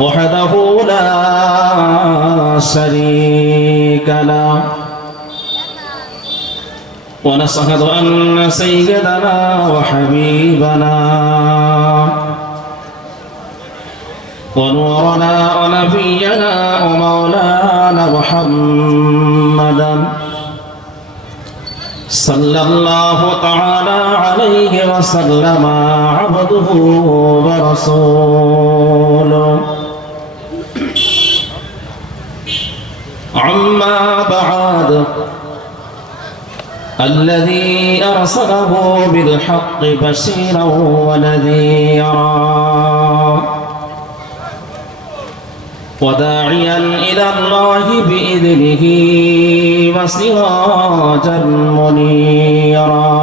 وحده لا شريك له ونشهد أن سيدنا وحبيبنا ونورنا ونبينا ومولانا محمدا صلى الله تعالى عليه وسلم عبده ورسوله عما بعد الذي أرسله بالحق بشيرا ونذيرا وداعيا إلى الله بإذنه وسراجا منيرا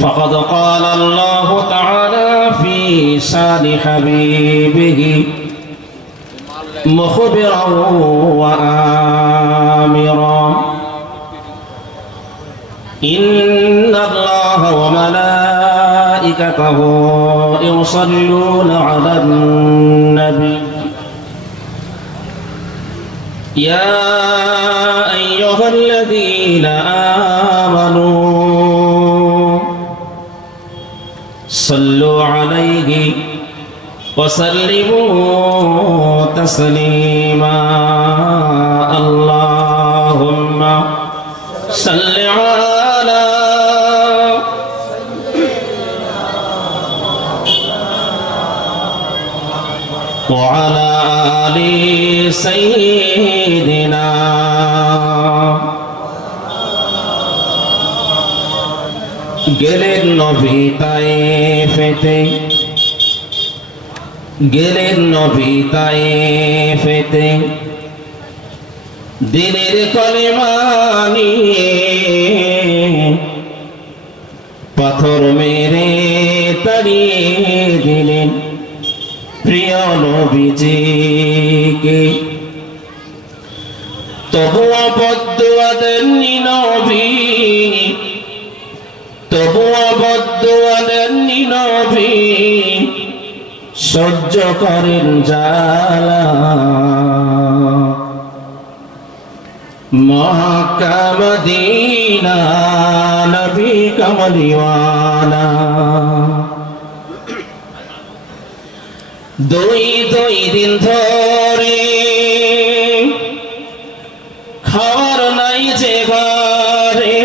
فقد قال الله تعالى في شان حبيبه مخبرا وآمرا إن الله وملائكته يصلون على النبي يا أيها الذين آمنوا صلوا عليه وسلموا تسليما اللهم صل على وعلى آل سيدنا গেলেন নবী তায়েফেতে গেলেন নবী তায়েফেতে দিনের কলেমা নিয়ে পাথর মেরে তাড়িয়ে দিলেন প্রিয় নবীজিকে তবুও বদদুয়া দেননি নবী তবুও বদদুয়া দেননি নবী সহ্য করেন জ্বালা মক্কা মদিনা নবী কমলিওয়ালা দুই দিন ধরে খাবার নাই যে ঘরে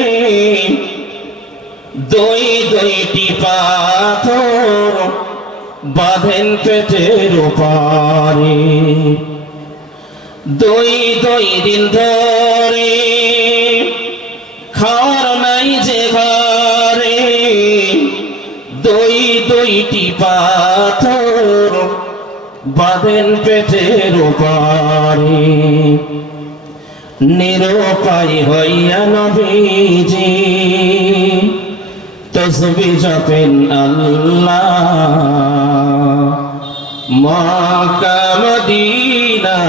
দুইটি পাথর বাঁধেন পেটের উপরে দুই দিন ধরে খাবার নাই যে ঘরে দুইটি পাথর বাঁধেন পেটের উপরে নিরুপায় হইয়া নবীজি তসবিহ জপেন আল্লাহ মক্কা মদিনা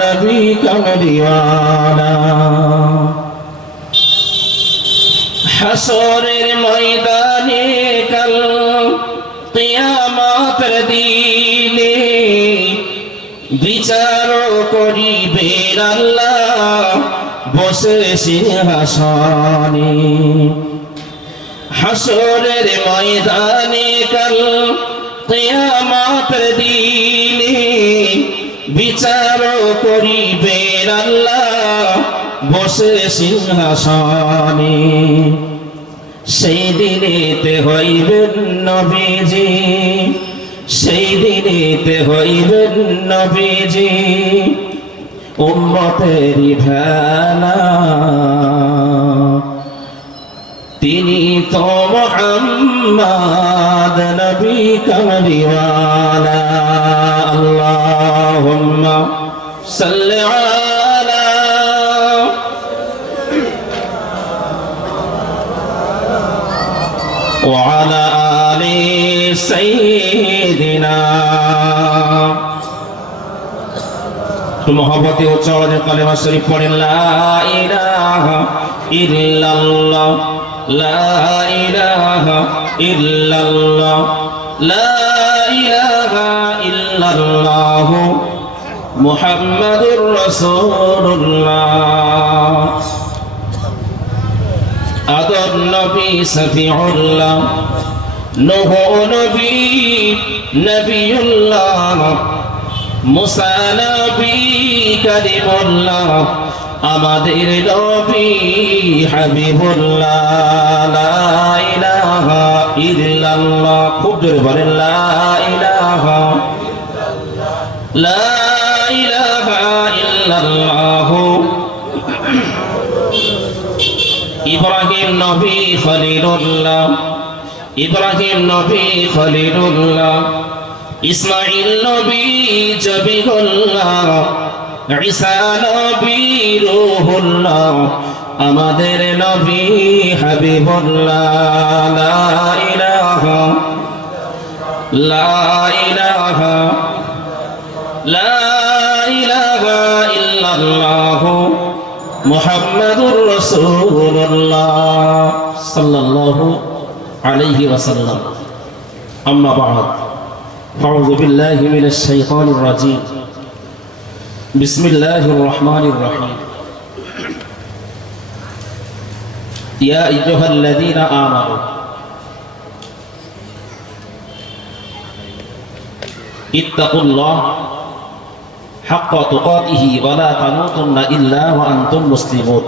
নবী কমলিওয়ালা হাসরের ময়দানে কাল কিয়ামতের দিনে বিচার করিবেন আল্লাহ বসে সিংহাসনে হাসরের ময়দানে কাল কিয়ামতের দিনে বিচার করিবেন আল্লাহ বসে সিংহাসনে সেই দিনেতে হইবেন নবীজি সেই দিনেতে হইবেন নবীজি উম্মতেরই ভেলা তিনি তো মুহাম্মদ নবী কমলিওয়ালা আল্লাহুম্মা সাল্লি আলা ওয়া আলা আলি সাইয়্যিদিনা মোহাম্মতে উচ্চ আওয়াজে কালেমা শরীফ পড়েন লা ইলাহা ইল্লাল্লাহ লা ইলাহা ইল্লাল্লাহ لا إله إلا الله محمد رسول الله আদর নবী সফিউল্লাহ নূহ নবী নবিউল্লাহ মুসা নবী কালিমুল্লাহ আমাদের নবী হাবিবুল্লাহ লা ইলাহা ইল্লাল্লাহ খুব জোরে বলেন লা ইলাহা লা ইলাহা ইল্লাল্লাহ ইব্রাহিম নবী খলিলুল্লাহ ইব্রাহিম নবী খলিলুল্লাহ ইসমাঈল নবী জবিহুল্লাহ ঈসা নবী রূহুল্লাহ আমাদের নবী হাবিবুল্লাহ লা ইলাহা লা ইলাহা লা ইলাহা ইল্লাল্লাহ মুহাম্মাদুর রাসূলুল্লাহ সাল্লাল্লাহু আলাইহি ওয়াসাল্লাম আম্মা বা'দ আউযু বিল্লাহি মিনাশ শাইতানির রাজীম বিসমিল্লাহির রহমানির রহিম ইয়া আইয়ুহাল্লাযীনা আমানু ইত্তাকুল্লাহ হাক্কা তুকাতিহি ওয়া লা তামুতুন্না ইল্লা ওয়া আনতুম মুসলিমুন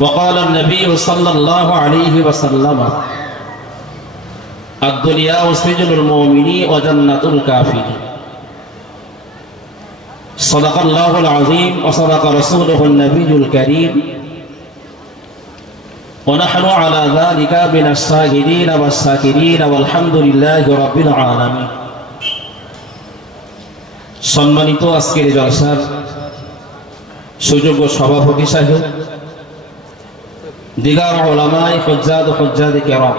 وقال النبي صلى الله عليه وسلم الدنيا سجن المؤمن وجنة الكافر صدق الله العظيم وصدق رسوله النبي الكريم ونحن على ذلك من الشاهدين والشاكرين والحمد لله رب العالمين সম্মানিত আজকের জলসার সুযোগ্য সভাপতি সাহেব দিগার উলামায়ে হুজ্জাত ও হুজ্জাতে কেরাম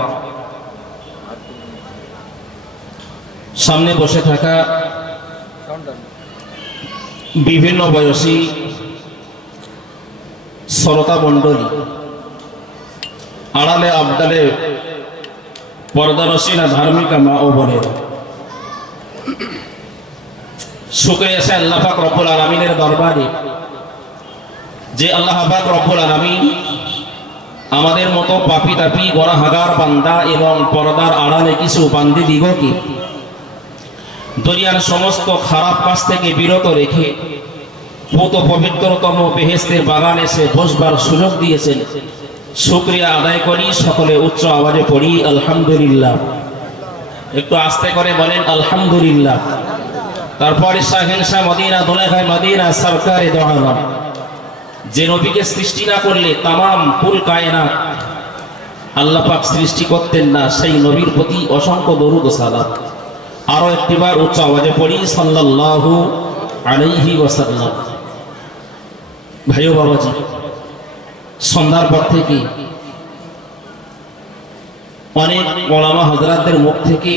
সামনে বসে থাকা বিভিন্ন বয়সী শ্রোতা মণ্ডলী আড়ালে আবডালে পর্দানসীনা ধার্মিকা মা ও বোনের শুকরিয়া আছে আল্লাহ পাক রব্বুল আলামিনের দরবারে যে আল্লাহ পাক রব্বুল আলামিন আমাদের মতো পাপী তাপী গুনাহগার বান্দা এবং পর্দার আড়ালে কিছু বান্দি দিগকে দুনিয়ার সমস্ত খারাপ কাজ থেকে বিরত রেখে পূত পবিত্রতম বেহেশতের বাগানে এসে বসবার সুযোগ দিয়েছেন শুকরিয়া আদায় করি সকলে উচ্চ আওয়াজে পড়ি আলহামদুলিল্লাহ একটু আস্তে করে বলেন আলহামদুলিল্লাহ তারপরে শাহেনশাহ মদিনা দুলেখায় মদিনা সরকারে দো আলম যে নবীকে সৃষ্টি না করলে তামাম কুল কায়নাত আল্লাহ পাক সৃষ্টি করতেন না সেই নবীর প্রতি অসংখ্য দরুদ ও সালাম আরো একটিবার উচ্চ আওয়াজে পড়ি সাল্লাল্লাহু আলাইহি ওয়াসাল্লাম ভাই ও বাবাজি সন্ধ্যার পর থেকে অনেক ওলামা হযরতদের মুখ থেকে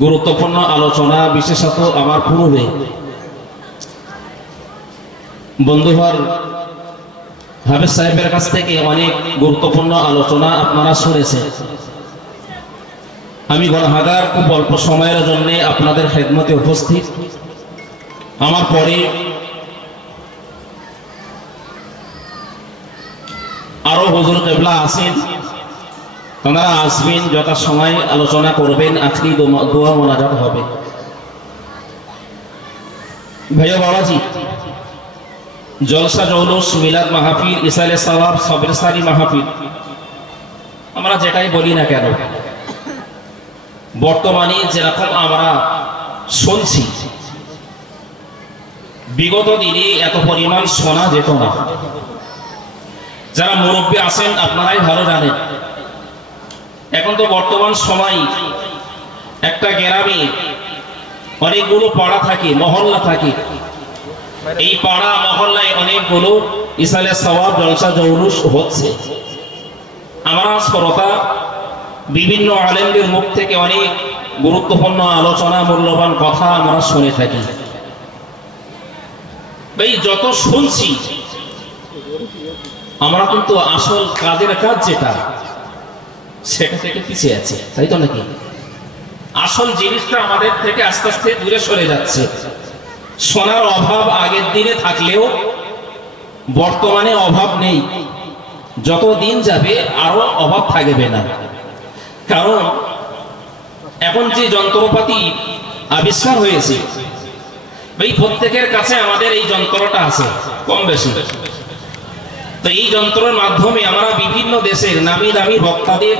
গুরুত্বপূর্ণ আলোচনা বিশেষত আমার পূর্বে বন্ধুভার হাফেজ সাহেবের কাছ থেকে অনেক গুরুত্বপূর্ণ আলোচনা আপনারা শুনেছেন আমি গুনাহগার খুব অল্প সময়ের জন্য আপনাদের খেদমতে উপস্থিত আমার পরে আরো হুজুর কিবলা আছেন আপনারা আসবেন যথা সময় আলোচনা করবেন আখরি দোয়া মোনাজাত হবে ভাইয়া বাবাজি জলসা জৌলুস মিলাদ মাহফিল ইসালে সওয়াব সবর সারি মাহফিল আমরা যেটাই বলি না কেন বর্তমানে যেরকম আমরা শুনছি বিগত দিনে এত পরিমাণ শোনা যেত না যারা মুরব্বী আছেন আপনারাই ভালো জানেন এখন তো বর্তমান সময় একটা গ্রামে অনেকগুলো পাড়া থাকে মহল্লা থাকে এই পাড়া মহল্লায় অনেকগুলো ইসালে সওয়াব জলসা জৌলুস হচ্ছে আমরা শ্রোতা বিভিন্ন আলেমদের মুখ থেকে অনেক গুরুত্বপূর্ণ আলোচনা মূল্যবান কথা আমরা শুনে থাকি ভাই যত শুনছি আমরা কিন্তু আসল কাজের কাজ যেটা সেটা থেকে পিছিয়ে আছে, তাই তো নাকি? আসল জিনিসটা আমাদের থেকে আস্তে আস্তে দূরে সরে যাচ্ছে। সোনার অভাব আগের দিনে থাকলেও বর্তমানে অভাব নেই, যত দিন যাবে আরো অভাব থাকবে না। কারণ এখন যে যন্ত্রপাতি আবিষ্কার হয়েছে, এই প্রত্যেকের কাছে আমাদের এই যন্ত্রটা আছে কম বেশি। তো এই যন্ত্রের মাধ্যমে আমরা বিভিন্ন দেশের নামি দামি বক্তাদের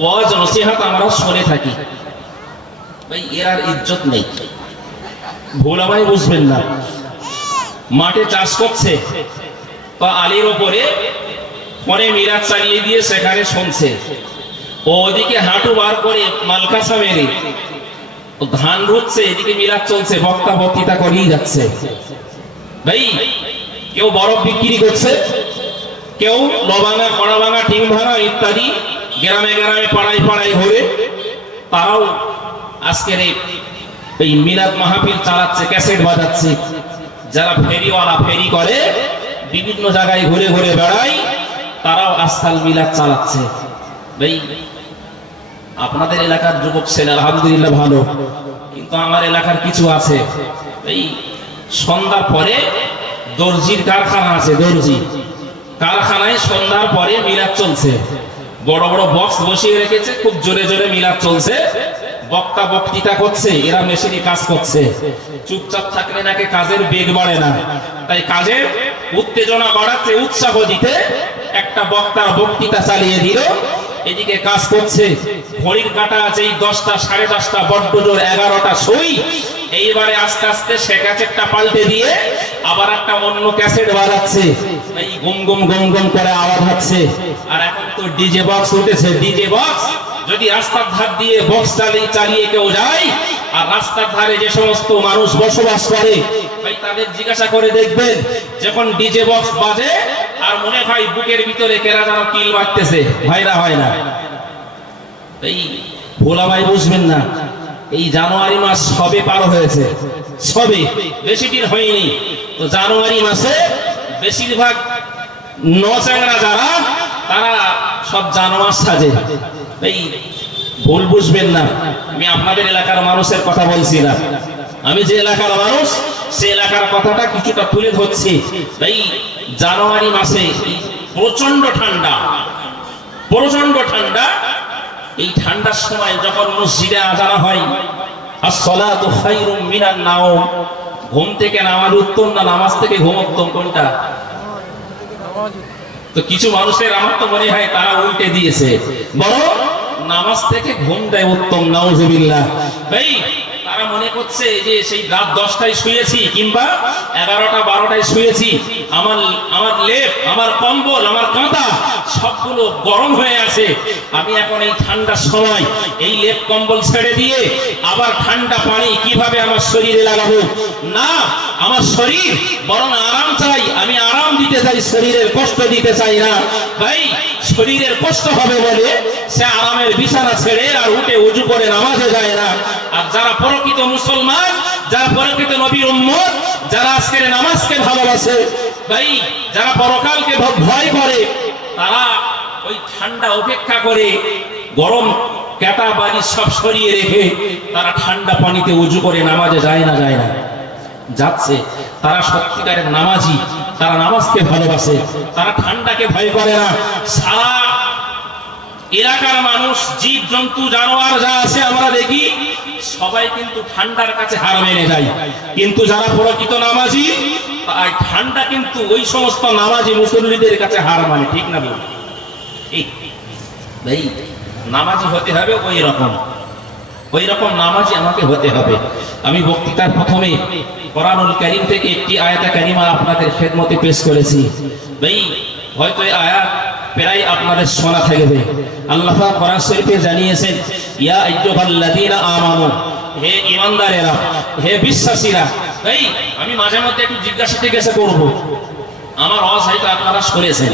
ওয়াজ নসিহত আমরা শুনে থাকি। ভাই এর আর ইজ্জত নেই, ভুল আমায় বুঝবেন না। মাঠে চাষ করছে তো আলির ওপরে পরে মিরাজ চালিয়ে দিয়ে সেখানে শুনছে, ও ওদিকে হাঁটু বার করে মালকাসা মেরে ধান রুচ্ছে, এদিকে মিরাজ চলছে, বক্তা বক্তৃতা করেই যাচ্ছে। ভাই কেউ বরফ বিক্রি করছে, কেউ লবাঙা কড়া ভাঙা টিং ভাঙা ইত্যাদি গ্রামে গ্রামে পাড়ায় পাড়ায় ঘুরে তারাও আজকের এই মিলাদ মাহফিল চালাচ্ছে, ক্যাসেট বাজাচ্ছে। যারা ফেরিওয়ালা ফেরি করে বিভিন্ন জায়গায় ঘুরে ঘুরে বেড়ায়, তারাও আজকাল মিলাদ চালাচ্ছে। ভাই আপনাদের এলাকার যুবক ছেলে আলহামদুলিল্লাহ ভালো, কিন্তু আমার এলাকার কিছু আছে এই সন্ধ্যার পরে দর্জির কারখানা আছে, দর্জি কারখানায় সন্ধ্যার পরে মিলাদ চলছে, বড় বড় বক্স বসিয়ে রেখেছে, খুব জোরে জোরে মিলাদ চলছে, বক্তা বক্তৃতা করছে, এরা মেশিনে কাজ করছে। চুপচাপ থাকলে নাকি কাজের বেগ বাড়ে না, তাই কাজের উত্তেজনা বাড়াতে উৎসাহ দিতে একটা বক্তার বক্তৃতা চালিয়ে দিল, এদিকে কাজ করছে। ঘড়ির কাঁটা আছে এই 10টা, 10:30, বড্ড জোর 11টা সই। এইবারে আস্তে আস্তে সে ক্যাসেটটা পাল্টে দিয়ে আবার একটা অন্য ক্যাসেট বাজাচ্ছে, এই গুম গুম গুম গুম করে আওয়াজ হচ্ছে। আর এখন তো ডিজে বক্স উঠেছে, ডিজে বক্স যদি রাস্তার ধার দিয়ে বক্স চালিয়ে কেউ যায়, আর রাস্তার ধারে যে সমস্ত মানুষ বসবাস করে ভাই তাদের জিজ্ঞাসা করে দেখবেন, যখন ডিজে বক্স বাজে আর মনে হয় বুকের ভিতরে কেরা যেন কিল বাজতেছে, ভাইরা হয় না। এই ভোলা ভাই বুঝবেন না, এই জানুয়ারি মাস সবে পার হয়েছে, সবে বেশি দিন হয়নি। তো জানুয়ারি মাসে বেশিরভাগ নচাংরা যারা, তারা সব জানুয়ার সাজে। এই ভুল বুঝবেন না, আমি আপনাদের এলাকার মানুষের কথা বলছি না, আমি যে এলাকার মানুষ সে এলাকার কথাটা কিছুটা তুলে ধরছি। এই জানুয়ারি মাসে প্রচন্ড ঠান্ডা, প্রচন্ড ঠান্ডা। এই ঠান্ডার সময় যখন মসজিদে আযান হয়, আসসালাতু খায়রুম মিনান নাওম, ঘুম থেকে নামাজ উত্তম না নামাজ থেকে ঘুম উত্তম, কোনটা? তো কিছু মানুষের আমার তো মনে হয় তারা উল্টে দিয়েছে, বড় নামাজ থেকে ঘুমটাই উত্তম, নাউজুবিল্লাহ। ভাই তারা মনে করছে যে সেই রাত 10টায় শুয়েছি কিংবা 11টা 12টায় শুয়েছি, আমার লেপ, আমার কম্বল, আমার কাঁথা সবগুলো গরম হয়ে আছে, আমি এখন এই ঠান্ডার সময় এই লেপ কম্বল ছেড়ে দিয়ে আবার ঠান্ডা পানি কিভাবে আমার শরীরে লাগাবো? না, আমার শরীর বরং আরাম চাই, আমি আরাম দিতে চাই, শরীরের কষ্ট দিতে চাই না। ভাই শরীরের কষ্ট হবে বলে সে আরামের বিছানা ছেড়ে আর উঠে উজু করে নামাজে যায় না। আর যারা প্রকৃত মুসলমান, যারা প্রকৃত নবীর উম্মত, যারা আজকের নামাজকে ভালোবাসে, ভাই যারা পরকালকে ভয় করে, তারা ওই ঠান্ডা উপেক্ষা করে গরম ক্যাটা বাড়ি সব সরিয়ে রেখে তারা ঠান্ডা পানিতে উজু করে নামাজে যায় না, যায় না, যাচ্ছে। তারা সত্যিকারের নামাজি, তারা নামাজকে ভালোবাসে, তারা ঠান্ডাকে ভয় করে না। সারা এলাকার মানুষ, জীব জন্তু জানোয়ার যা আছে আমরা দেখি সবাই কিন্তু ঠান্ডার কাছে হার মেনে যায়, কিন্তু যারা প্রকৃত নামাজি ঠান্ডা কিন্তু ওই সমস্ত নামাজি মুসল্লিদের কাছে হার মানে, ঠিক না বল? ভাই নামাজি হতে হবে ওই রকম নামাজি আমাকে হতে হবে। আমি বক্তৃতার প্রথমে কোরআনুল কারীম থেকে একটি আয়াতে কারিমা আপনাদের খেদমতে পেশ করেছি। ভাই হয়তো এই আয়াত প্রায় আপনাদের শোনা থাকবে। আল্লাহ পাক কোরআন শরীফে জানিয়েছেন, ইয়া আইয়ুহাল্লাযীনা আমানু, হে ঈমানদারেরা, হে বিশ্বাসীরা। ভাই আমি মাঝে মধ্যে একটু জিজ্ঞাসা করব, আমার ওয়াজ হয়তো আপনারা শুনেছেন,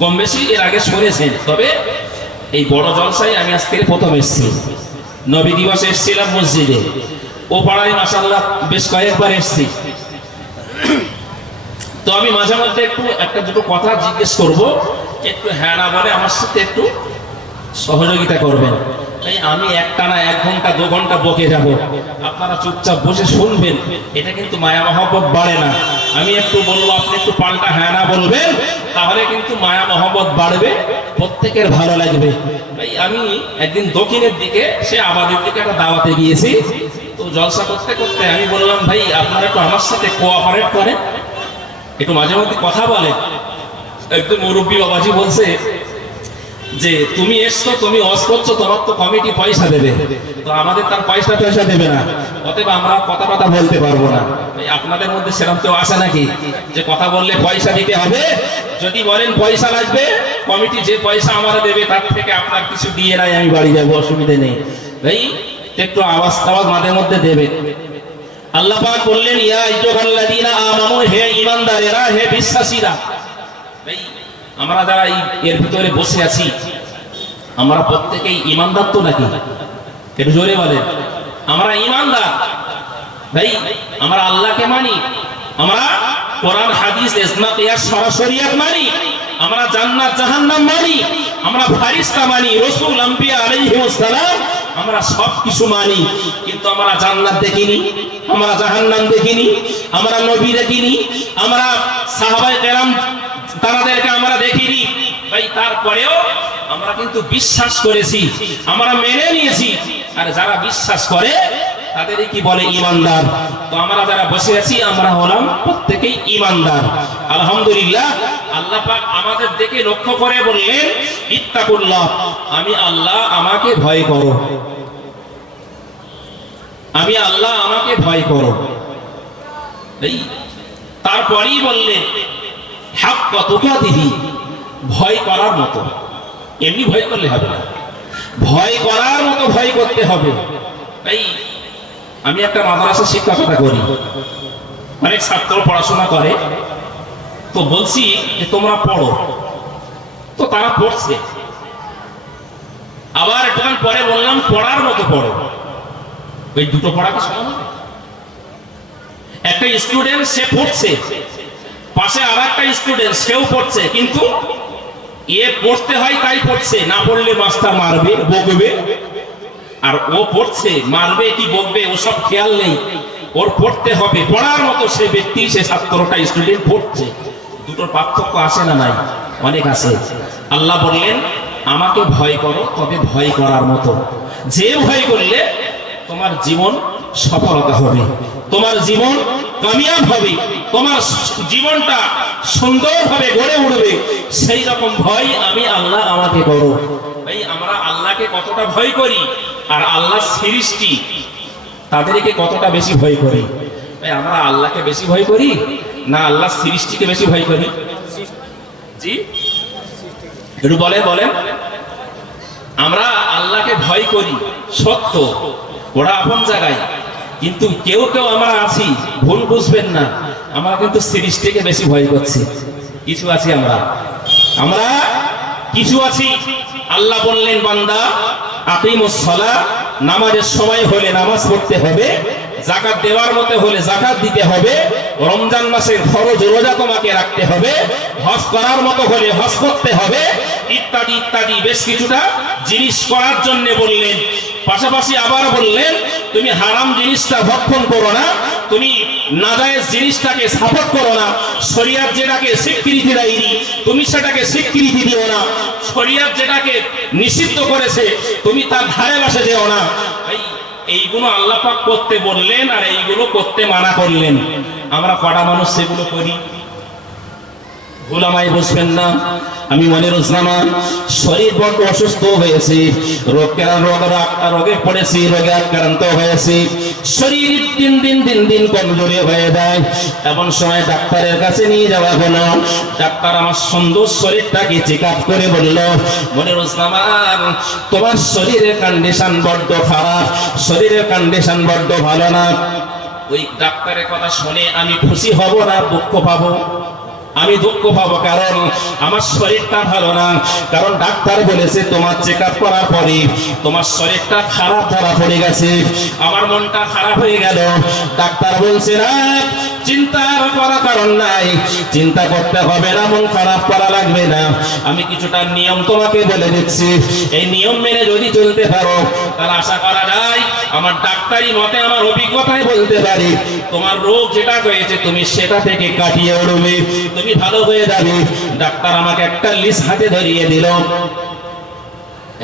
কম বেশি এর আগে শুনেছেন, তবে এই বড় জলসায় আমি আজকে প্রথম এসেছি। নবী দিবসে এসেছিলাম মসজিদে, ও পাড়ায় মাশাআল্লাহ বেশ কয়েকবার এসেছি। তো আমি মাঝে মধ্যে একটু একটা দুটো কথা জিজ্ঞেস করব, একটু হ্যাঁ না বলে আমার সাথে একটু সহযোগিতা করবেন। তাই আমি একটানা 1 ঘন্টা 2 ঘন্টা বকে যাব, আপনারা চুপচাপ বসে শুনবেন। এটা কিন্তু মায়া মহব্বত বাড়ে না। আমি একটু বলবো, আপনি একটু পাল্টা হ্যাঁ না বলবেন, তাহলে কিন্তু মায়া মহব্বত বাড়বে, প্রত্যেকের ভালো লাগবে। তাই আমি একদিন দক্ষিণের দিকে, সে আবাদের দিকে একটা দাওয়াতে গিয়েছি। তো জলসা করতে করতে আমি বললাম, ভাই আপনারা একটু আমার সাথে কোঅপারেট করেন, একটু মাঝে মধ্যে কথা বলেন। একদম মুরব্বী বাবাজি বলছে যে তুমি এসছো, তুমি ওয়াজ করছো, তোমার তো কমিটি পয়সা দেবে, তো আমাদের তার পয়সা দেবে না, অতএব আমরা কথা বলতে পারবো না। আপনাদের মধ্যে সেরকম কেউ আসে নাকি যে কথা বললে পয়সা দিতে হবে? যদি বলেন পয়সা লাগবে, কমিটি যে পয়সা আমরা দেবে তার থেকে আপনার কিছু দিয়ে নাই, আমি বাড়ি যাবো, অসুবিধা নেই। ভাই একটু আওয়াজ মাঝে মধ্যে দেবে। আল্লাহ পাক বললেন, ইয়া আইয়ুহাল্লাযীনা আমানু, হে ঈমানদারেরা, হে বিশ্বাসীরা। ভাই আমরা যারা এর ভিতরে বসে আছি, আমরা প্রত্যেকেই ঈমানদার তো নাকি? একটু জোরে বলেন, আমরা ঈমানদার। ভাই আমরা আল্লাহকে মানি, আমরা কোরআন হাদিস ইজমা কিয়াস শরিয়াত মানি, আমরা জান্নাত জাহান্নাম মানি, আমরা ফেরেশতা মানি, রাসূল আম্বিয়া আলাইহিস সালাম, আমরা সব কিছু মানি। কিন্তু আমরা জান্নাত দেখিনি, আমরা জাহান্নাম দেখিনি, আমরা নবী দেখিনি, আমরা সাহাবায়ে কেরাম তাদেরকে আমরা দেখিনি। ভাই তারপরেও আমরা কিন্তু বিশ্বাস করেছি, আমরা মেনে নিয়েছি। আর যারা বিশ্বাস করে তাদেরই কি বলে ঈমানদার। তো আমরা যারা বসে আছি, আমরা হলাম প্রত্যেকেই ঈমানদার, আলহামদুলিল্লাহ। আল্লাহ পাক আমাদের দিকে লক্ষ্য করে বললেন, ইত্তাকুল্লাহ, আমি আল্লাহ, আমাকে ভয় করো, আমি আল্লাহ, আমাকে ভয় করো। তারপরেই বললেন হাক্কা তুকাতিহি, ভয় করার মতো। এমনি ভয় করলে হবে না, ভয় করার মতো ভয় করতে হবে। তাই আমি একটা মাদ্রাসা শিক্ষকতা করি, অনেক ছাত্র পড়াশোনা করে। তো বলছি যে তোমরা পড়ো, তো তারা পড়ছে। আবার একটুখানি পরে বললাম পড়ার মতো পড়ো। ওই দুটো পড়া কি সমান হবে? একটা স্টুডেন্ট সে পড়ছে, পাশে আর একটা স্টুডেন্ট সেও পড়ছে, কিন্তু এ পড়তে হয় তাই পড়ছে, না পড়লে মাস্টার মারবে, বকবে। আর ও পড়ছে, মারবে কি বকবে ওসব খেয়াল নেই, ওর পড়তে হবে। পড়ার মতো সে ব্যক্তি, সে ছাত্রটা, স্টুডেন্ট পড়ছে। দুটোর পার্থক্য আসে না? নাই, অনেক আছে। আল্লাহ বললেন, আমাকে ভয় করো, তবে ভয় করার মতো। যে ভয় করলে তোমার জীবন সফলতা হবে, তোমার জীবন কামিয়াব হবে, তোমার জীবনটা সুন্দরভাবে গড়ে উঠবে, সেই রকম ভয় আমি আল্লাহ আমাকে করো। ভাই আমরা আল্লাহকে কতটা ভয় করি, আর আল্লাহ সৃষ্টি তাদেরকে কতটা বেশি ভয় করি? ভাই আমরা আল্লাহকে বেশি ভয় করি না আল্লাহ সৃষ্টিকে বেশি ভয় করি? জি একটু বলেন। আমরা আল্লাহকে ভয় করি সত্য, ওরা আপন জায়গায়, কিন্তু কেউ আমরা আছি, ভুল বুঝবেন না, আমরা কিন্তু সৃষ্টিকে বেশি ভয় করছি। কিছু আছি আমরা কিছু আছি। আল্লাহ বললেন, বান্দা আকিমুস সালাহ, নামাজের সময় হলে নামাজ পড়তে হবে, যাকাত দেওয়ার মতো হলে যাকাত দিতে হবে, রমজান মাসের ফরজ রোজা তোমাকে রাখতে হবে, হজ করার মতো হলে হজ করতে হবে, ইত্যাদি ইত্যাদি বেশ কিছুটা জিনিস করার জন্য বললেন। পাশাপাশি আবার বললেন, তুমি হারাম জিনিসটা ভক্ষণ করো না, তুমি নাজায়েজ জিনিসটাকে সাপোর্ট করো না, শরীয়ত যেটাকে স্বীকৃতি দেয়নি তুমি সেটাকে স্বীকৃতি দিও না, শরীয়ত যেটাকে নিষিদ্ধ করেছে তুমি তার ধারে বসে যেও না। এইগুলো আল্লাহ পাক করতে বললেন, আর এইগুলো করতে মানা করলেন। আমরা কড়া মানুষ সেগুলো করি। ভুলামাই বসবেন না, আমি মনিরুজ্জামান, শরীর বড় অসুস্থ হয়েছে, রোগে পড়েছি, রোগে আক্রান্ত হয়েছি, শরীর দিন দিন কমজোরি হয়ে যায়। এমন সময় ডাক্তারের কাছে নিয়ে যাওয়া হলো। ডাক্তার আমার সুন্দর শরীরটাকে চেক আপ করে বলল, মনিরুজ্জামান তোমার শরীরের কন্ডিশন বড্ড খারাপ, শরীরের কন্ডিশন বড্ড ভালো না। ওই ডাক্তারের কথা শুনে আমি খুশি হব না দুঃখ পাবো? আমি দুঃখ পাবো, কারণ আমার শরীরটা ভালো না। কারণ ডাক্তার বলেছে তোমার চেক আপ করার পরে তোমার শরীরটা খারাপ ধরা পড়ে গেছে। আমার মনটা খারাপ হয়ে গেল। ডাক্তার বলছে না, চিন্তার করা কারণ নাই, চিন্তা করতে হবে না, মন খারাপ করা লাগবে না। আমি কিছুটা নিয়ম তোমাকে বলে দিচ্ছি, এই নিয়ম মেনে যদি চলতে পারো তাহলে আশা করা যায়, আমার ডাক্তারি মতে আমার অভিজ্ঞতায় বলতে পারি, তোমার রোগ যেটা হয়েছে তুমি সেটা থেকে কাটিয়ে উঠবে, তুমি ভালো হয়ে যাবে। ডাক্তার আমাকে একটা লিস্ট হাতে ধরিয়ে দিল,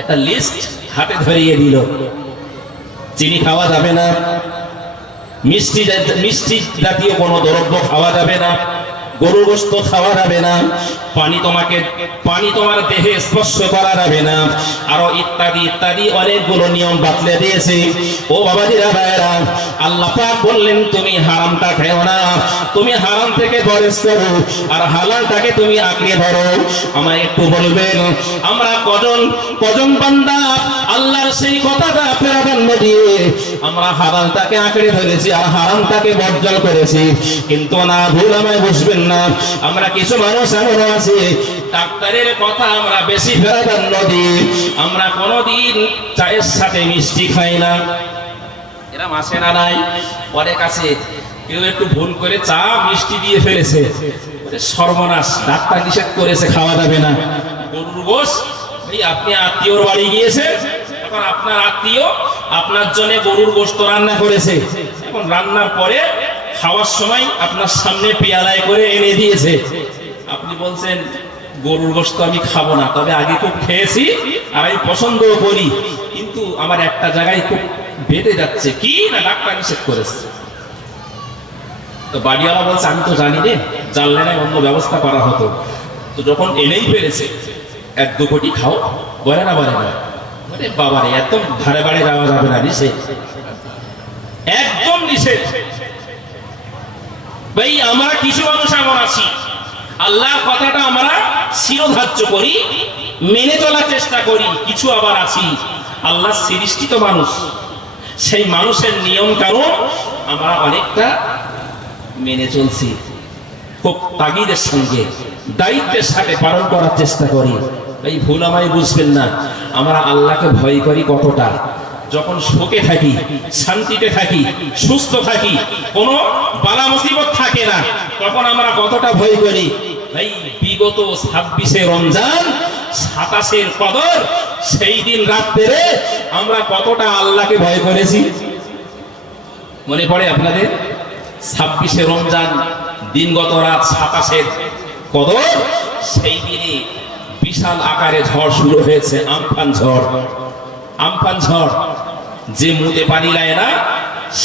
একটা লিস্ট হাতে ধরিয়ে দিল। চিনি খাওয়া যাবে না, মিষ্টি জাতীয় কোনো দ্রব্য খাওয়া যাবে না, গরুর গোশত খাওয়া যাবে না, পানি তোমার দেহে স্পর্শ করা যাবে না, আরো ইত্যাদি ইত্যাদি অনেকগুলো নিয়ম বাতলে দিয়েছে। ও বাবাজিরা ভাইরা, আল্লাহ পাক বললেন তুমি হারামটা খেও না, তুমি হারাম থেকে পরহেজ করো আর হালালটাকে তুমি আঁকড়ে ধরো। আমায় একটু বলবেন, আমরা কজন বান্দা আল্লাহর সেই কথাটা প্রাধান্য দিয়ে আমরা হালালটাকে আঁকড়ে ধরেছি আর হারামটাকে বর্জন করেছি? কিন্তু না, ভুল আমায় বুঝবেন না, আমরা কিছু মানুষ এমন আছে ডাক্তারের কথা আমরা বেশি প্রাধান্য দিই, আমরা কোনোদিন চায়ের সাথে মিষ্টি খাই না। এরা মাসে না নাই অনেক আছে, কেউ একটু ভুল করে চা মিষ্টি দিয়ে ফেলেছে, সর্বনাশ, ডাক্তার নিষেধ করেছে খাওয়া যাবে না। গরুর গোশ, ভাই আপনি আত্মীয়র বাড়ি গিয়েছেন, এখন আপনার আত্মীয় আপনার জন্য গরুর গোশত রান্না করেছে, এখন রান্নার পরে খাওয়ার সময় আপনার সামনে পেয়ালায় করে এনে দিয়েছে, আপনি বলছেন গরুর গোশত আমি খাবো না, তবে আগে খুব খেয়েছি আর আমি পছন্দও করি, কিন্তু আমার একটা জায়গায় খুব বেঁধে যাচ্ছে, কি না ডাক্তার নিষেধ করেছে। তো বাড়িওয়ালা বলছে আমি তো জানি রে, জানলে না অন্য ব্যবস্থা করা হতো। তো যখন এনেই ফেলেছে, 1-2 কোটি খাও, বলে না বাবারে একদম ধারে বাড়ি যাওয়া যাবে না, নিষেধ, একদম নিষেধ। ভাই আমরা কিছু মানুষ এমন আছি, আল্লাহর কথাটা আমরা শিরোধার্য করি, মেনে চলার চেষ্টা করি। কিছু আবার আছি আল্লাহ সৃষ্টিত মানুষ, সেই মানুষের নিয়ম কানুন আমরা অনেকটা মেনে চলছি, খুব তাগিদের সঙ্গে দায়িত্বের সাথে পালন করার চেষ্টা করি। এই ভুল আমায় বুঝবেন না, আমরা আল্লাহকে ভয় করি কতটা, যখন সুখে থাকি, শান্তিতে থাকি, সুস্থ থাকি, কোনো বালা মুসিবত থাকে না, তখন আমরা কতটা ভয় করি। ভাই বিগত 26শে রমজান, 27শের কদর, সেই দিন রাত্রে আমরা কতটা আল্লাহকে ভয় করেছি মনে পড়ে আপনাদের? 26শে রমজান দিনগত রাত, 27শের কদর, সেই দিনে বিশাল আকারে ঝড় শুরু হয়েছে, আমফান ঝড়। যে মুতে পানি লায় না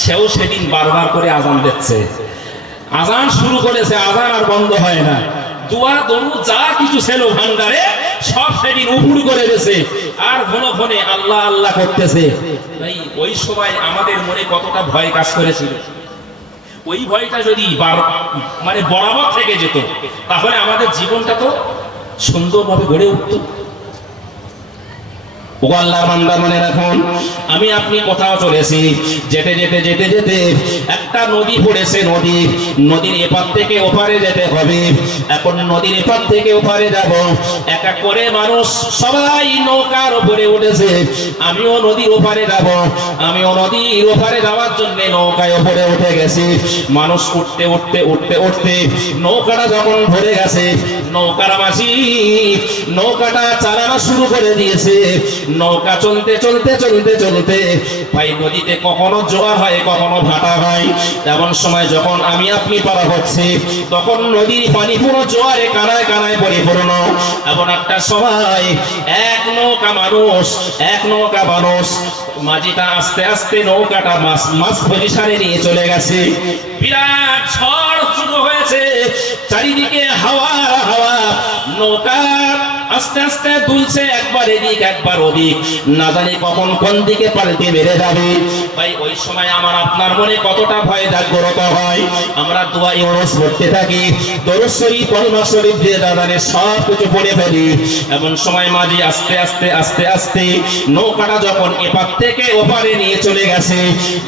সেও সেদিন বারবার করে আজান দিচ্ছে, আজান শুরু করেছে, আজান আর বন্ধ হয় না, দোয়া দরুদ যা কিছু ছিল ভান্ডারে সব সেদিন উপুড় করে গেছে, আর ঘন ঘনে আল্লাহ আল্লাহ করতেছে। ভাই ওই সময় আমাদের মনে কতটা ভয় কাজ করেছিল, ওই ভয়টা যদি বরাবর থেকে যেত তাহলে আমাদের জীবনটা তো সুন্দরভাবে গড়ে উঠত। ও আল্লাহর বান্দা মনে রাখুন, আমি আপনি কোথাও চলেছি, যেতে যেতে যেতে যেতে একটা নদী পড়েছে, নদীর এপার থেকে ওপারে যেতে হবে। এখন নদীর এপার থেকে ওপারে যাব, এক এক করে মানুষ সবাই নৌকার উপরে উঠেছে, আমিও নদীর ওপারে যাব, আমিও নদীর ওপারে যাওয়ার জন্য নৌকায় ওপরে উঠে গেছি। মানুষ উঠতে উঠতে উঠতে উঠতে নৌকাটা যখন ভরে গেছে, নৌকার মাঝি নৌকাটা চালানো শুরু করে দিয়েছে। নৌকা চলতে চলতে চলতে চলতে ভাই নদীতে কখনো জোয়ার হয়, কখনো ভাটা হয়। এমন সময় যখন আমি আপনি পারা হচ্ছে, তখন নদীর পানি পুরো জোয়ারে কানায় কানায় পরিপূর্ণ। এমন একটা সময় এক নৌকা মানুষ মাঝিটা আস্তে আস্তে নৌকাটা মাছ পজিশনে নিয়ে চলে গেছে। বিরাট ঝড় শুরু হয়েছে, চারিদিকে হাওয়া, নৌকা আস্তে আস্তে দুলছে, একবার এদিক একবার ওদিক, না জানি কখন কোন দিকে পাল্টে বেড়ে যাবে। ভাই ওই সময় আমার আপনার মনে কতটা ভয় জাগ্রত হয়। আমরা দোয়া ইউনুস পড়তে থাকি, দরুদ শরীফ, কলমা শরীফ দিয়ে দাদানের সব কিছু পড়ে ফেলি। এমন সময় মাঝি আস্তে আস্তে আস্তে আস্তে নৌকাটা যখন এপার থেকে থেকে ওপারে নিয়ে চলে গেছে।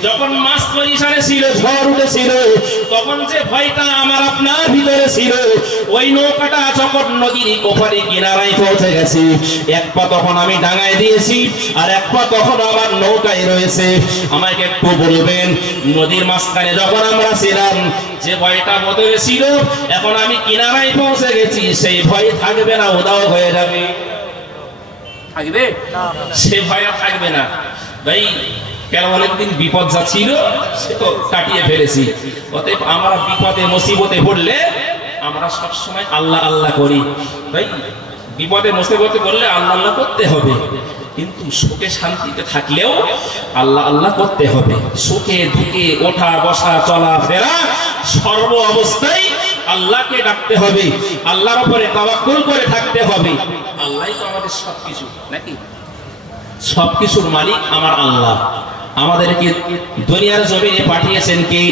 যখন মাছ পরিশানে ছিল, ঝড় উঠেছিল, তখন যে ভয়টা আমার আপনার ভিতরে ছিল, ওই নৌকাটা যখন নদীর ওপারে কিনারায় পৌঁছে গেছে, এক পা তখন আমি ডাঙায় দিয়েছি আর এক পা তখন আমার নৌকায় রয়েছে। আমাকে একটু বলবেন, নদীর মাঝখানে যখন আমরা ছিলাম যে ভয়টা বদলে ছিল, এখন আমি কিনারায় পৌঁছে গেছি, সেই ভয় থাকবে না, উদাও হয়ে যাবে? থাকবে? সে ভয় থাকবে না ভাই। কেন অনেকদিন বিপদ যা ছিল সে তো কাটিয়ে ফেলেছি। অতএব আমরা বিপদে মুসিবতে পড়লে আমরা সব সময় আল্লাহ আল্লাহ করি ভাই। বিপদে মুসিবতে পড়লে আল্লাহ আল্লাহ করতে হবে, কিন্তু সুখে শান্তিতে থাকলেও আল্লাহ আল্লাহ করতে হবে। সুখে দুঃখে ওঠা বসা চলা ফেরা সর্ব অবস্থায় আল্লাহকে ডাকতে হবে, আল্লাহর উপরে তাওয়াক্কুল করে থাকতে হবে। আল্লাহই তো আমাদের সবকিছু, নাকি? সবকিছুর মালিক আমার আল্লাহ। আমাদেরকে দুনিয়ার জমিনে পাঠিয়েছেন কে?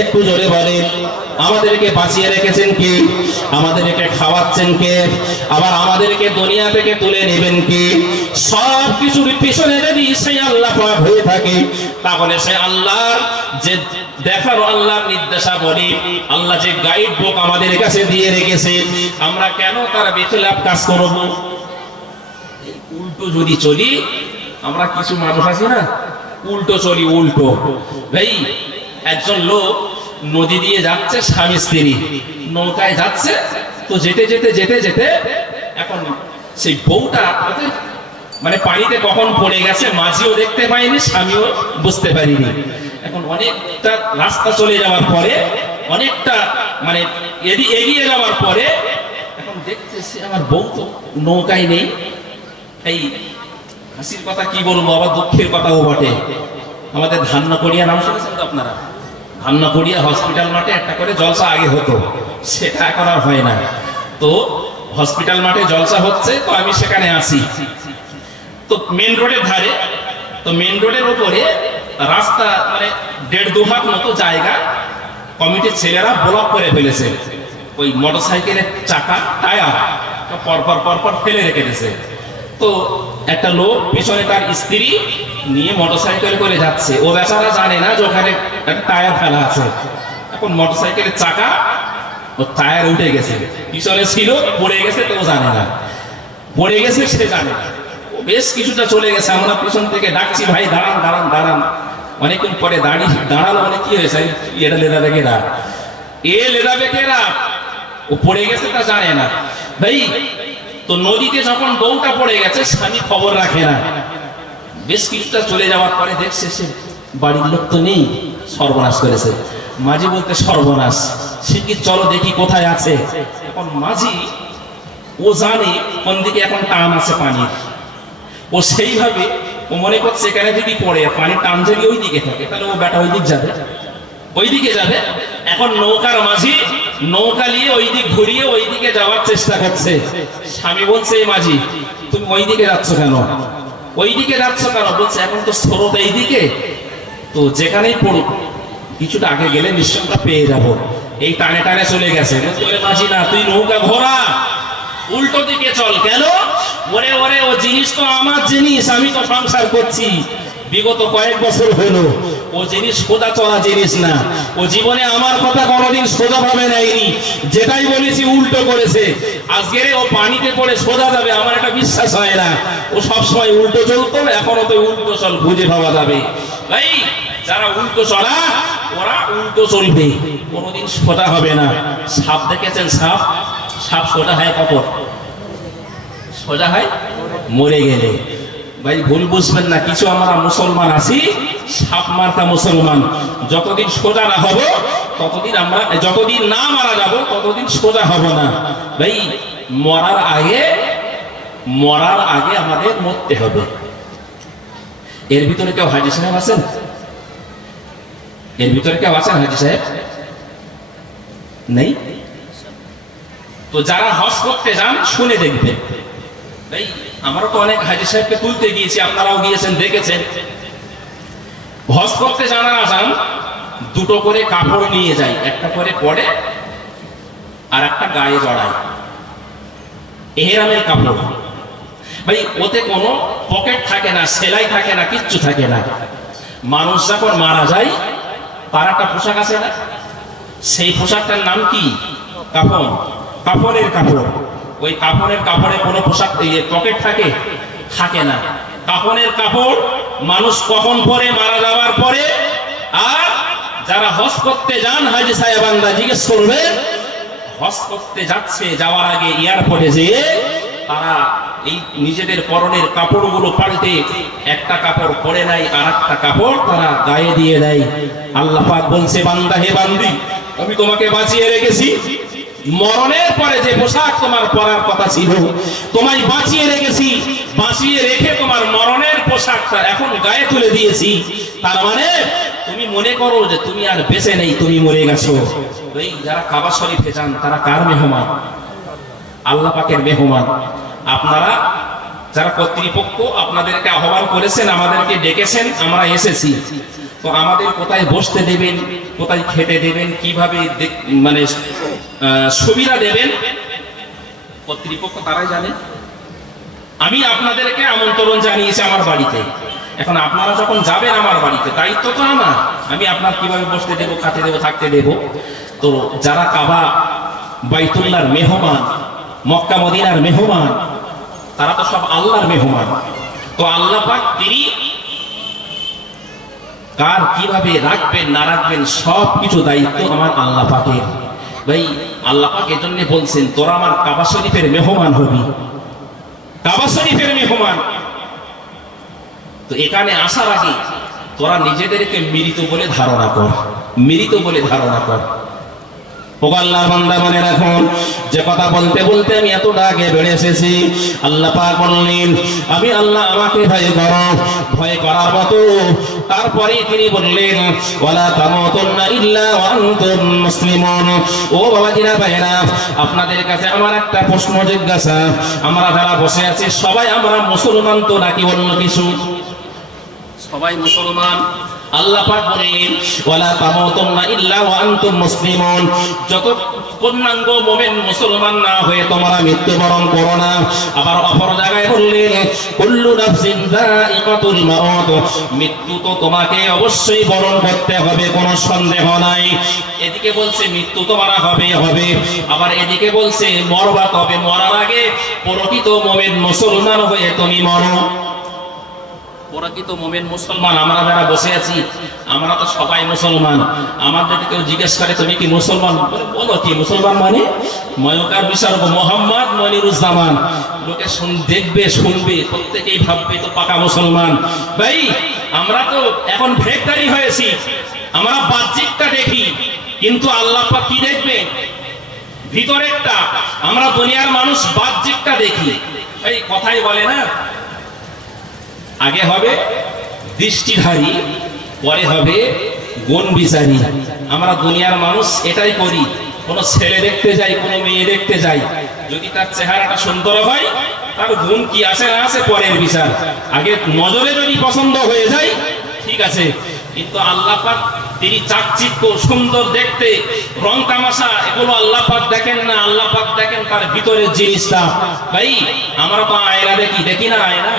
একটু জোরে বলেন। আমাদেরকে বাঁচিয়ে রেখেছেন কে? আমাদেরকে খাওয়াচ্ছেন কে? আবার আমাদেরকে দুনিয়া থেকে তুলে নেবেন কে? সব কিছুর পিছনে যদি সেই আল্লাহ পাক হয়ে থাকে, তাহলে সেই আল্লাহর যে দেখানো আল্লাহর নির্দেশাবলী, আল্লাহ যে গাইড বুক আমাদের কাছে দিয়ে রেখেছে, আমরা কেন তার বিখলাফ কাজ করব? উল্টো যদি চলি, আমরা কিছু মানুষ আছি না, উল্টো চলি, উল্টো ভাই। একজন লোক নদী দিয়ে যাচ্ছে, স্বামী স্ত্রী নৌকায় যাচ্ছে, তো যেতে যেতে যেতে যেতে এখন সেই বউটা মানে পানিতে কখন পড়ে গেছে, মাঝিও দেখতে পাইনি, স্বামীও বুঝতে পারিনি। এখন অনেকটা রাস্তা চলে যাওয়ার পরে, অনেকটা মানে এগিয়ে যাওয়ার পরে এখন দেখতেছে আমার বউ তো নৌকায় নেই। এই হাসির কথা কি বলবো, আবার দুঃখের কথাও বটে। আমাদের ধান্যকড়িয়া নাম শুনেছেন তো আপনারা? ধান্যকড়িয়া হসপিটাল মাঠে একটা করে জলসা আগে হতো, সেটা এখন আর হয় না। তো হসপিটাল মাঠে জলসা হচ্ছে, তো আমি সেখানে আছি। তো মেন রোডের ধারে, তো মেন রোডের উপরে রাস্তা মানে 1.5-2 হাত মতো জায়গা কমিটির ছেলেরা ব্লক করে ফেলেছে। ওই মোটরসাইকেলের চাকা টায়ার পরপর পরপর ফেলে রেখে দিয়েছে। তো একটা লোক পিছনে তার স্ত্রী নিয়ে মোটরসাইকেল করে যাচ্ছে, ও বেচারা জানে না যে ওখানে একটা টায়ার ফেলা আছে। এখন মোটরসাইকেলের চাকা ও টায়ার উঠে গেছে, পিছনে ছিল পড়ে গেছে, তো ও জানে না পড়ে গেছে, সে জানে না। ও বেশ কিছুটা চলে গেছে, আমরা পিছন থেকে ডাকছি, ভাই দাঁড়ান দাঁড়ান দাঁড়ান। অনেকক্ষণ পরে দাঁড়ালো, মানে কি হয়েছে, এটা লেদা বেগেরা, লেদা বেগেরা, ও পড়ে গেছে তা জানে না ভাই। তো নদীতে যখন বউটা পড়ে গেছে, স্বামী খবর রাখে না। বেশ কিছুটা চলে যাওয়ার পরে দেখছে সে বাড়ির লোক তো নেই, সর্বনাশ করেছে। মাঝি বলতে সর্বনাশ, সে কি চলো দেখি কোথায় আছে। এখন মাঝি ও জানে কোন দিকে এখন টান আছে পানির, ও সেইভাবে ও মনে করছে এখানে যদি পড়ে পানির টান যদি ওই দিকে থাকে, তাহলে ও বেটা ওই দিক যাবে, ওই দিকে যাবে। এখন নৌকার মাঝি নৌকা নিয়ে ওই দিক ঘুরিয়ে ওই দিকে যাওয়ার চেষ্টা করছে। স্বামী বলছে, মাঝি তুমি ওই দিকে যাচ্ছ কেন, ওই দিকে যাচ্ছ কেন? বলছে এখন তো স্রোত এই দিকে, তো যেখানেই পড়ুক কিছুটা আগে গেলে নিশ্চয় আমরা পেয়ে যাব। এই টানে টানে চলে গেছে। মাঝি না, তুই নৌকা ঘোরা, উল্টো দিকে চল। কেন? ওরে ওরে, ও জিনিস তো আমার জিনিস, আমি তো সংসার করছি বিগত কয়েক বছর হলো। ও জিনিস সোজা চলা জিনিস না, ও জীবনে আমার কথা কোনোদিন সোজা ভাবে নেয়নি, যেটাই বলেছি উল্টো করেছে। আজকে ও পানিতে পড়ে সোজা যাবে আমার এটা বিশ্বাস হয় না। ও সবসময় উল্টো চলতো, এখনো তো উল্টো চল বুঝে ভাবা যাবে ভাই। যারা উল্টো চলা ওরা উল্টো চলবে, কোনোদিন সোজা হবে না। সাপ দেখেছেন? সাপ সাপ সোজা হয় কখন? সোজা হয় মরে গেলে। ভাই ভুল বুঝবেন না, কিছু আমরা মুসলমান আছি সাপ মার্কা মুসলমান। যতদিন সোজা না হব ততদিন আমরা, যতদিন না মারা যাব ততদিন সোজা হব না ভাই। মরার আগে আমাদের মরতে হবে। এর ভিতরে কেউ হাজি সাহেব আছেন? এর ভিতরে কেউ আছেন হাজি সাহেব? নেই? তো যারা হজ করতে যান শুনে দেখবেন ভাই। আমরা তো অনেক হাজি সাহেবকে তুলতে গিয়েছি, আপনারাও গিয়েছেন, দেখেছেন। হজ করতে যারা যান দুটো করে কাপড় নিয়ে যায়, একটা করে পরে আর একটা গায়ে জড়ায়, এহরামের কাপড়। ভাই ওতে কোনো পকেট থাকে না, সেলাই থাকে না, কিচ্ছু থাকে না। মানুষ যখন মারা যায় তার একটা পোশাক আছে না, সেই পোশাকটার নাম কি? কাফন। কাফনের কাপড়। ওই কাফনের কাপড়ে কোনো পোশাক পকেট থাকে? থাকে না। কাফনের কাপড় মানুষ কখন পরে? মারা যাওয়ার পরে। আর যারা হজ করতে যান, হাজী সাহেবানরা জিজ্ঞেস করবে, হজ করতে যাচ্ছে, যাওয়ার আগে এয়ারপোর্টে যেয়ে তারা এই নিজেদের পরনের কাপড়গুলো পাল্টে একটা কাপড় পরে নাই, আর একটা কাপড় তারা গায়ে দিয়ে দেয়। আল্লাহ পাক বলছে, বান্দা হে বান্দি, আমি তোমাকে বাঁচিয়ে রেখেছি। মরণের পরে যে পোশাক তোমার পরার কথা ছিল, তোমায় বাঁচিয়ে রেখেছি। বাঁচিয়ে রেখে তোমার মরণের পোশাকটা এখন গায়ে তুলে দিয়েছি। তার মানে তুমি মনে করো যে তুমি আর বেঁচে নেই, তুমি মরে গেছো। এই যারা কাবা শরীফে যান তারা কার মেহমান? আল্লাহ পাকের মেহমান। আপনারা যারা কর্তৃপক্ষ আপনাদেরকে আহ্বান করেছেন, আমাদেরকে ডেকেছেন, আমরা এসেছি। তো আমাদের কোথায় বসতে দেবেন, কোথায় খেতে দেবেন, কিভাবে মানে সুবিধা দেবেন, কর্তৃপক্ষ তারাই জানেন। আমি আপনাদেরকে আমন্ত্রণ জানিয়েছি আমার বাড়িতে। এখন আপনারা যখন যাবেন আমার বাড়িতে, দায়িত্ব তো আমার। আমি আপনার কিভাবে বসতে দেবো, খাতে দেবো, থাকতে দেবো। তো যারা কাবা বাইতুল্লাহর মেহমান, মক্কা মদিনার মেহমান, তারা তো সব আল্লাহর মেহমান। তো আল্লাহ পাক তিনি কার কিভাবে রাখবেন না রাখবেন সব কিছু দায়িত্ব আমার আল্লাহ পাকের। ভাই আল্লাহ পাক এজন্য বলছেন, তোরা আমার কাবা শরীফের মেহমান হবি। কাবা শরীফের মেহমান। তো এখানে আসার আগে তোরা নিজেদেরকে মৃত বলে ধারণা কর, মৃত বলে ধারণা কর। ও আল্লাহর বান্দা, মনে রাখুন যে কথা বলতে বলতে আমি এতটা আগে বেড়ে এসেছি। আল্লাহ পাক বললেন, আমি আল্লাহ, আমাকে ভয় করো, ভয় করার মতো। তারপরে তিনি বললেন, ওয়ালা তামুতুন্না ইল্লা ওয়া আনতুম মুসলিমুন। ও বাবাজিরা, ভাইরা, আপনাদের কাছে আমার একটা প্রশ্ন জিজ্ঞাসা। আমরা যারা বসে আছি সবাই আমরা মুসলমান তো নাকি অন্য কিছু? সবাই মুসলমান। আল্লাহ পাক বলেন, ওয়ালা তামুতুন্না ইল্লা ওয়া আনতুম মুসলিমুন। যত পূর্ণাঙ্গ মুমিন মুসলমান না হয়ে তোমরা মৃত্যুবরণ করো না। আবার অপর জায়গায় বললেন, কুল্লু নাফসিন যায়িকাতুল মাউত। মৃত্যু তো তোমাকে অবশ্যই বরণ করতে হবে, কোনো সন্দেহ নাই। এদিকে বলছে মৃত্যু তোমার হবে হবে, আবার এদিকে বলছে মরবা, তবে মরার আগে প্রকৃত মুমিন মুসলমান হয়ে তুমি মরো। প্রকৃত মুমিন মুসলমান আমরা যারা বসে আছি, আমরা তো সবাই মুসলমান। আমাদের কেউ জিজ্ঞেস করে তুমি কি মুসলমান? বলো কি মুসলমান মানে? ময়কার বিশারদ মোহাম্মদ মনিরুজ্জামান। লোকে দেখবে, শুনবে, প্রত্যেকেই ভাববে তো পাকা মুসলমান। ভাই আমরা তো এখন ভেকদারি হয়েছি। আমরা বাহ্যিকটা দেখি, কিন্তু আল্লাহ পাক কি দেখবে? ভিতরেরটা। আমরা দুনিয়ার মানুষ বাহ্যিকটা দেখি। এই কথাই বলে না, আগে হবে দৃষ্টিধারী, পরে হবে গুণ বিচারী। আমরা দুনিয়ার মানুষ এটাই করি। কোনো ছেলে দেখতে যাই, কোনো মেয়ে দেখতে যাই, যদি তার চেহারাটা সুন্দর হয়, তার গুণ কি আছে না আছে পরের বিচার। আগে নজরে যদি পছন্দ হয়ে যায় ঠিক আছে, কিন্তু আল্লাহ পাক তিনি চাকচিক্য, সুন্দর দেখতে, রং তামাশা, এগুলো আল্লাহ পাক দেখেন না। আল্লাহ পাক দেখেন তার ভিতরের জিনিসটা। ভাই আমরা তো আয়না দেখি, দেখি না আয়না?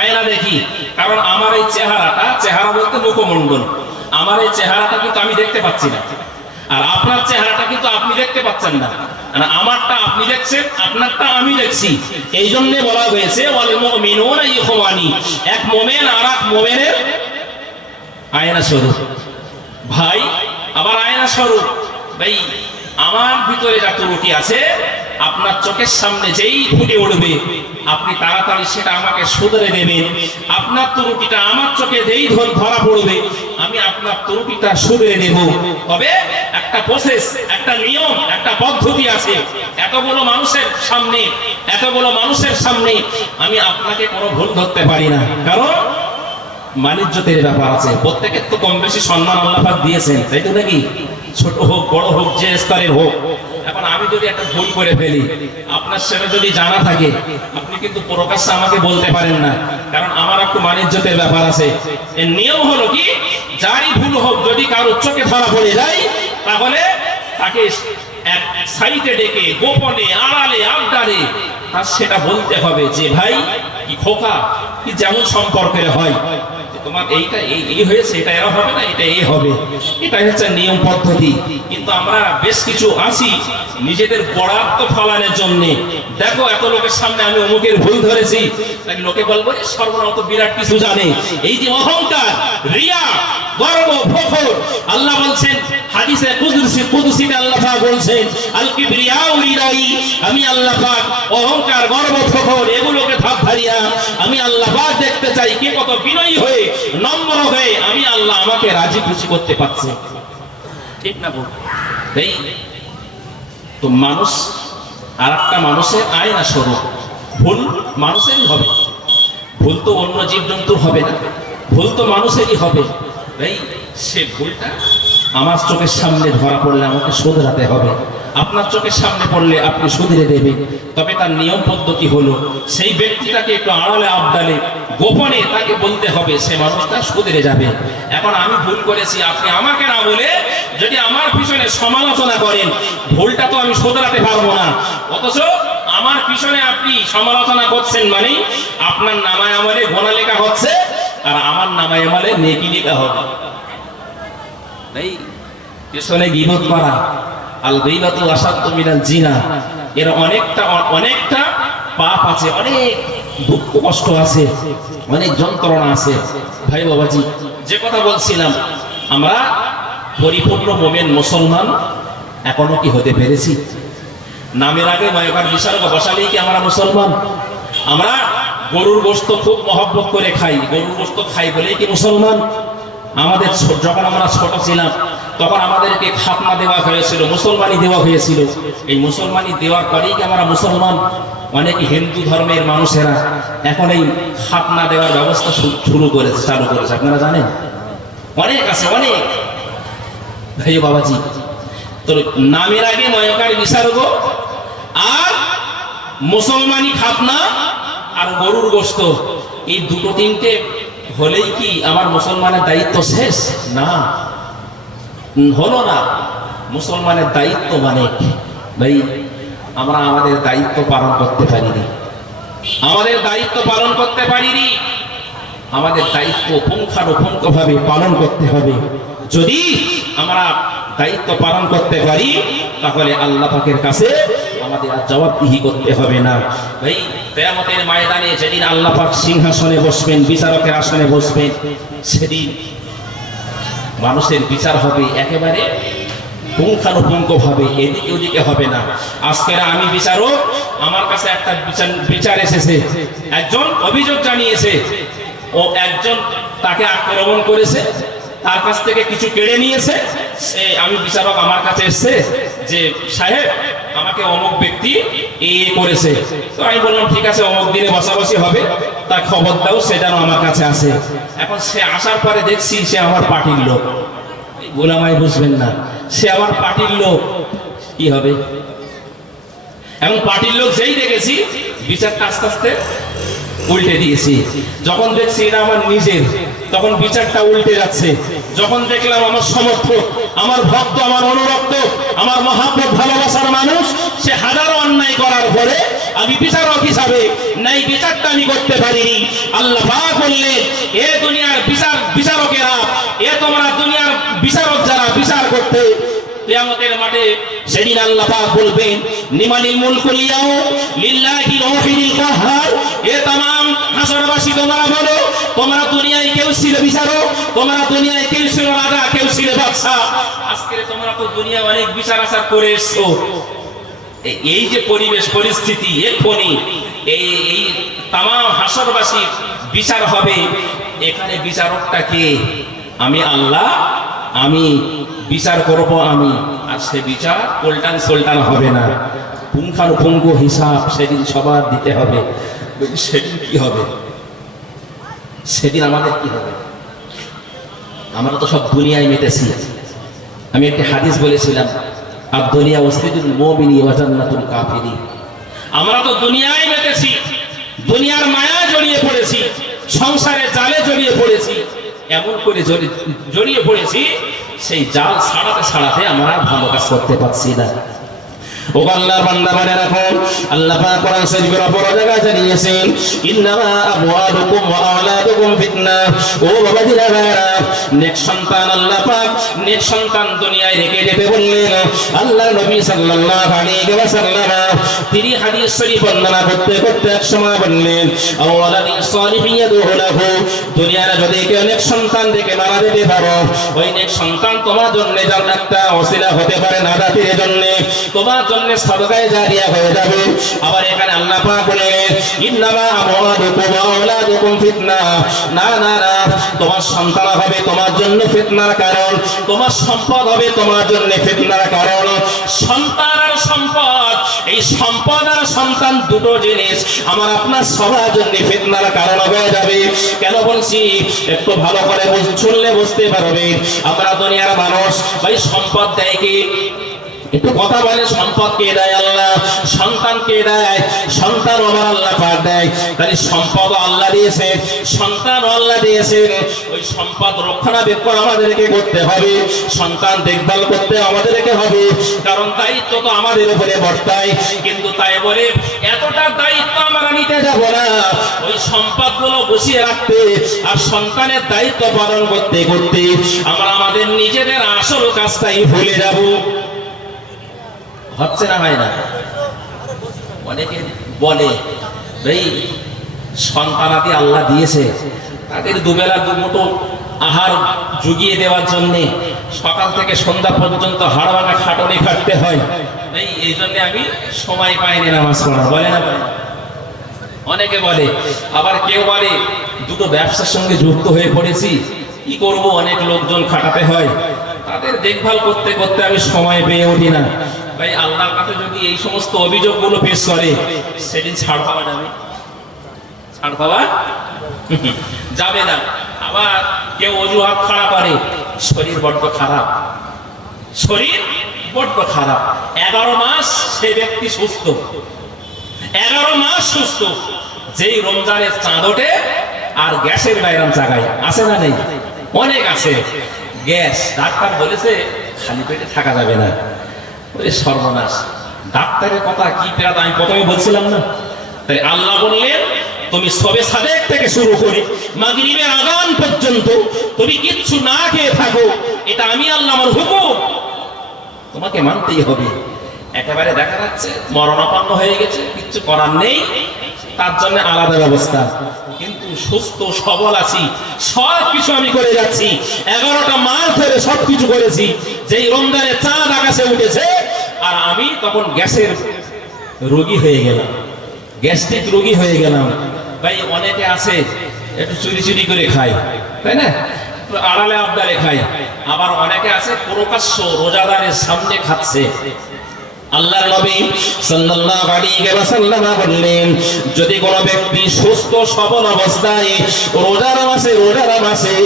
আয়না দেখি, কারণ আমার এই চেহারাটা, চেহারা বলতে মুখমণ্ডল, আমার এই চেহারাটা কিন্তু আমি দেখতে পাচ্ছি না, আর আপনার চেহারাটা কিন্তু আপনি দেখতে পাচ্ছেন না। আমারটা আপনি দেখছেন, আপনারটা আমি দেখছি। এই জন্য বলা হয়েছে ওয়াল মুমিনুনা ইখওয়ানি, এক মুমিন আর এক মুমিনের আয়না স্বরূপ। ভাই আবার আয়না স্বরূপ। ভাই আমার ভিতরে যা ত্রুটি আছে, আপনার চোখের সামনে যেই ফুটে উঠবে, আপনি তাড়াতাড়ি সেটা আমাকে শুধরে দেবেন। আপনার ত্রুটিটা আমার চোখে যেই ধরা পড়বে, আমি আপনার ত্রুটিটা শুধরে দেব। তবে একটা প্রসেস, একটা নিয়ম, একটা পদ্ধতি আছে। এতগুলো মানুষের সামনে, এতগুলো মানুষের সামনে আমি আপনাকে কোনো ভুল ধরতে পারি না, কারণ মানিজ্যতের ব্যাপার আছে। প্রত্যেকের তো কম বেশি সম্মান আল্লাহ পাক দিয়েছেন, তাই তো নাকি? ছোট হোক বড় হোক, যে স্তরের হোক। এখন আমি যদি একটা ভুল করে ফেলি, আপনার সেটা যদি জানা থাকে, আপনি কিন্তু প্রকাশ্যে আমাকে বলতে পারেন না, কারণ আমার একটু মানিজ্যতের ব্যাপার আছে। এর নিয়ম হলো কি, যারই ভুল হোক, যদি কারোর চোখে ধরা পড়ে যায়, তাহলে তাকে এক সাইডে ডেকে গোপনে, আড়ালে, আবদারে তার সেটা বলতে হবে যে ভাই কি খোকা, কি যেমন সম্পর্কের হয়, তোমার এইটা এই হয়েছে, এটা এরা হবে না, এটা এই হবে, এটাই হচ্ছে নিয়ম পদ্ধতি। কিন্তু আমরা বেশ কিছু আছি নিজেদের বরাদ্দ ফলানোর জন্য, দেখো এত লোকের সামনে আমি অমুকের ভুল ধরেছি, তাকে লোকে বলবো সর্বনত বিরাট কিছু জানে। এই যে অহংকার, রিয়া, গর্ব, ফখর, আল্লাহ বলছেন হাদিসে কুদসিতে আল্লাহ পাক বলছেন আল কিবরিয়াউ রিদাই, আমি আল্লাহ পাক অহংকার, গর্ব, ফখর এগুলোকে ধারিয়া আমি আল্লাহ পাক দেখতে চাই কে কত বিনয়ী হয়ে, নম্র হয়ে আমি আল্লাহ আমাকে রাজি খুশি করতে পারছে। ঠিক না বল? এই তো মানুষ আর একটা মানুষের আয়না স্বরূপ, ভুল মানুষেরই হবে, ভুল তো অন্য জীবজন্তুর হবে না, ভুল তো মানুষেরই হবে। এই সে ভুলটা আমার চোখের সামনে ধরা পড়লে আমাকে শুধরাতে হবে, আপনার চোখের সামনে পড়লে আপনি শুধরে দেবেন। তবে তার নিয়ম পদ্ধতি হলো সেই ব্যক্তিটাকে একটু আড়ালে আবডালে গোপনে তাকে বলতে হবে, সে মানুষটা শুধরে যাবে। এখন আমি ভুল করেছি, আপনি আমাকে না বলে যদি আমার পিছনে সমালোচনা করেন, ভুলটা তো আমি শুধরাতে পারবো না, অথচ আমার পিছনে আপনি সমালোচনা করছেন মানে আপনার নামায় আমলে গোনা লেখা হচ্ছে আর আমার নামায় আমলে নেকি লেখা হবে। এই পেছনে গীবত করা, আল গীবাতু আসাদ্দু মিনাল জিনা, এর অনেকটা পাপ আছে, অনেক দুঃখ কষ্ট আছে, অনেক যন্ত্রণা আছে। ভাই বাবাজি, যে কথা বলছিলাম, আমরা পরিপূর্ণ মুমিন মুসলমান এখনো কি হতে পেরেছি? নামের আগে মায়কার বিসর্গ বসালেই কি আমরা মুসলমান? আমরা গরুর গোশত খুব মহব্বত করে খাই, গরুর গোশত খাই বলেই কি মুসলমান? আমাদের যখন আমরা ছোট ছিলাম তখন আমাদেরকে খাতনা দেওয়া হয়েছিল, মুসলমানি দেওয়া হয়েছিল। এই মুসলমানি দেওয়ার পরেই কি আমরা মুসলমান? অনেক হিন্দু ধর্মের মানুষেরা এখন এই খাতনা দেওয়ার ব্যবস্থা চালু করেছে। আপনারা জানেন অনেক আছে, অনেক। ভাই বাবাজি, তো নামের আগে ময়কার বিসর্গ আর মুসলমানি খাতনা আর গরুর গোশত, এই দুটো তিনটে হলেই কি আমার মুসলমানের দায়িত্ব শেষ? না, হলো না। মুসলমানের দায়িত্ব মানে ভাই আমরা আমাদের দায়িত্ব পালন করতে পারিনি, আমাদের দায়িত্ব পালন করতে পারিনি। আমাদের দায়িত্ব পুঙ্খানুপুঙ্খ ভাবে পালন করতে হবে। যদি আমরা দায়িত্ব পালন করতে পারি তাহলে আল্লাহ পাকের কাছে আমাদের আর জবাবদিহি করতে হবে না। ভাই কিয়ামতের ময়দানে যেদিন আল্লাহ পাক সিংহাসনে বসবেন, বিচারকের আসনে বসবেন, সেদিন মানুষের বিচার হবে একেবারে পুঙ্খানুপুঙ্খ ভাবে, এদিকে ওদিকে হবে না। আজকে আমি বিচারক, আমার কাছে একটা বিচার এসেছে, একজন অভিযোগ জানিয়েছে, ও একজন তাকে আক্রমণ করেছে, তার কাছ থেকে কিছু কেড়ে নিয়েছে। আমি বিচারক, আমার কাছে এসছে যে সাহেব আমাকে অমুক ব্যক্তি এই করেছে। তো আমি বললাম ঠিক আছে, অমুক দিনে বসাবসি হবে, তার খবর দাও, সে যেন আমার কাছে আসে। এখন সে আসার পরে দেখছি সে আমার পার্টির লোক। গোলামাই বুঝবেন না, সে আমার পার্টির লোক, কি হবে? এখন পার্টির লোক যেই দেখেছি বিচারটা আস্তে আস্তে উল্টে দিয়েছি। যখন দেখছি এটা আমার নিজের, তখন বিচারটা উল্টে যাচ্ছে। যখন দেখলাম আমার সমর্থক, আমার ভক্ত, আমার অনুরক্ত, আমার মহাব্বত ভালোবাসার মানুষ, সে হাজারো অন্যায় করার পরে আমি বিচারক হিসাবে নাই বিচারটা আমি করতে পারিনি। আল্লাহ পাক বললেন, এ দুনিয়ার বিচারকেরা, এ তোমরা দুনিয়ার বিচারক যারা বিচার করতে, কিয়ামতের মাঠে সেদিন আল্লাহ পাক বলবেন লিমানিল মুলকুল ইয়াউম লিল্লাহিল ওয়াহিদিল কাহ্হার। এ तमाम হাসরবাসী তোমরা বলো, তোমরা দুনিয়ায় কেউ ছিল বিচারক, তোমরা দুনিয়ায় কেউ ছিল রাজা, কেউ ছিল বাদশা। আজকে তোমরা তো দুনিয়া অনেক বিচার আচার করে এসছো। এই যে পরিবেশ পরিস্থিতি, এখনই এই तमाम হাসরবাসী বিচার হবে, এখানে বিচারকটা কে? আমি আল্লাহ, আমি বিচার করব আমি। আর সে বিচার উল্টান সুলটান হবে না, পুঙ্খানুপুঙ্খ হিসাব সেদিন সবার দিতে হবে। সেদিন কি হবে? সেদিন আমাদের কি হবে? আমরা তো সব দুনিয়ায় মেতেছি। আমি একটি হাদিস বলেছিলাম, আর দুনিয়া ওয়াসিদুল মুমিনি ওয়া জান্নাতুল কাফিরি। আমরা তো দুনিয়ায় মেতেছি, দুনিয়ার মায়া জড়িয়ে পড়েছি, সংসারের জালে জড়িয়ে পড়েছি, এমন করে জড়িয়ে পড়েছি সেই জাল ছাড়াতে ছাড়াতে আমরা ভালো কাজ করতে পারছি না। ও আল্লাহর বান্দা বান্দা রাখো, আল্লাহ পাক কোরআন শরীফের অপর জায়গায় জানিয়েছেন ইন্নামা আমওয়ালুকুম ওয়া আওলাদুকুম ফিতনা। ও বাবাজিরা ভাইরা, নেক সন্তান আল্লাহ পাক নেক সন্তান দুনিয়ায় রেখে যেতে বললেন। আল্লাহ নবী সাল্লাল্লাহু আলাইহি ওয়াসাল্লাম তিনি হাদিস শরীফ বর্ণনা করতে করতে এক সময় বললেন আওয়ালাদি সালিহিন ইয়াদউ লাহু, দুনিয়ায় যদি কেউ নেক সন্তান দেখে মারা যেতে পারো, ওই নেক সন্তান তোমার জন্য একটা ওসিলা হতে পারে নাজাতের জন্য, তোমার জন্য সাদকায়ে জারিয়া হয়ে যাবে। আবার এখানে আল্লাহ পাক বলেন ইন্নামা আমওয়ালুকুম ওয়া আওলাদুকুম ফিতনা। না না না, তোমার সন্তান হবে তোমার জন্য ফিতনার কারণ, তোমার সম্পদ হবে তোমার জন্য ফিতনার কারণ। সন্তান আর সম্পদ, এই সম্পদ আর সন্তান দুটো জিনিস আমার আপনার সবার জন্য ফিতনার কারণ হয়ে যাবে। কেন বলছি একটু ভালো করে শুনলে বুঝতে পারবে। আমরা দুনিয়ার মানুষ, ভাই সম্পদ দেয় কি? একটু কথা বলে, সম্পদ কে দেয়? আল্লাহ। সন্তান কে দেয়? সন্তান আমার আল্লাহ পাক দেয়। তাহলে সম্পদ আল্লাহ দিয়েছেন, সন্তান আল্লাহ দিয়েছেন। ওই সম্পদ রক্ষণাবেক্ষণ আমাদেরকে করতে হবে, সন্তান দেখভাল করতে আমাদেরকে হবে, কারণ দায়িত্ব তো আমাদের উপরে বর্তায়। কিন্তু তাই বলে এতটা দায়িত্ব আমরা নিতে যাব না ওই সম্পদগুলো বসিয়ে রাখতে, আর সন্তানের দায়িত্ব পালন করতে করতে আমরা আমাদের নিজেদের আসল কাজটাই ভুলে যাব। হচ্ছে না, হয় না? অনেকে বলে ভাই সন্তানাদি আল্লাহ দিয়েছে, তাদের দুবেলা দুমুঠো আহার জুগিয়ে দেওয়ার জন্য সকাল থেকে সন্ধ্যা পর্যন্ত হাড় ভাঙা খাটনি খাটতে হয়, এই জন্য আমি সময় পাইনি নামাজ পড়া। বলে না? অনেকে বলে। আবার কেউ বলে দুটো ব্যবসার সঙ্গে যুক্ত হয়ে পড়েছি, কি করব, অনেক লোকজন খাটাতে হয়, তাদের দেখভাল করতে করতে আমি সময় পেয়ে উঠি না। ভাই আল্লাহর কাছে যদি এই সমস্ত অভিযোগগুলো পেশ করে, সেদিন ছাড় পাওয়া যাবে? ছাড় পাওয়া যাবে না। আবার কেউ অজুহাত খাড়া করে, শরীর বড্ড খারাপ, শরীর বড্ড খারাপ। 11 মাস সে ব্যক্তি সুস্থ, 11 মাস সুস্থ। যেই রমজানের চাঁদ ওঠে আর গ্যাসের বাইরাম চাগায়, আছে না নেই? অনেক আছে। গ্যাস, ডাক্তার বলেছে খালি পেটে থাকা যাবে না। ওরে সর্বনাশ, ডাক্তারের কথা কি পেরাত আমি প্রথমে বলছিলাম না? তাই আল্লাহ বললেন তুমি সবে সাদেক থেকে শুরু করে মাগরিবের আযান পর্যন্ত তুমি কিচ্ছু না খেয়ে থাকো, এটা আমি আল্লাহ আমার হুকুম, তোমাকে মানতেই হবে। একেবারে দেখা যাচ্ছে মরণাপন্ন হয়ে গেছে, কিচ্ছু করার নেই, তার জন্য আলাদা ব্যবস্থা। কিন্তু সুস্থ সবল আছি, সব কিছু আমি করে যাচ্ছি, 11টা মাস ধরে সবকিছু করেছি। যেই রমজানের চাঁদ আকাশে উঠেছে আর আমি তখন গ্যাসের রোগী হয়ে গেলাম, গ্যাস্ট্রিক রোগী হয়ে গেলাম। ভাই অনেকে আছে একটু চুরি চুরি করে খায়, তাই না? আড়ালে আবদারে খায়। আবার অনেকে আছে প্রকাশ্য রোজাদারের সামনে খাচ্ছে। আল্লাহর নবী সাল্লাল্লাহু আলাইহি ওয়াসাল্লাম বললেন যদি কোন ব্যক্তি সুস্থ সবল অবস্থায় রোজার মাসে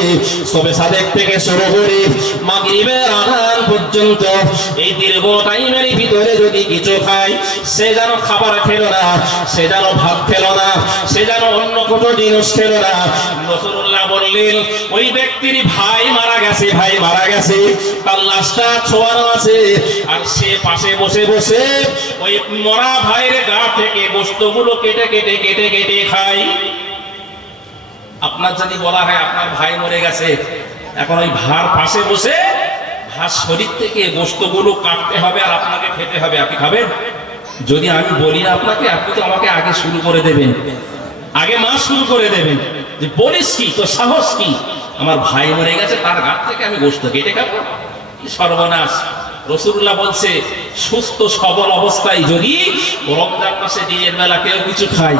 সবে সাদেক থেকে শুরু করে মাগরিবের আযান পর্যন্ত এই দীর্ঘ টাইমের ভিতরে যদি কিছু খায়, সে যেন খাবার খেলো না, সে যেন ভাত খেলো না, সে যেন অন্য কোনো জিনিস খেলো না। রাসূলুল্লাহ বললেন ওই ব্যক্তির ভাই মারা গেছে, তার লাশটা ছোঁয়ানো আছে, আর সে পাশে বসে বসে ওই মরা ভাইয়ের গা থেকে গোশতগুলো কেটে কেটে কেটে কেটে খায়। আপনার যদি বলা হয় আপনার ভাই মরে গেছে, এখন ওই ভার পাশে বসে ভার শরীর থেকে গোশতগুলো কাটতে হবে আর আপনাকে খেতে হবে, আপনি খাবেন? যদি আমি বলি আপনাকে, আপনি তো আমাকে আগে শুরু করে দেবেন, আগে মা শুরু করে দেবেন যে বলিস কি, তোর সাহস কি, আমার ভাই মরে গেছে তার গা থেকে আমি গোশত কেটে খাবো? সর্বনাশ। রাসূলুল্লাহ বলছে সুস্থ সবল অবস্থায় যদি রমজান মাসে দিনের বেলা কেউ কিছু খায়,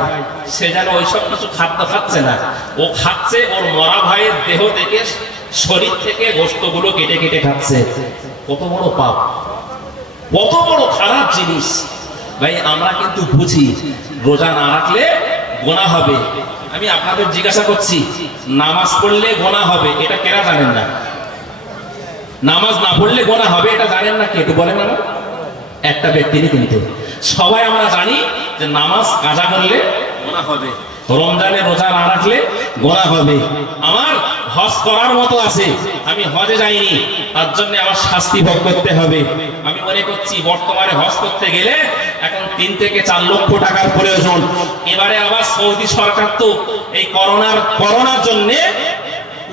সে যেন ওইসব কিছু খাদ্য খাচ্ছে না, ও খাচ্ছে ওর মরা ভাইয়ের দেহ থেকে, শরীর থেকে গোশতগুলো কেটে কেটে খাচ্ছে। কত বড় পাপ, কত বড় খারাপ জিনিস। ভাই আমরা কিন্তু বুঝি রোজা না রাখলে গোনা হবে। আমি আপনাদের জিজ্ঞাসা করছি, নামাজ পড়লে গোনা হবে এটা কেরা জানেন না? নামাজ না পড়লে গোনা হবে এটা জানেন না? কে একটু বলেন? আমার একটা ব্যক্তিরই, কিন্তু সবাই আমরা জানি যে নামাজ কাজা করলে গোনা হবে, রমজানে রোজা না রাখলে গোনা হবে। আমার হজ করার মতো আছে, আমি হজে যাইনি, তার জন্য আমার শাস্তি ভোগ করতে হবে। আমি মনে করছি বর্তমানে হজ করতে গেলে এখন 3 থেকে 4 লক্ষ টাকার প্রয়োজন। এবারে আবার সৌদি সরকার তো এই করোনার জন্য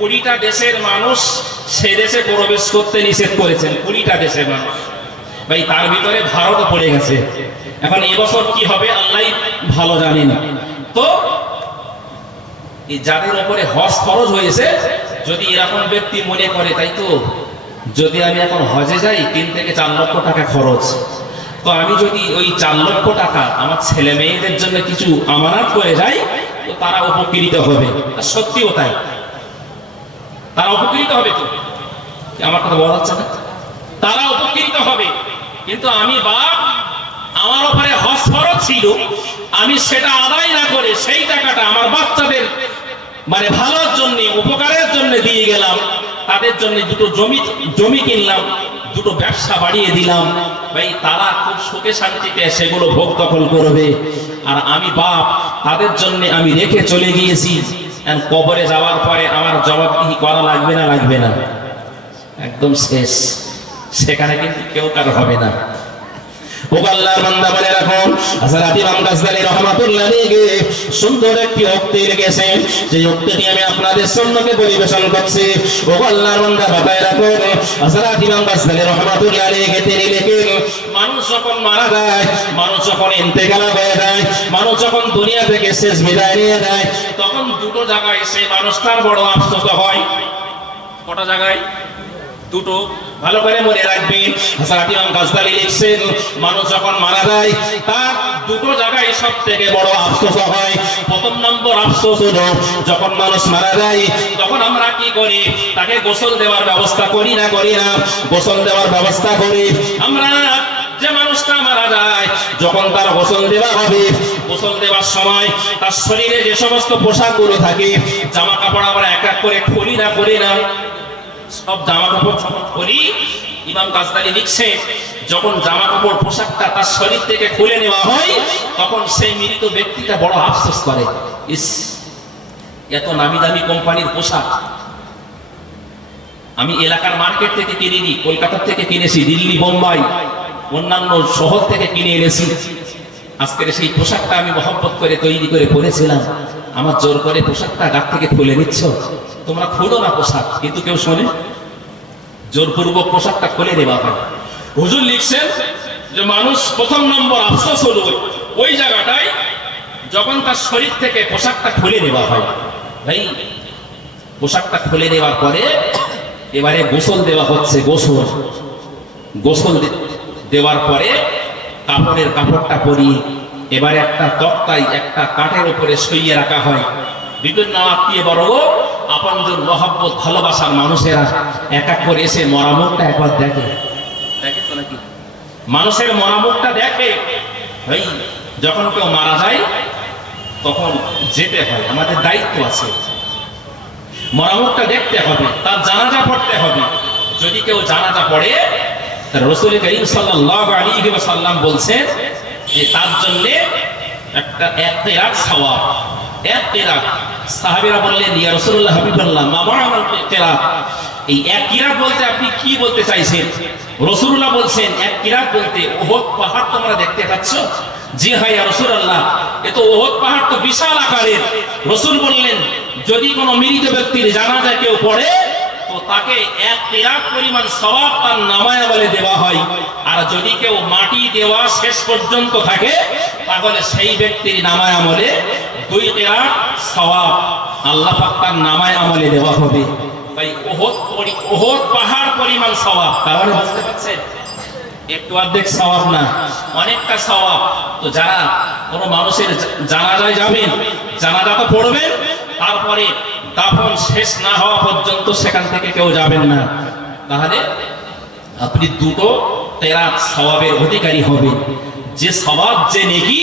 20টা দেশের মানুষ সে দেশে প্রবেশ করতে নিষেধ করেছেন, 20টা দেশের মানুষ। ভাই তার ভিতরে ভারতও পড়ে গেছে। এখন এবছর কি হবে আল্লাহ ভালো জানেন। তো যাদের উপরে হজ ফরজ হয়েছে, যদি এরকম ব্যক্তি মনে করে তাই তো যদি আমি এখন হজে যাই 3 থেকে 4 লক্ষ টাকা খরচ, তো আমি যদি ওই 4 লক্ষ টাকা আমার ছেলে মেয়েদের জন্য কিছু আমানত করে যাই, তো তারা উপকৃত হবে। সত্যিও তাই, তারা উপকৃত হবে। তো আমার কথা বলা যাচ্ছে না, তারা উপকৃত হবে। কিন্তু আমি বাপ, আমার উপরে হজ ফরজ ছিল, আমি সেটা আদায় না করে সেই টাকাটা আমার বাচ্চাদের মানে ভালোর জন্য, উপকারের জন্য দিয়ে গেলাম। তাদের জন্য 2টো জমি কিনলাম, 2টো ব্যবসা বাড়িয়ে দিলাম। ভাই তারা খুব সুখে শান্তিতে সেগুলো ভোগ দখল করবে, আর আমি বাপ তাদের জন্য আমি রেখে চলে গিয়েছি। কবরে যাওয়ার পরে আমার জবাবদিহি করা লাগবে না? লাগবে না, একদম শেষ। সেখানে কিন্তু কেউ কারো হবে না। ও আল্লাহর বান্দা বলে রাখুন, হযরত ইমাম গাজদালী রাহমাতুল্লাহ আলাইহি সুন্দর একটি উক্তি লিখেছেন, যে উক্তিটি আমি আপনাদের সম্মুখে পরিবেশন করছি। ও আল্লাহর বান্দা বাতায় রাখুন, হযরত ইমাম গাজদালী রাহমাতুল্লাহ আলাইহি তিনি লেখেন, মানুষ যখন মারা যায়, মানুষ যখন ইন্তেকাল হয়ে যায়, মানুষ যখন দুনিয়া থেকে শেষ বিদায় নিয়ে যায়, তখন 2টো জায়গায় সেই মানুষটার বড় আফসোস হয়। কটা জায়গায়? 2টো। ভালো করে মনে রাখবেন, হযরত ইমাম গাজদালী লিখছেন, মানুষ যখন মারা যায় তার 2টো জায়গায় সবথেকে বড় আফসোস হয়। প্রথম নম্বর আফসোস হলো, যখন মানুষ মারা যায় তখন আমরা কি করি? তাকে গোসল দেওয়ার ব্যবস্থা করি না? করি না? গোসল দেওয়ার ব্যবস্থা করি আমরা। যে মানুষটা মারা যায়, যখন তার গোসল দেওয়া হবে, গোসল দেওয়ার সময় তার শরীরে যে সমস্ত পোশাকগুলো থাকে, জামা কাপড় আমরা এক এক করে খুলি না? করি না? সব জামা কাপড় খুলি। ইমাম গাজদালী লিখছে, যখন জামা কাপড় পোশাকটা তার শরীর থেকে খুলে নেওয়া হয়, তখন সেই মৃত ব্যক্তিটা বড় আফসোস করে, ইস, এত নামি দামি কোম্পানির পোশাক আমি এলাকার মার্কেট থেকে কিনিনি, কলকাতা থেকে কিনেছি, দিল্লি, বোম্বাই, অন্যান্য শহর থেকে কিনে এনেছি। আজকের সেই পোশাকটা আমি মহব্বত করে তৈরি করে পরেছিলাম, আমার জোর করে পোশাকটা গাছ থেকে খুলে নিচ্ছ। তোমরা খুলো না পোশাক, কিন্তু কেউ শোনে? জোরপূর্বক পোশাকটা খুলে দেওয়া হয়। হুজুর লিখছেন যে মানুষ প্রথম নম্বর আফসোস হলো ওই জায়গাটায়, যখন তার শরীর থেকে পোশাকটা খুলে দেওয়া হয়। ভাই পোশাকটা খুলে দেওয়ার পরে এবারে গোসল দেওয়া হচ্ছে। গোসল দেওয়ার পরে কাপড়টা পরিয়ে এবারে একটা তক্তায়, একটা কাঠের উপরে শুইয়ে রাখা হয়। বিভিন্ন আত্মীয় বর্গ, আপনজন, মহব্বত, ভালোবাসার মানুষেরা এক এক করে এসে মরামুখটা একবার দেখে তো নাকি? মানুষের মরামুখটা দেখে। ভাই যখন কেউ মারা যায় তখন যেতে হয়, আমাদের দায়িত্ব আছে, মরামুখটা দেখতে হবে, তার জানাজা পড়তে হবে। যদি কেউ জানাজা পড়ে, রাসূল করিম সাল্লাল্লাহু আলাইহি ওয়াসাল্লাম বলছেন যে তার জন্য একটা কিরাত সওয়াব। এক কিরাত। সাহাবীরা বললেন, ইয়া রাসূলুল্লাহ, হাবিবাল্লাহ, মা মা'আল কিরাত? এই এক কিরাত বলতে আপনি কি বলতে চাইছেন? রাসূলুল্লাহ বলছেন, এক কিরাত বলতে উহুদ পাহাড় তোমরা দেখতে পাচ্ছ? জি হ্যাঁ ইয়া রাসূলুল্লাহ, এ তো উহুদ পাহাড় তো বিশাল আকারের। রাসূল বললেন, যদি কোনো মৃত ব্যক্তির জানাজা কেউ পড়ে, তো তাকে এক কিরাত পরিমাণ সওয়াব তার নামায় আমলে দেওয়া হয়। আর যদি কেউ মাটি দেওয়া শেষ পর্যন্ত থাকে, তাহলে সেই ব্যক্তির নামায় আমলে 2 কিরাত সওয়াব আল্লাহ পাক তার নামায় আমলে দেওয়া হবে। তাই উহুদ পাহাড় পরিমাণ সওয়াব। তাহলে বুঝতে পারছেন, একটু অর্ধেক সওয়াব না, অনেকটা সওয়াব। তো যারা কোনো মানুষের জানাজায় যাবেন, জানাজা তো পড়বেন, তারপরে দাফন শেষ না হওয়া পর্যন্ত সেখান থেকে কেউ যাবেন না। তাহলে আপনি 2টো কিরাত সওয়াবের অধিকারী হবেন। যে সওয়াব, যে নেকি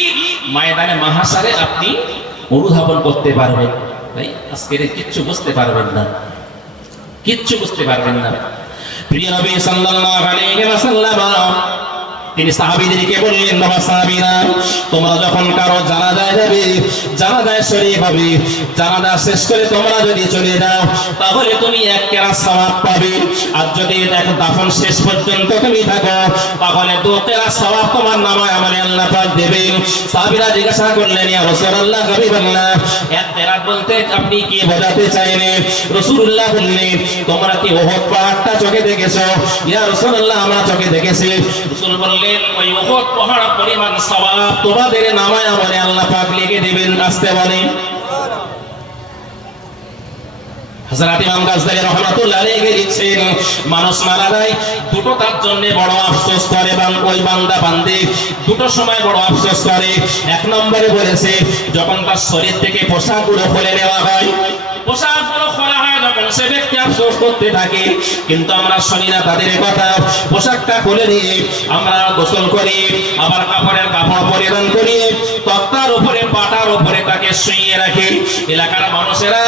ময়দানে মাহশারে আপনি অনুধাবন করতে পারবেন। তাই আজকের কিচ্ছু বুঝতে পারবেন না, কিচ্ছু বুঝতে পারবেন না। প্রিয় নবী সাল্লাল্লাহু আলাইহি ওয়াসাল্লাম তিনি সাহাবীদেরকে বললেন, বাবা সাহাবীরা, তোমরা যখন কারো জানাজায় যাবে, জানাজায় শরীক হবে, জানাজা শেষ করে তোমরা যদি চলে যাও তাহলে তুমি 1 কেরাত সওয়াব পাবে। আর যদি দেখো দাফন শেষ পর্যন্ত তুমি থাকো তাহলে 2 কেরাত সওয়াব তোমার নামায় আমলে আল্লাহ পাক দেবেন। সাহাবীরা জিজ্ঞাসা করলেন, ইয়া রাসূলুল্লাহ, হাবিবাল্লাহ, 1 কেরাত বলতে আপনি কি বোঝাতে চাইলেন? রাসূলুল্লাহ বললেন, তোমরা কি উহুদ পাহাড়টা চোখে দেখেছো? ইয়া রাসূলুল্লাহ, আমরা চোখে দেখেছি। রাসূল বললেন, ওই উহুদ পাহাড় পরিমাণ সওয়াব তোমাদের নামায় আমলে আল্লাহ পাক লিখে দিবেন। আসতে বলেন। হযরত ইমাম গাজদালী রাহমাতুল্লাহ আলাইহি লিখছেন, মানুষ মারা যায় দুটো তার জন্য বড় আফসোস করে, এবং ওই বান্দা বান্দি দুটো সময় বড় আফসোস করে। 1 নম্বরে বলেছে, যখন তার শরীর থেকে পোশাকগুলো খুলে নেওয়া হয়, পোশাকগুলো খোলা হয় যখন সে ব্যক্তি আফসোস করতে থাকে। কিন্তু আমরা শুনি না তাদের কথা। পোশাকটা খুলে নিয়ে আমরা গোসল করি, আবার কাপড়ের কাপড় পরিধান করি, তক্তার উপরে পাটার উপরে তাকে শুইয়ে রাখি। এলাকার মানুষেরা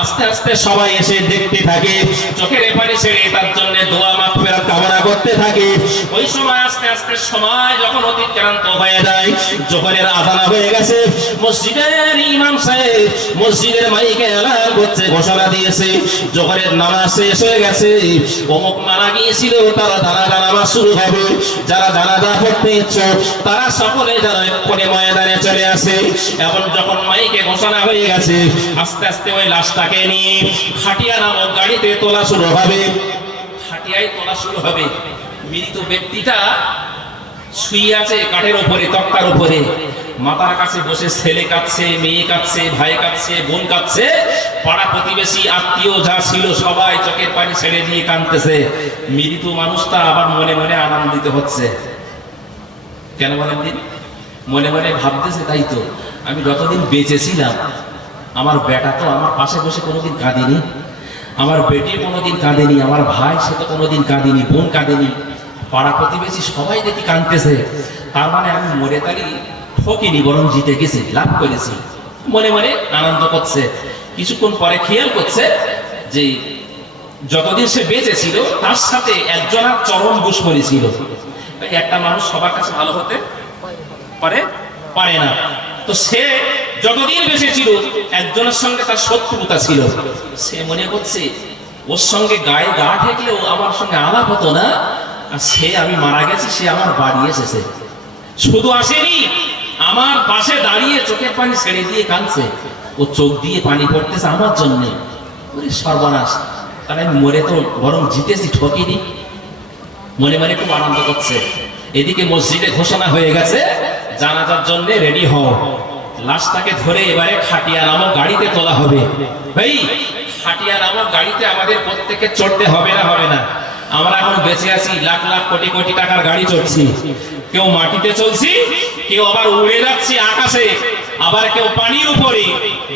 আস্তে আস্তে সবাই এসে দেখতে থাকে, চোখের পানি ছেড়ে তার জন্য দোয়া মাগফিরাত কামনা করতে থাকে। ওই সময় আস্তে আস্তে সময় যখন অতিক্রান্ত হয়ে যায়, জোহরের আযান হয়ে গেছে, মসজিদের ইমাম সাহেব মসজিদের মাইকে এলান করছে, ঘোষণা দিয়েছে জোহরের নামাজ শেষ হয়ে গেছে, অমুক মারা গিয়েছিল, তারা জানাজা নামাজ শুরু হবে। যারা জানাজা পড়তে ইচ্ছুক তারা সকলে যেন এক্ষুনি ময়দানে চলে আসে। এবং যখন মাইকে ঘোষণা হয়ে গেছে, আস্তে আস্তে ওই লাশটাকে নিয়ে খাটিয়া নামক গাড়িতে তোলা শুরু হবে। খাটিয়ায় তোলা শুরু হবে। মৃত ব্যক্তিটা শুয়ে আছে কাঠের উপরে, তক্তার উপরে, মাথার কাছে বসে ছেলে কাঁদছে, মেয়ে কাঁদছে, ভাই কাঁদছে, বোন কাঁদছে, পাড়া প্রতিবেশী আত্মীয় যা ছিল সবাই চোখের পানি ছেড়ে দিয়ে কাঁদতেছে। মৃত মানুষটা আবার মনে মনে আনন্দিত হচ্ছে। কেন বলেন দিন? মনে মনে ভাবতেছে, তাই তো আমি যতদিন বেঁচে ছিলাম আমার বেটা তো আমার পাশে বসে কোনোদিন কাঁদেনি, আমার বেটি কোনোদিন কাঁদেনি, আমার ভাই সে তো কোনোদিন কাঁদেনি, বোন কাঁদেনি, পাড়া প্রতিবেশী সবাই দেখি কাঁদতেছে। তার মানে আমি মরে তালি ঠকিনি, বরং জিতে গেছি, লাভ করেছি। মনে মনে আনন্দ করছে। কিছুক্ষণ পরে খেয়াল করছে যে যতদিন সে বেঁচে ছিল তার সাথে একজনের চরম দুশমনি ছিল। একটা মানুষ সবার কাছে ভালো হতে পারে না। তো সে যতদিন বেঁচে ছিল একজনের সঙ্গে তার শত্রুতা ছিল। সে মনে করছে ওর সঙ্গে গায়ে গা ঠেকলেও আমার সঙ্গে আলাপ হতো না, আর সে আমি মারা গেছি, সে আমার বাড়ি এসেছে, শুধু আসেনি আমার পাশে দাঁড়িয়ে চোখের পানি ছেড়ে দিয়ে কাঁদছে। ও চোখ দিয়ে পানি পড়তেছে আমার জন্য। সর্বনাশ, তাহলে আমি মরে তো বরং জিতেছি, ঠকিনি। মনে মনে খুব আনন্দ করছে। এদিকে মসজিদে ঘোষণা হয়ে গেছে, জানাজার জন্য রেডি হও। লাশটাকে ধরে এবারে খাটিয়া নামক গাড়িতে তোলা হবে। ভাই, খাটিয়া নামক গাড়িতে আমাদের প্রত্যেকে চড়তে হবে না? হবে না? আমরা এখন বেঁচে আছি, লাখ লাখ কোটি কোটি টাকার গাড়ি চড়ছি। কেউ মাটিতে চলছি, কেউ আবার উড়ে যাচ্ছি আকাশে, আবার কেউ পানির উপরে।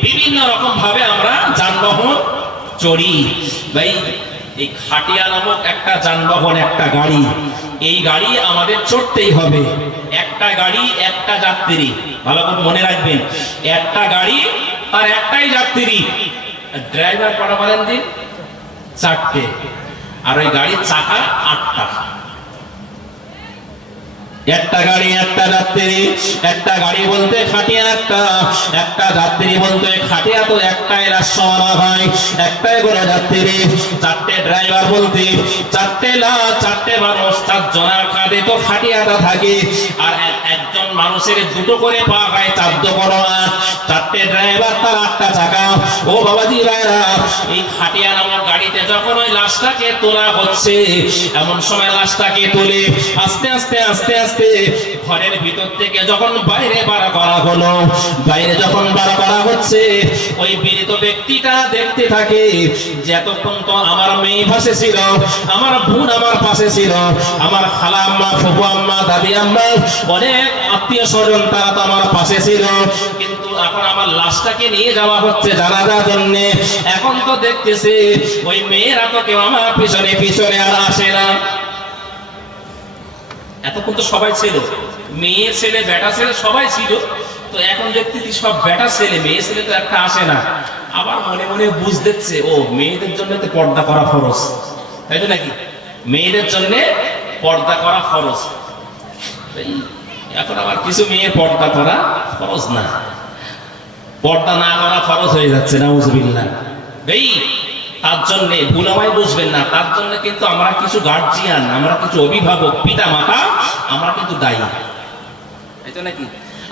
বিভিন্ন রকম ভাবে আমরা যানবাহন চড়ি। ভাই, এই খাটিয়া নামক একটা যানবাহন, একটা গাড়ি, এই গাড়ি আমাদের চড়তেই হবে। একটা গাড়ি, একটা যাত্রী, ভালো করে মনে রাখবেন, একটা গাড়ি আর একটাই যাত্রী। ড্রাইভার কটা বলেন দিন? 4টে। আর ওই গাড়ির চাকা 8টা। একটা গাড়ি, একটা যাত্রী। একটা গাড়ি বলতে খাটিয়া একটা, একটা যাত্রী বলতে খাটিয়া তো একটাই রাজসমানা হয়, একটাই করে যাত্রী। 4টে ড্রাইভার বলতে 4টে মানুষ, 4 জনের কাঁধে তো খাটিয়াটা থাকে। আর একজন মানুষের 2টো করে পা হয়, 4 করে 8। 4টে ড্রাইভার, তার 8টা চাকা। ও বাবাজি ভাইরা, এই খাটিয়া নামক গাড়িতে যখন ওই লাশটাকে তোলা হচ্ছে, এমন সময় লাশটাকে তুলে আস্তে আস্তে আস্তে আস্তে ঘরের ভিতর থেকে যখন বাইরে বার করা হলো, বাইরে যখন বার করা হচ্ছে, ওই পীড়িত ব্যক্তিটা দেখতে থাকে যে এতক্ষণ তো আমার মেয়ে পাশে ছিল, আমার বোন আমার পাশে ছিল, আমার খালা আম্মা, ফুফু আম্মা, দাদি আম্মা, অনেক আত্মীয় স্বজন তারা তো আমার পাশে ছিল, কিন্তু এখন আমার লাশটাকে নিয়ে যাওয়া হচ্ছে জানাজার জন্য। এখন তো দেখতেছে ওই মেয়েরা তো কেউ আমার পিছনে পিছনে আর আসে না। এতক্ষণ তো সবাই ছিল, মেয়ে ছেলে বেটা ছেলে সবাই ছিল। তো এখন দেখতেছি সব বেটা ছেলে, মেয়ে ছেলে তো একটা আসে না। আবার মনে মনে বুঝতেছে, ও মেয়েদের জন্য তো পর্দা করা ফরজ, তাই তো নাকি? মেয়েদের জন্য পর্দা করা ফরজ। এখন আবার কিছু মেয়ের পর্দা করা ফরজ না, পর্দা না করা ফরজ হয়ে যাচ্ছে, নাউজুবিল্লাহ। এই তার জন্যে ভুল আমায় বুঝবেন না, তার জন্য কিন্তু আমরা কিছু গার্জিয়ান, আমরা কিছু অভিভাবক, পিতা মাতা, আমরা কিন্তু দায়ী, এই তো নাকি?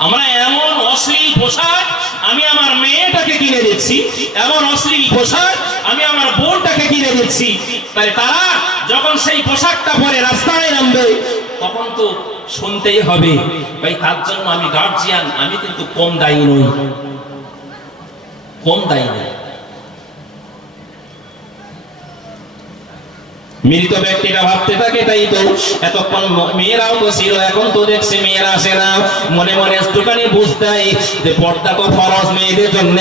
আমরা এমন অশ্লীল পোশাক আমি আমার মেয়েটাকে কিনে দিচ্ছি, এমন অশ্লীল পোশাক আমি আমার বোনটাকে কিনে দিচ্ছি, তাই তারা যখন সেই পোশাকটা পরে রাস্তায় নামবে তখন তো শুনতেই হবে। ভাই তার জন্য আমি গার্জিয়ান, আমি কিন্তু কম দায়ী নই, কম দায়ী নই। মৃত ব্যক্তিটা ভাবতে থাকে তাই তো এতক্ষণ মেয়েরাও তো ছিল, এখন তো দেখছে মেয়েরা আসে না, মনে মনে একটুখানি বুঝতে যে পর্দা তো ফরজ মেয়েদের জন্য,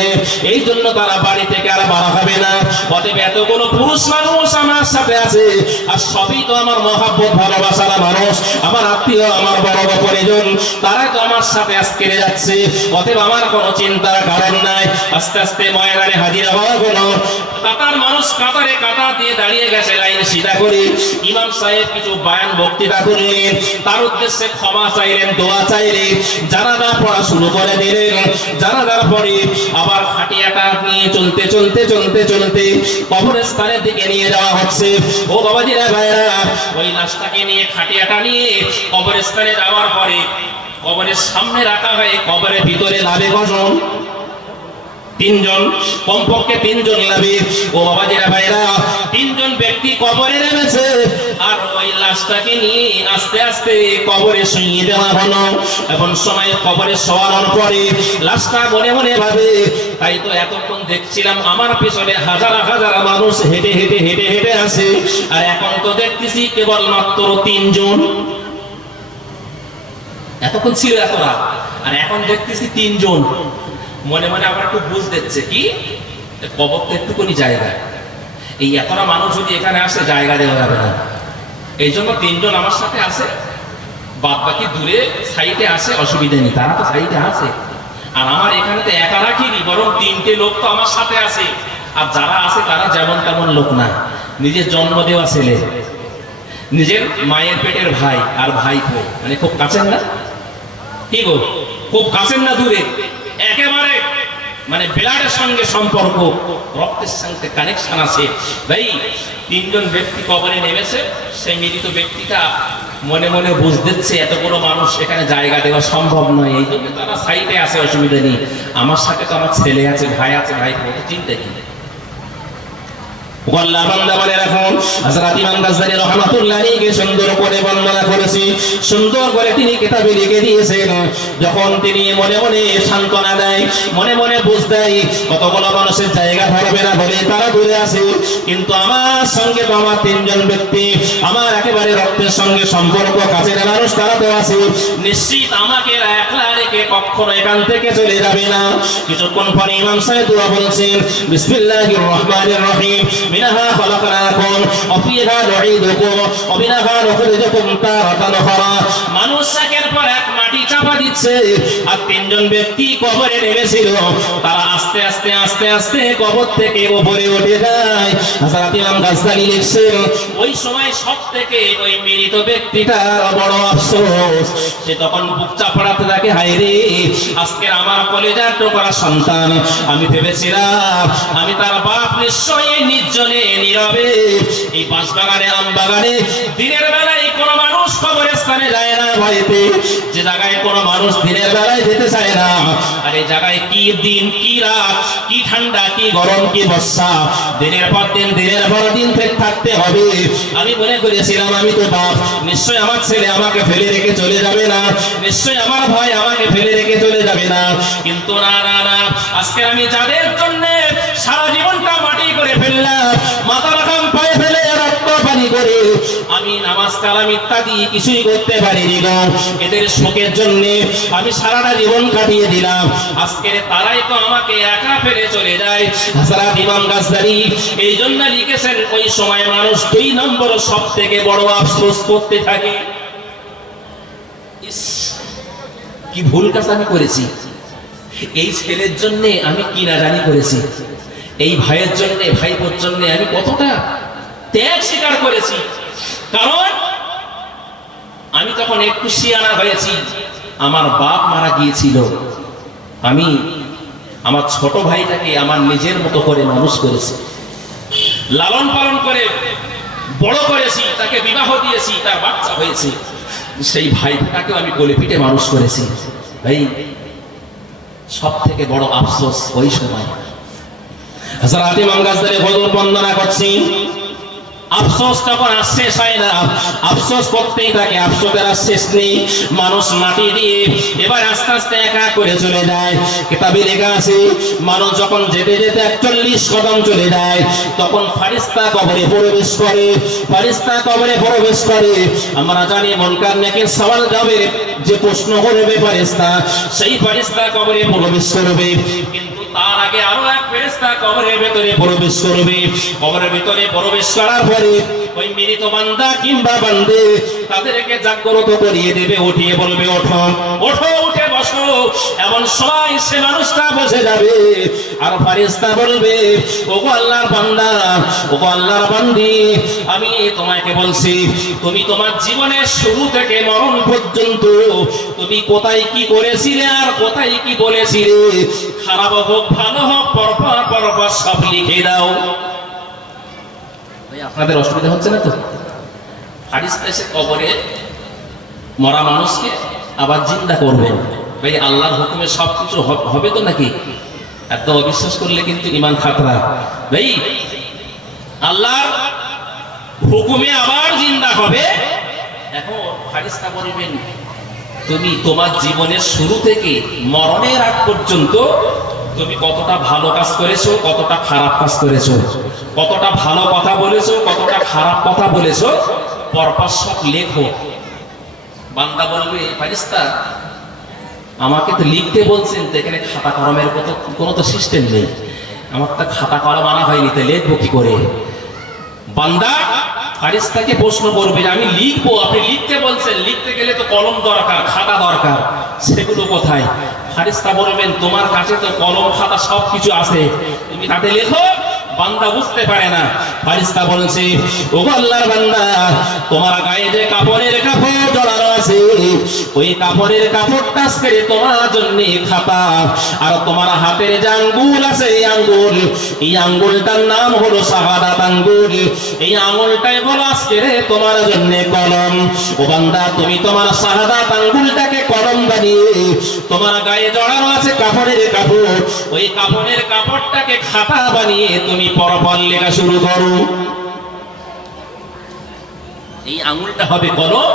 এই জন্য তারা বাড়ি থেকে আর বাড়া হবে না। অতএব এতগুলো পুরুষ মানুষ আমার সাথে আছে, আর সবই তো আমার মহাব্বত ভালোবাসার মানুষ, আমার আত্মীয়, আমার বড় পরিজন, তারাই তো আমার সাথে আজকে যাচ্ছে। অতএব আমার কোনো চিন্তার কারণ নাই। আস্তে আস্তে ময়দানে হাজির হওয়া হলো। কাতার মানুষ কাতারে কাতার দিয়ে দাঁড়িয়ে গেছে লাইন সিধা করে। ইমাম সাহেব কিছু বয়ান বক্তৃতা করলেন, তার উদ্দেশ্যে ক্ষমা চাইলেন, দোয়া চাইলেন, জানাজা পড়া শুরু করে দিলেন। জানাজার পরে আবার খাটিয়াটা নিয়ে চলতে চলতে চলতে চলতে কবরস্থানের দিকে নিয়ে যাওয়া হচ্ছে। ও বাবাজিরা ভাইরা, ওই লাশটাকে নিয়ে খাটিয়াটা নিয়ে কবরস্থানে যাওয়ার পরে কবরের সামনে রাখা হয়, কবরের ভিতরে লাভে কজন? তিনজন, কমপক্ষে তিনজন লাভে। ও বাবাজিরা ভাইরা, তিনজন ব্যক্তি কবরে নেমেছে, আর ওই লাশটাকে নিয়ে আস্তে আস্তে কবরে শুইয়ে দেওয়া হলো। এমন সময় কবরে শোয়ানোর পরে লাশটা মনে মনে ভাবে, তাই তো এতক্ষণ দেখছিলাম আমার পেছনে হাজার হাজার মানুষ হেঁটে হেঁটে হেঁটে হেঁটে আসে, আর এখন তো দেখতেছি কেবলমাত্র তিনজন। এতক্ষণ ছিল এতরা, আর এখন দেখতেছি তিনজন। মনে মনে আবার একটু বুঝ দিচ্ছে কি, কবর তো একটুখানি জায়গা, এই এতটা মানুষ যদি এখানে আসে জায়গা দেওয়া যাবে না, এই জন্য তিনজন আমার সাথে আছে, বাদ বাকি দূরে সাইডে আসে, অসুবিধা নেই, তারা তো সাইডে আছে। আর আমার এখানে তো একা রাখিনি, বরং তিনটে লোক তো আমার সাথে আছে। আর যারা আছে তারা যেমন তেমন লোক না, নিজের জন্ম দেওয়া ছেলে, নিজের মায়ের পেটের ভাই আর ভাইপো, মানে খুব কাছের না, কি গো, খুব কাছের না, দূরে, একেবারে মানে ব্লাডের সঙ্গে সম্পর্ক, রক্তের সঙ্গে কানেকশন আছে। ভাই তিনজন ব্যক্তি কবরে নেমেছে, সেই মৃত ব্যক্তিটা মনে মনে বুঝ দিচ্ছে এতগুলো মানুষ এখানে জায়গা দেওয়া সম্ভব নয়, এই জন্য তারা সাইডে আছে, অসুবিধা নেই। আমার সাথে তো আমার ছেলে আছে, ভাই আছে, ভাই চিন্তা কি। আল্লাহ বান্দা বলে রাখুন, হযরত ইমাম গাজ্জালী রাহমাতুল্লাহ আলাইহি সুন্দর করে বর্ণনা করেছি, সুন্দর করে তিনি কিতাবে লিখে দিয়েছেন। যখন তিনি মনে মনে সান্ত্বনা দেয়, মনে মনে বুঝ দেয় কতগুলো মানুষের জায়গা ধরবে না বলে তারা দূরে আছে, কিন্তু আমার সঙ্গে তো আমার তিনজন ব্যক্তি, আমার একেবারে রক্তের সঙ্গে সম্পর্ক, কাছের মানুষ, তারা তো আছে, নিশ্চিত আমাকে একলা রেখে কখনো এখান থেকে চলে যাবে না। কিছুক্ষণ পরে ইমাম সাহেব দোয়া বলছেন, বিসমিল্লাহির রহমানির রহিম, মিনহা খলাকনাকুম ওয়া ফিহা নুঈদুকুম ওয়া মিনহা নুখরিজুকুম তারাতান উখরা। মানুষ একের পর এক মাটি চাপা দিচ্ছে, আর তিনজন ব্যক্তি কবরে নেমেছিল, তারা আস্তে আস্তে আস্তে আস্তে কবর থেকে উপরে উঠে যায়। হযরত ইমাম গাজ্জালী লিখছেন, ওই সময় সবথেকে ওই মৃত ব্যক্তিটার বড় আফসোস, সে তখন বুক চাপড়াতে থাকে, হায় রে, আজকের আমার কলেজার টুকরা সন্তান, আমি ভেবেছিলাম আমি তার বাপ, নিশ্চয়ই নির্জনে নীরবে এই বাঁশবাগানে, আম বাগানে দিনের বেলায় কোনো মানুষ কবরস্থানে যায় না ভয়তে, যে জায়গায় কোনো মানুষ দিনের বেলায় যেতে চায় না, আর এই জায়গায় কি দিন, কি রাত, কি ঠান্ডা, কি গরম, কি বর্ষা, দিনের পর দিন, দিনের পর দিন থাকতে হবে। আমি মনে করেছিলাম আমি তো বাপ, নিশ্চয়ই আমার ছেলে আমাকে ফেলে রেখে চলে যাবে না, নিশ্চয়ই আমার ভাই আমাকে ফেলে রেখে চলে যাবে না, কিন্তু না না না, আজকে আমি যাদের জন্য সারা জীবনটা মাটি করে ফেললাম, মাথা রাখাম পায়ে ফেলে রক্ত পানি করে আমি নামাজ কালাম ইত্যাদি কিছুই করতে পারিনি গো, এদের শোকের জন্য আমি সারাটা জীবন কাটিয়ে দিলাম, আজকে তারাই তো আমাকে একা ফেলে চলে যায়। হযরত ইমাম গাজ্জালী এই জন্য লিখেছেন, ওই সময় মানুষ দুই নম্বর সব থেকে বড় আফসোস করতে থাকে, কি ভুল কাজ আমি করেছি, এই ছেলের জন্য আমি কি না জানি করেছি, এই ভাইয়ের জন্য, ভাইপোর জন্য আমি কতটা ত্যাগ স্বীকার করেছি। কারণ আমি তখন একটু শিয়ানা হয়েছি, আমার বাপ মারা গিয়েছিল, আমি আমার ছোট ভাইটাকে আমার নিজের মতো করে মানুষ করেছি, লালন পালন করে বড় করেছি, তাকে বিবাহ দিয়েছি, তার বাচ্চা হয়েছে, সেই ভাইটাকেও আমি কোলে পিঠে মানুষ করেছি। ভাই সব থেকে বড় আফসোস ওই সময় হযরত ইমাম গাজদালী হুজুর বর্ণনা করছি, আফসোস তখন আর শেষ হয় না, আফসোস করতেই থাকে, আফসোসের আর শেষ নেই। মানুষ মাটি দিয়ে এবার আস্তে আস্তে একা করে চলে যায়। কিতাবে লেখা আছে মানুষ যখন যেতে যেতে 41 কদম চলে যায় তখন ফারিস্তা কবরে প্রবেশ করে, ফারিস্তা কবরে প্রবেশ করে। আমরা জানি মুনকার নাকির সওয়াল যাবে, যে প্রশ্ন করবে ফারিস্তা, সেই ফারিস্তা কবরে প্রবেশ করবে। কিন্তু তার আগে আরো এক ফেরেশতা কবরের ভিতরে প্রবেশ করবে। কবরের ভিতরে প্রবেশ করার পরে ওই মৃত বান্দা কিংবা বান্দে তাদেরকে জাগ্রত করিয়ে দেবে, উঠিয়ে বলবে ওঠো ওঠো, উঠে বসো। এমন সময় সে মানুষটা বসে যাবে আর ফেরেশতা বলবে ওগো আল্লাহর বান্দা, ওগো আল্লাহর বান্দি, আমি তোমাকে বলছি তুমি তোমার জীবনের শুরু থেকে মরণ পর্যন্ত তুমি কোথায় কি করেছিলে আর কোথায় কি বলেছিলে, খারাপ হোক ভালো হোক পরপর পরপর সব লিখে দাও। আপনাদের অসুবিধা হচ্ছে না তো? ফারিস্তা এসে কবরে মরা মানুষকে আবার জিন্দা করবেন। ভাই আল্লাহর হুকুমে সবকিছু হবে তো নাকি? এত অবিশ্বাস করলে কিন্তু ঈমান খাতরা। ভাই আল্লাহর হুকুমে আবার জিন্দা হবে। এখন ফারিস্তা বলবেন তুমি তোমার জীবনের শুরু থেকে মরণের আগ পর্যন্ত তুমি কতটা ভালো কাজ করেছো, কতটা খারাপ কাজ করেছো, কতটা ভালো কথা বলেছো, কতটা খারাপ কথা বলেছো, পরপর সব লেখো। বান্দা বলবে ফেরেশতা আমাকে তো লিখতে বলছেন, তো এখানে খাতা কলমের কোনো তো সিস্টেম নেই, আমার তো খাতা কলম আনা হয়নি, তো লিখবো কি করে? বান্দা ফেরেশতাকে প্রশ্ন করবে আমি লিখবো, আপনি লিখতে বলছেন, লিখতে গেলে তো কলম দরকার, খাতা দরকার, সেগুলো কোথায়? ফেরেশতা বলবেন তোমার কাছে তো কলম খাতা সবকিছু আছে, তুমি তাতে লেখো। বান্দা বুঝতে পারে না। ফেরেশতা বলছে ওগো আল্লাহর বান্দা, তোমার গায়ে যে কাপড়ের কাপড় জড়ানো আছে ওই কাপড়ের কাপড়টা আজকে তোমার জন্য খাতা, আর তোমার হাতের যে আঙ্গুল আছে এই আঙ্গুলটার নাম হলো শাহাদাত আঙ্গুল, এই আঙ্গুলটাই হলো আজকে তোমার জন্য কলম। ও বান্দা তুমি তোমার শাহাদাত আঙ্গুলটাকে কলম বানিয়ে তোমার গায়ে জড়ানো আছে কাপড়ের কাপড়, ওই কাপড়ের কাপড়টাকে খাতা বানিয়ে তুমি পরপর লেখা শুরু করো। এই আঙুলটা হবে কলম,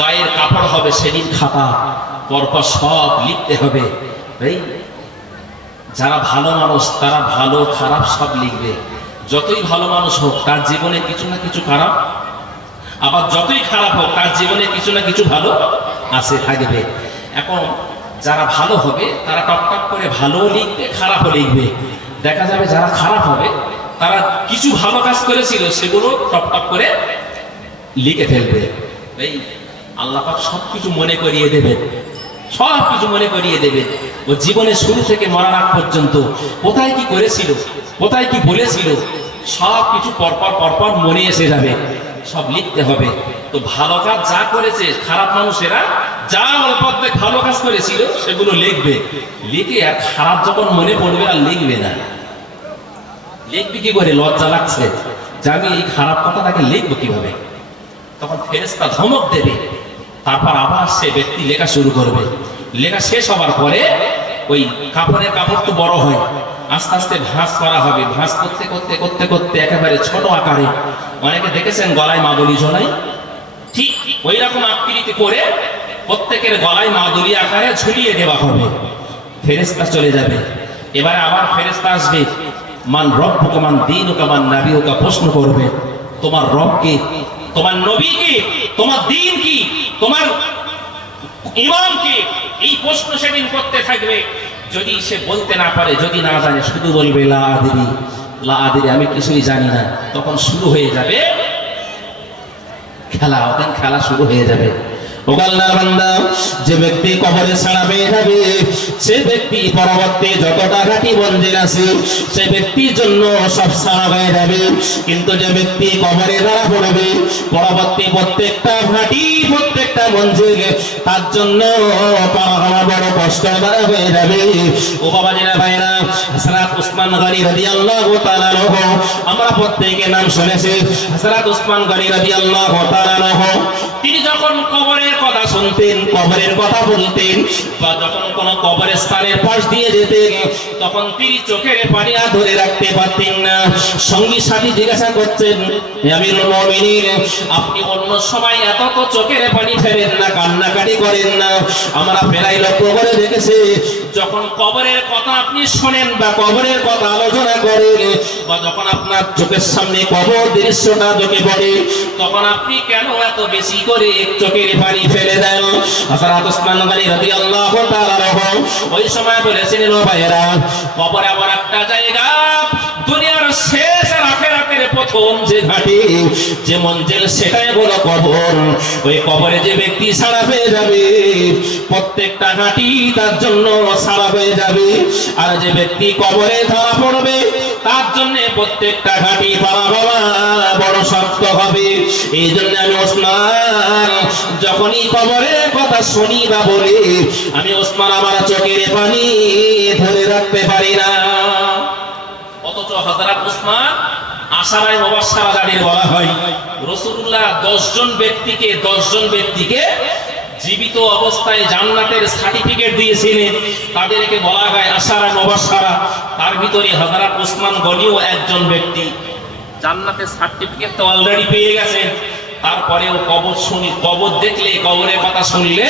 গায়ের কাপড় হবে সেদিন খাতা, পরপর সব লিখতে হবে। এই যারা ভালো মানুষ তারা ভালো খারাপ সব লিখবে। যতই ভালো মানুষ হোক তার জীবনে কিছু না কিছু খারাপ, আবার যতই খারাপ হোক তার জীবনে কিছু না কিছু ভালো আছে থাকবে। এখন যারা ভালো হবে তারা টপ টপ করে ভালো লিখবে, খারাপও লিখবে। দেখা যাবে যারা খারাপ হবে তারা কিছু ভালো কাজ করেছিল সেগুলো টপ টপ করে লিখে ফেলবে। এই আল্লাহ পাক সবকিছু মনে করিয়ে দেবেন, সবকিছু মনে করিয়ে দেবেন। ও জীবনের শুরু থেকে মরার আগ পর্যন্ত কোথায় কি করেছিল, কোথায় কি বলেছিল, সব কিছু পরপর পরপর মনে এসে যাবে, সব লিখতে হবে। তো ভালো কাজ যা করেছে, খারাপ মানুষেরা যা অল্প ভালো কাজ করেছিল সেগুলো লিখবে, লিখে আর খারাপ যখন মনে পড়বে আর লিখবে না। লিখবি কি করে? লজ্জা লাগছে যে আমি এই খারাপ কথাটাকে লিখবো কিভাবে? তখন ফেরেশতা ধমক দেবে, তারপর আবার সে ব্যক্তি লেখা শুরু করবে। লেখা শেষ হবার পরে ওই কাপড়ের কাপড় তো বড় হয়, আস্তে আস্তে ভাঁজ করা হবে। ভাঁজ করতে করতে করতে করতে একেবারে ছোট আকারে, অনেকে দেখেছেন গলায় মাদুলি ঝোলাই, ঠিক ওই রকম আকৃতি করে প্রত্যেকের গলায় মাদুলি আকারে ঝুলিয়ে দেওয়া হবে। ফেরেশতা চলে যাবে। এবারে আবার ফেরেশতা আসবে, মান রব্বুকা মান দীনুকা মান নাবিয়ুকা, প্রশ্ন করবে তোমার রব কে, তোমার নবী কে, তোমার দ্বীন কি, তোমার ইমাম কে। এই প্রশ্ন সেদিন করতে থাকবে। যদি সে বলতে না পারে, যদি না জানে, শুধু বলবে লা আদরি, লা আদরি, আমি কিছুই জানি না। তখন শুরু হয়ে যাবে খেলা, ওখানে খেলা শুরু হয়ে যাবে। ও আল্লাহর বান্দা, যে ব্যক্তি কবরে ছাড়া পেয়ে যাবে সে ব্যক্তি পরবর্তী যতটা ঘাটি মঞ্জিল আছে সে ব্যক্তির জন্য সব ছাড়া হয়ে যাবে। কিন্তু যে ব্যক্তি কবরে ধরা পড়বে পরবর্তী প্রত্যেকটা ঘাটি প্রত্যেকটা মঞ্জিল তার জন্য পার হওয়া বড় কষ্ট দ্বারা হয়ে যাবে। ও বাবাজিরা ভাইরা, হযরত উসমান গনি রাদিয়াল্লাহু তাআলা আনহু, আমরা প্রত্যেকে নাম শুনেছি হযরত উসমান গনি রাদিয়াল্লাহু তাআলা আনহু। তিনি যখন কবরের কথা শুনতেন, কবরের কথা বলতেন, বা যখন কোন কবরের স্থানের পাশ দিয়ে যেতেন তখন তিনি চোখের পানি আর ধরে রাখতে পারতেন না। সঙ্গী সাথী জিজ্ঞাসা করছেন, হে আমিরুল মুমিনিন, আপনি অন্য সময় এত তো চোখের পানি ফেলেন না, কান্নাকাটি করেন না, আমরা প্রায় লক্ষ্য করে দেখেছি যখন কবরের কথা আপনি শোনেন বা কবরের কথা আলোচনা করেন বা যখন আপনার চোখের সামনে কবর দৃশ্যটা চোখে পড়ে তখন আপনি কেন এত বেশি করে চোখের পানি ফেলে দেন? হযরত উসমান গনি রাদিয়াল্লাহু তাআলা আনহু ওই সময় বলেছিলেন, ও ভাইয়েরা, কবর এমন একটা জায়গা, দুনিয়ার শেষ আর আখিরাতের প্রথম যে ঘাটি যে মঞ্জিল সেটাই হলো কবর। ওই কবরে যে ব্যক্তি ছাড়া পেয়ে যাবে প্রত্যেকটা ঘাটি তার জন্য ছাড়া হয়ে যাবে, আর যে ব্যক্তি কবরে ধরা পড়বে তার জন্য প্রত্যেকটা ঘাটি পার হওয়া বড় শক্ত হবে। এই জন্য আমি ওসমান যখনই কবরের কথা শুনি বা বলি আমি ওসমান আমার চোখের পানি ধরে রাখতে পারি না। অথচ হযরত উসমান আশারায়ে মুবাশশারা যাদের বলা হয়, রাসূলুল্লাহ 10 জন ব্যক্তিকে জীবিত অবস্থায় জান্নাতের সার্টিফিকেট দিয়েছিলেন, তাদেরকে বলা হয় আশারায়ে মুবাশশারা। তার ভিতরে হযরত উসমান গনিও একজন ব্যক্তি। জান্নাতের সার্টিফিকেট তো অলরেডি পেয়ে গেছেন, তারপরেও কবর দেখলে, কবরের কথা শুনলে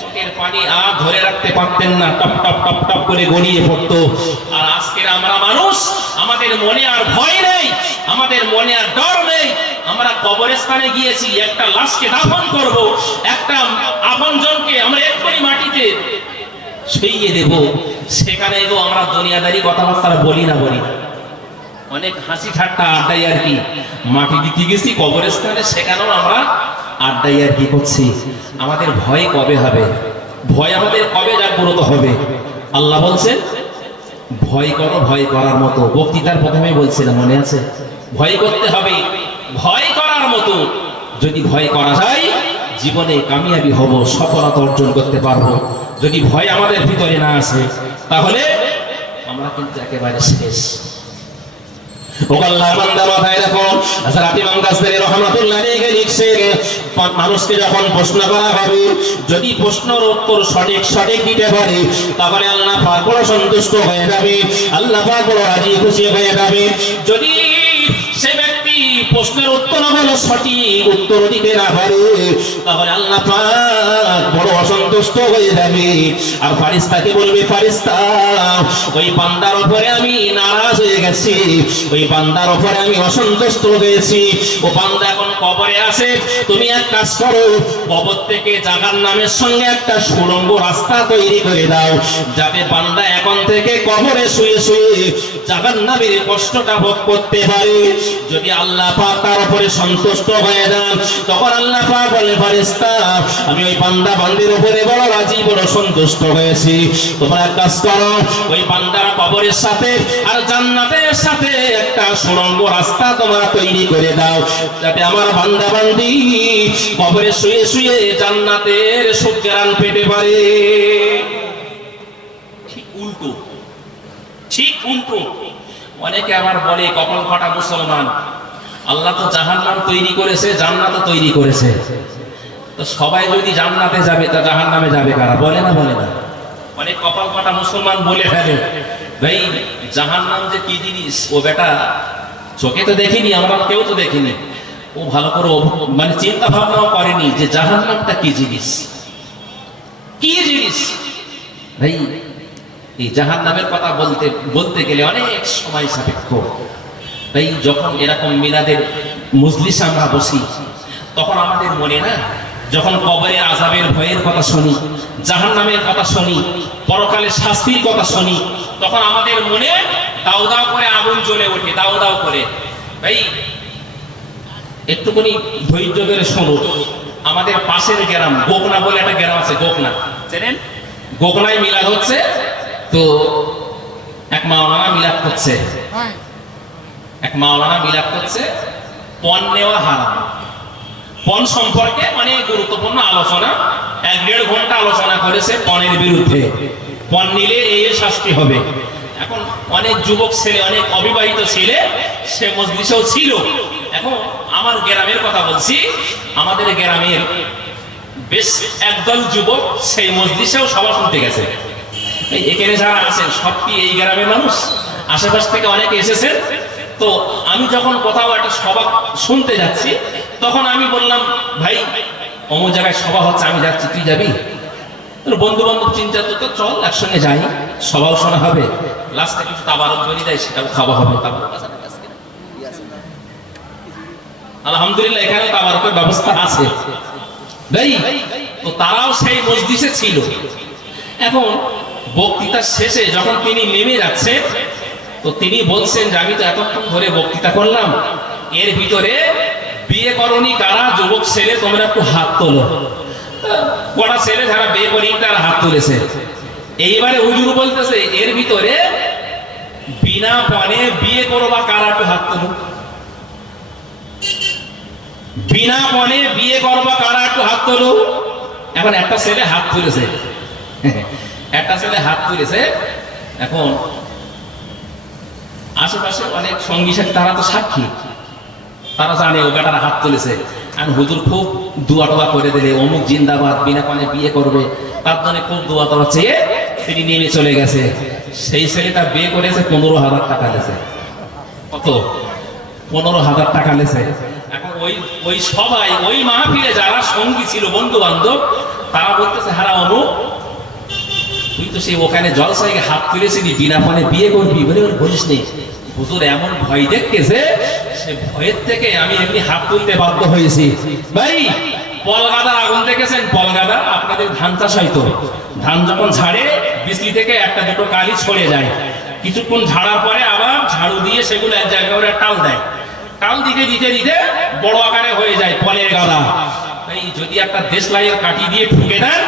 চোখের পানি আর ধরে রাখতে পারতেন না, টপ টপ টপ টপ করে গড়িয়ে পড়তো। আর আজকের আমরা মানুষ, আমাদের মনে আর ভয় নেই, আমাদের মনে আর ডর নেই। আমরা কবরস্থানে গিয়েছি, একটা লাশকে দাফন করব, একটা আপনজনকে আমরা এক্ষুনি মাটিতে শুইয়ে দেব, সেখানে গো আমরা দুনিয়াদারি কথাবার্তা বলি না। অনেক হাসি ঠাট্টা আড্ডাই আর কি, মাটি দিতে গেছি কবরস্থানে, সেখানেও আমরা আড্ডাই আর কি করছি। আমাদের ভয় কবে হবে? ভয় আমাদের কবে জাগ্রত হবে? আল্লাহ বলছেন ভয় করো, ভয় করার মতো। বক্তৃতার প্রথমে বলছিলাম, মনে আছে? ভয় করতে হবে, ভয় করার মতো। যদি ভয় করা যায় জীবনে কামিয়াবি হব, সফলতা অর্জন করতে পারবো। যদি ভয় আমাদের ভিতরে না আসে তাহলে আমরা কিন্তু একেবারে শেষ। ও আল্লাহর বান্দা, মাথায় রাখো, হযরত ইমাম গাজদালী রাহমাতুল্লাহ আলাইহি লিখছেন, মানুষকে যখন প্রশ্ন করা হবে যদি প্রশ্নের উত্তর সঠিক দিতে পারে তাহলে আল্লাহ পাক বড় সন্তুষ্ট হয়ে যাবে, আল্লাহ পাক বড় রাজি খুশি হয়ে যাবে। যদি সে ব্যক্তি প্রশ্নের উত্তর হলো সঠিক উত্তর দিতে না পারে তাহলে আল্লাহ পাক বড় অসন্তুষ্ট হয়ে যাবে। আর ফেরেশতাকে বলবে, ফেরেশতা ওই বান্দার উপরে আমি নারাজ হয়ে গেছি, ওই বান্দার উপরে আমি অসন্তুষ্ট হয়েছি। ও বান্দা এখন কবরে আছে, তুমি এক কাজ করো, কবর থেকে জাহান্নামের সঙ্গে একটা সুড়ঙ্গ রাস্তা তৈরি করে দাও, যাতে বান্দা এখন থেকে কবরে শুয়ে শুয়ে জাহান্নামের কষ্টটা ভোগ করতে পারে। যদি আল্লাহ পাক তার উপরে সন্তুষ্ট হয়ে যান তখন আল্লাহ পাক বলে, ফেরেশতা আমি ওই বান্দা বান্দির উপরে বড় রাজি, বড় সন্তুষ্ট হয়েছি। তোমরা এক কাজ করো, ওই বান্দার কবরের সাথে আর জান্নাতের সাথে একটা সুড়ঙ্গ রাস্তা তোমরা তৈরি করে দাও, যাতে আমার বান্দা বান্দি কবরে শুয়ে শুয়ে জান্নাতের সুঘ্রাণ পেতে পারে। ঠিক উল্টো। অনেকে আবার বলে কপাল ফাটা মুসলমান, আল্লাহ তো জাহান্নাম তৈরি করেছে, জান্নাতও তৈরি করেছে, তো সবাই যদি জান্নাতে যাবে তা জাহান্নামে যাবে কারা? বলে না? অনেক কপাল ফাটা মুসলমান বলে ফেলে, ভাই জাহান্নাম যে কি জিনিস ও বেটা চোখে তো দেখিনি, আমরা কেউ তো দেখিনি, ও ভালো করে মানে চিন্তা ভাবনাও করেনি যে জাহান্নামটা কি জিনিস। ভাই এই জাহান্নামের কথা বলতে গেলে অনেক সময় সাপেক্ষ। তাই যখন এরকম মিলাদের মজলিস আমরা বসি তখন আমাদের মনে না, যখন কবরে আযাবের ভয়ের কথা শুনি, জাহান্নামের কথা শুনি, পরকালে শাস্তির কথা শুনি, তখন আমাদের মনে দাউ দাউ করে আগুন জ্বলে ওঠে, দাউ দাউ করে। ভাই একটুখানি ধৈর্য ধরে শোনো, আমাদের পাশের গ্রাম গোকনা বলে একটা গ্রাম আছে, গোকনা চেনেন? গোকনায় মিলাদ হচ্ছে, তো এক মাওলানা মিলাদ করছে, পণ নেওয়া হারাম। পণ সম্পর্কে অনেক গুরুত্বপূর্ণ আলোচনা, 1-1.5 ঘন্টা আলোচনা করেছে পণের বিরুদ্ধে। পণ নিলে এই শাস্তি হবে। এখন অনেক যুবক ছেলে, অনেক অবিবাহিত ছেলে সে মজলিসেও ছিল। এখন আমার গ্রামের কথা বলছি, আমাদের গ্রামের বেশ একদল যুবক সেই মজলিসেও সভা শুনতে গেছে। এখানে যারা আছেন সব কি এই গ্রামের মানুষ? আশেপাশ থেকে অনেকে এসেছেন। তো আমি যখন কোথাও একটা সভা শুনতে যাচ্ছি, তখন আমি বললাম, ভাই অমুক জায়গায় সভা হচ্ছে, আমি যাচ্ছি, তুই যাবি? বন্ধু বান্ধব চিন্তা তো চল একসঙ্গে যাই, সভাও শোনা হবে, লাস্টে কিছু তাবারক করে দেয়, সেটাও খাওয়া হবে। আলহামদুলিল্লাহ এখানে তাবারকের ব্যবস্থা আছে ভাই। তো তারাও সেই মজলিসে ছিল। এখন বক্তৃতার শেষে যখন তিনি নেমে যাচ্ছেন, তো তিনি বলছেন যে আমি তো এতক্ষণ ধরে বক্তৃতা করলাম, এর ভিতরে বিয়ে করনি কারা? যুবক ছেলে তোমরা একটু হাত তোলো। কটা ছেলে যারা বিয়ে করি তারা হাত তুলেছে। এইবারে হুজুর বলতেছে, এর ভিতরে বিনা পণে বিয়ে করবা কারা? একটু হাত তোলো। বিনা পণে বিয়ে করবা কারা? একটু হাত তোলো। এখন একটা ছেলে হাত তুলেছে, এখন আশেপাশে অনেক সঙ্গী সাথী, তারা তো সাক্ষী, তারা জানে ও বেটারা হাত তুলেছে। আর হুজুর খুব দোয়া টোয়া করে দিলে, অমুক জিন্দাবাদ, বিনা পণে বিয়ে করবে, তার জন্য খুব দোয়া টোয়া চেয়ে তিনি নেমে চলে গেছে। সেই ছেলেটা বিয়ে করেছে, 15,000 টাকা লেছে। কত? 15,000 টাকা লেছে। এখন ওই সবাই, ওই মাহফিলে যারা সঙ্গী ছিল, বন্ধু বান্ধব, তারা বলতেছে, হারা অমুক, তুই তো সেই ওখানে জলসাইকে হাত তুলেছিলি, বিনা পণে বিয়ে করবি বলে ওর বলিস নি। হুজুর এমন ভয় দেখতেছে, সে ভয়ের থেকে আমি এমনি হাত তুলতে বাধ্য হয়েছি। ভাই পলগাদার আগুন দেখেছেন? পলগাদা, আপনাদের ধান চাষ হয়তো, ধান যখন ঝাড়ে বিচলি থেকে একটা দুটো কালি ছড়ে যায়, কিছুক্ষণ ঝাড়ার পরে আবার ঝাড়ু দিয়ে সেগুলো এক জায়গায় করে টাল দেয়। টাল দিতে দিতে দিতে বড় আকারে হয়ে যায় পলের গাদা। এই যদি একটা দেশলাইয়ের কাঠি দিয়ে ঠুকে দেন,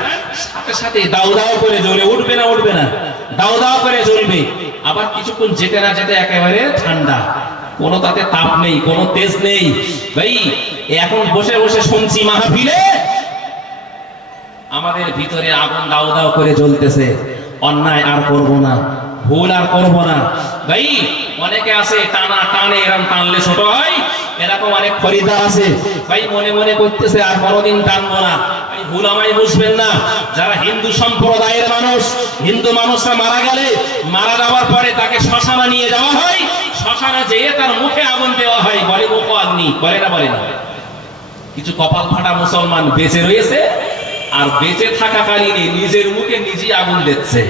সাথে সাথে দাও দাও করে জ্বলে উঠবে না? উঠবে না, দাও দাও করে জ্বলবে। আবার কিছুক্ষণ যেতে না যেতে একেবারে ঠান্ডা, কোনো তাতে তাপ নেই, কোনো তেজ নেই। ভাই এখন বসে বসে শুনছি মাহফিলে আমাদের ভিতরে আগুন দাও দাও করে জ্বলতেছে। অন্যায় আর করব না, ভুল আর করব না। ভাই অনেকে আছে টানা টানে, এরকম টানলে ছোট হয়, এরকম অনেক খরিদার আছে। ভাই মনে মনে করতেছে আর কোনোদিন টানবো না। ভুল আমায় বুঝবেন না, যারা হিন্দু সম্প্রদায়ের মানুষ, হিন্দু মানুষরা মারা গেলে, মারা যাওয়ার পরে তাকে শ্মশানে নিয়ে যাওয়া হয়, শ্মশানে যেয়ে তার মুখে আগুন দেওয়া হয়, বলে মুখ অগ্নি, বলে না? বলে না? কিছু কপাল ফাটা মুসলমান বেঁচে রয়েছে, আর বেঁচে থাকাকালীন নিজের মুখে নিজেই আগুন দিচ্ছে,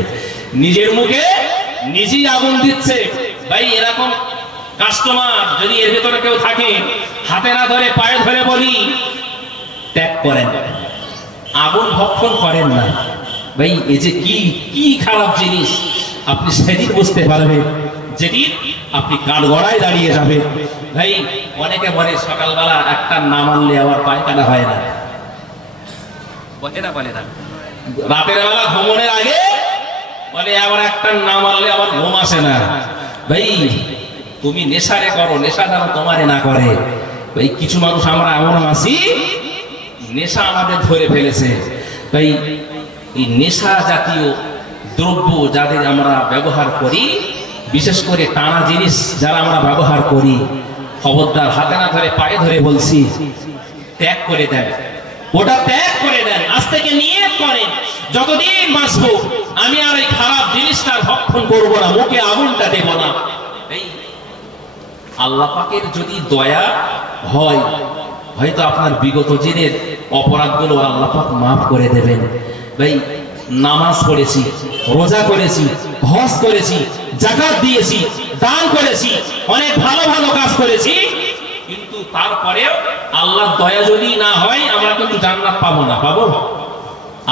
নিজের মুখে নিজেই আগুন দিচ্ছে। ভাই এরকম কাস্টমার যদি এর ভিতরে কেউ থাকে, হাতে না ধরে পায়ে ধরে বলি, ত্যাগ করেন, আগুন ভক্ষণ করেন না। ভাই এই যে কি খারাপ জিনিস, আপনি সেদিন বুঝতে পারবেন যেদিন আপনি কাঠগড়ায় দাঁড়িয়ে যাবেন। ভাই অনেকে বলে সকালবেলা একটা না মানলে আবার পায়খানা হয় না, বলে না? রাতের বেলা ঘুমনের আগে বলে আবার একটা না মানলে আবার ঘুম আসে না। ভাই তুমি নেশারে করো, নেশা যেন তোমারে না করে। ভাই কিছু মানুষ আমরা এমন আছি, নেশা আমাদের ধরে ফেলেছে। তাই এই নেশা জাতীয় দ্রব্য যাদের আমরা ব্যবহার করি, বিশেষ করে টানা জিনিস যারা আমরা ব্যবহার করি, খবরদার হাতে না ধরে পায়ে ধরে বলছি, ত্যাগ করে দেন, ওটা ত্যাগ করে দেন। আজ থেকে নিয়ত করেন, যতদিন বাঁচবো আমি আর এই খারাপ জিনিসটার ভক্ষণ করব না, মুখে আগুনটা দেব না। এই আল্লাহ পাকের যদি দয়া হয়, হয়তো আপনার বিগত দিনের অপরাধগুলো আল্লাহ পাক মাফ করে দেবেন। ভাই নামাজ পড়েছি, রোজা করেছি, হজ করেছি, যাকাত দিয়েছি, দান করেছি, অনেক ভালো ভালো কাজ করেছি, কিন্তু তারপরেও আল্লাহর দয়া যদি না হয় আমরা কিন্তু জান্নাত পাবো না। পাবো?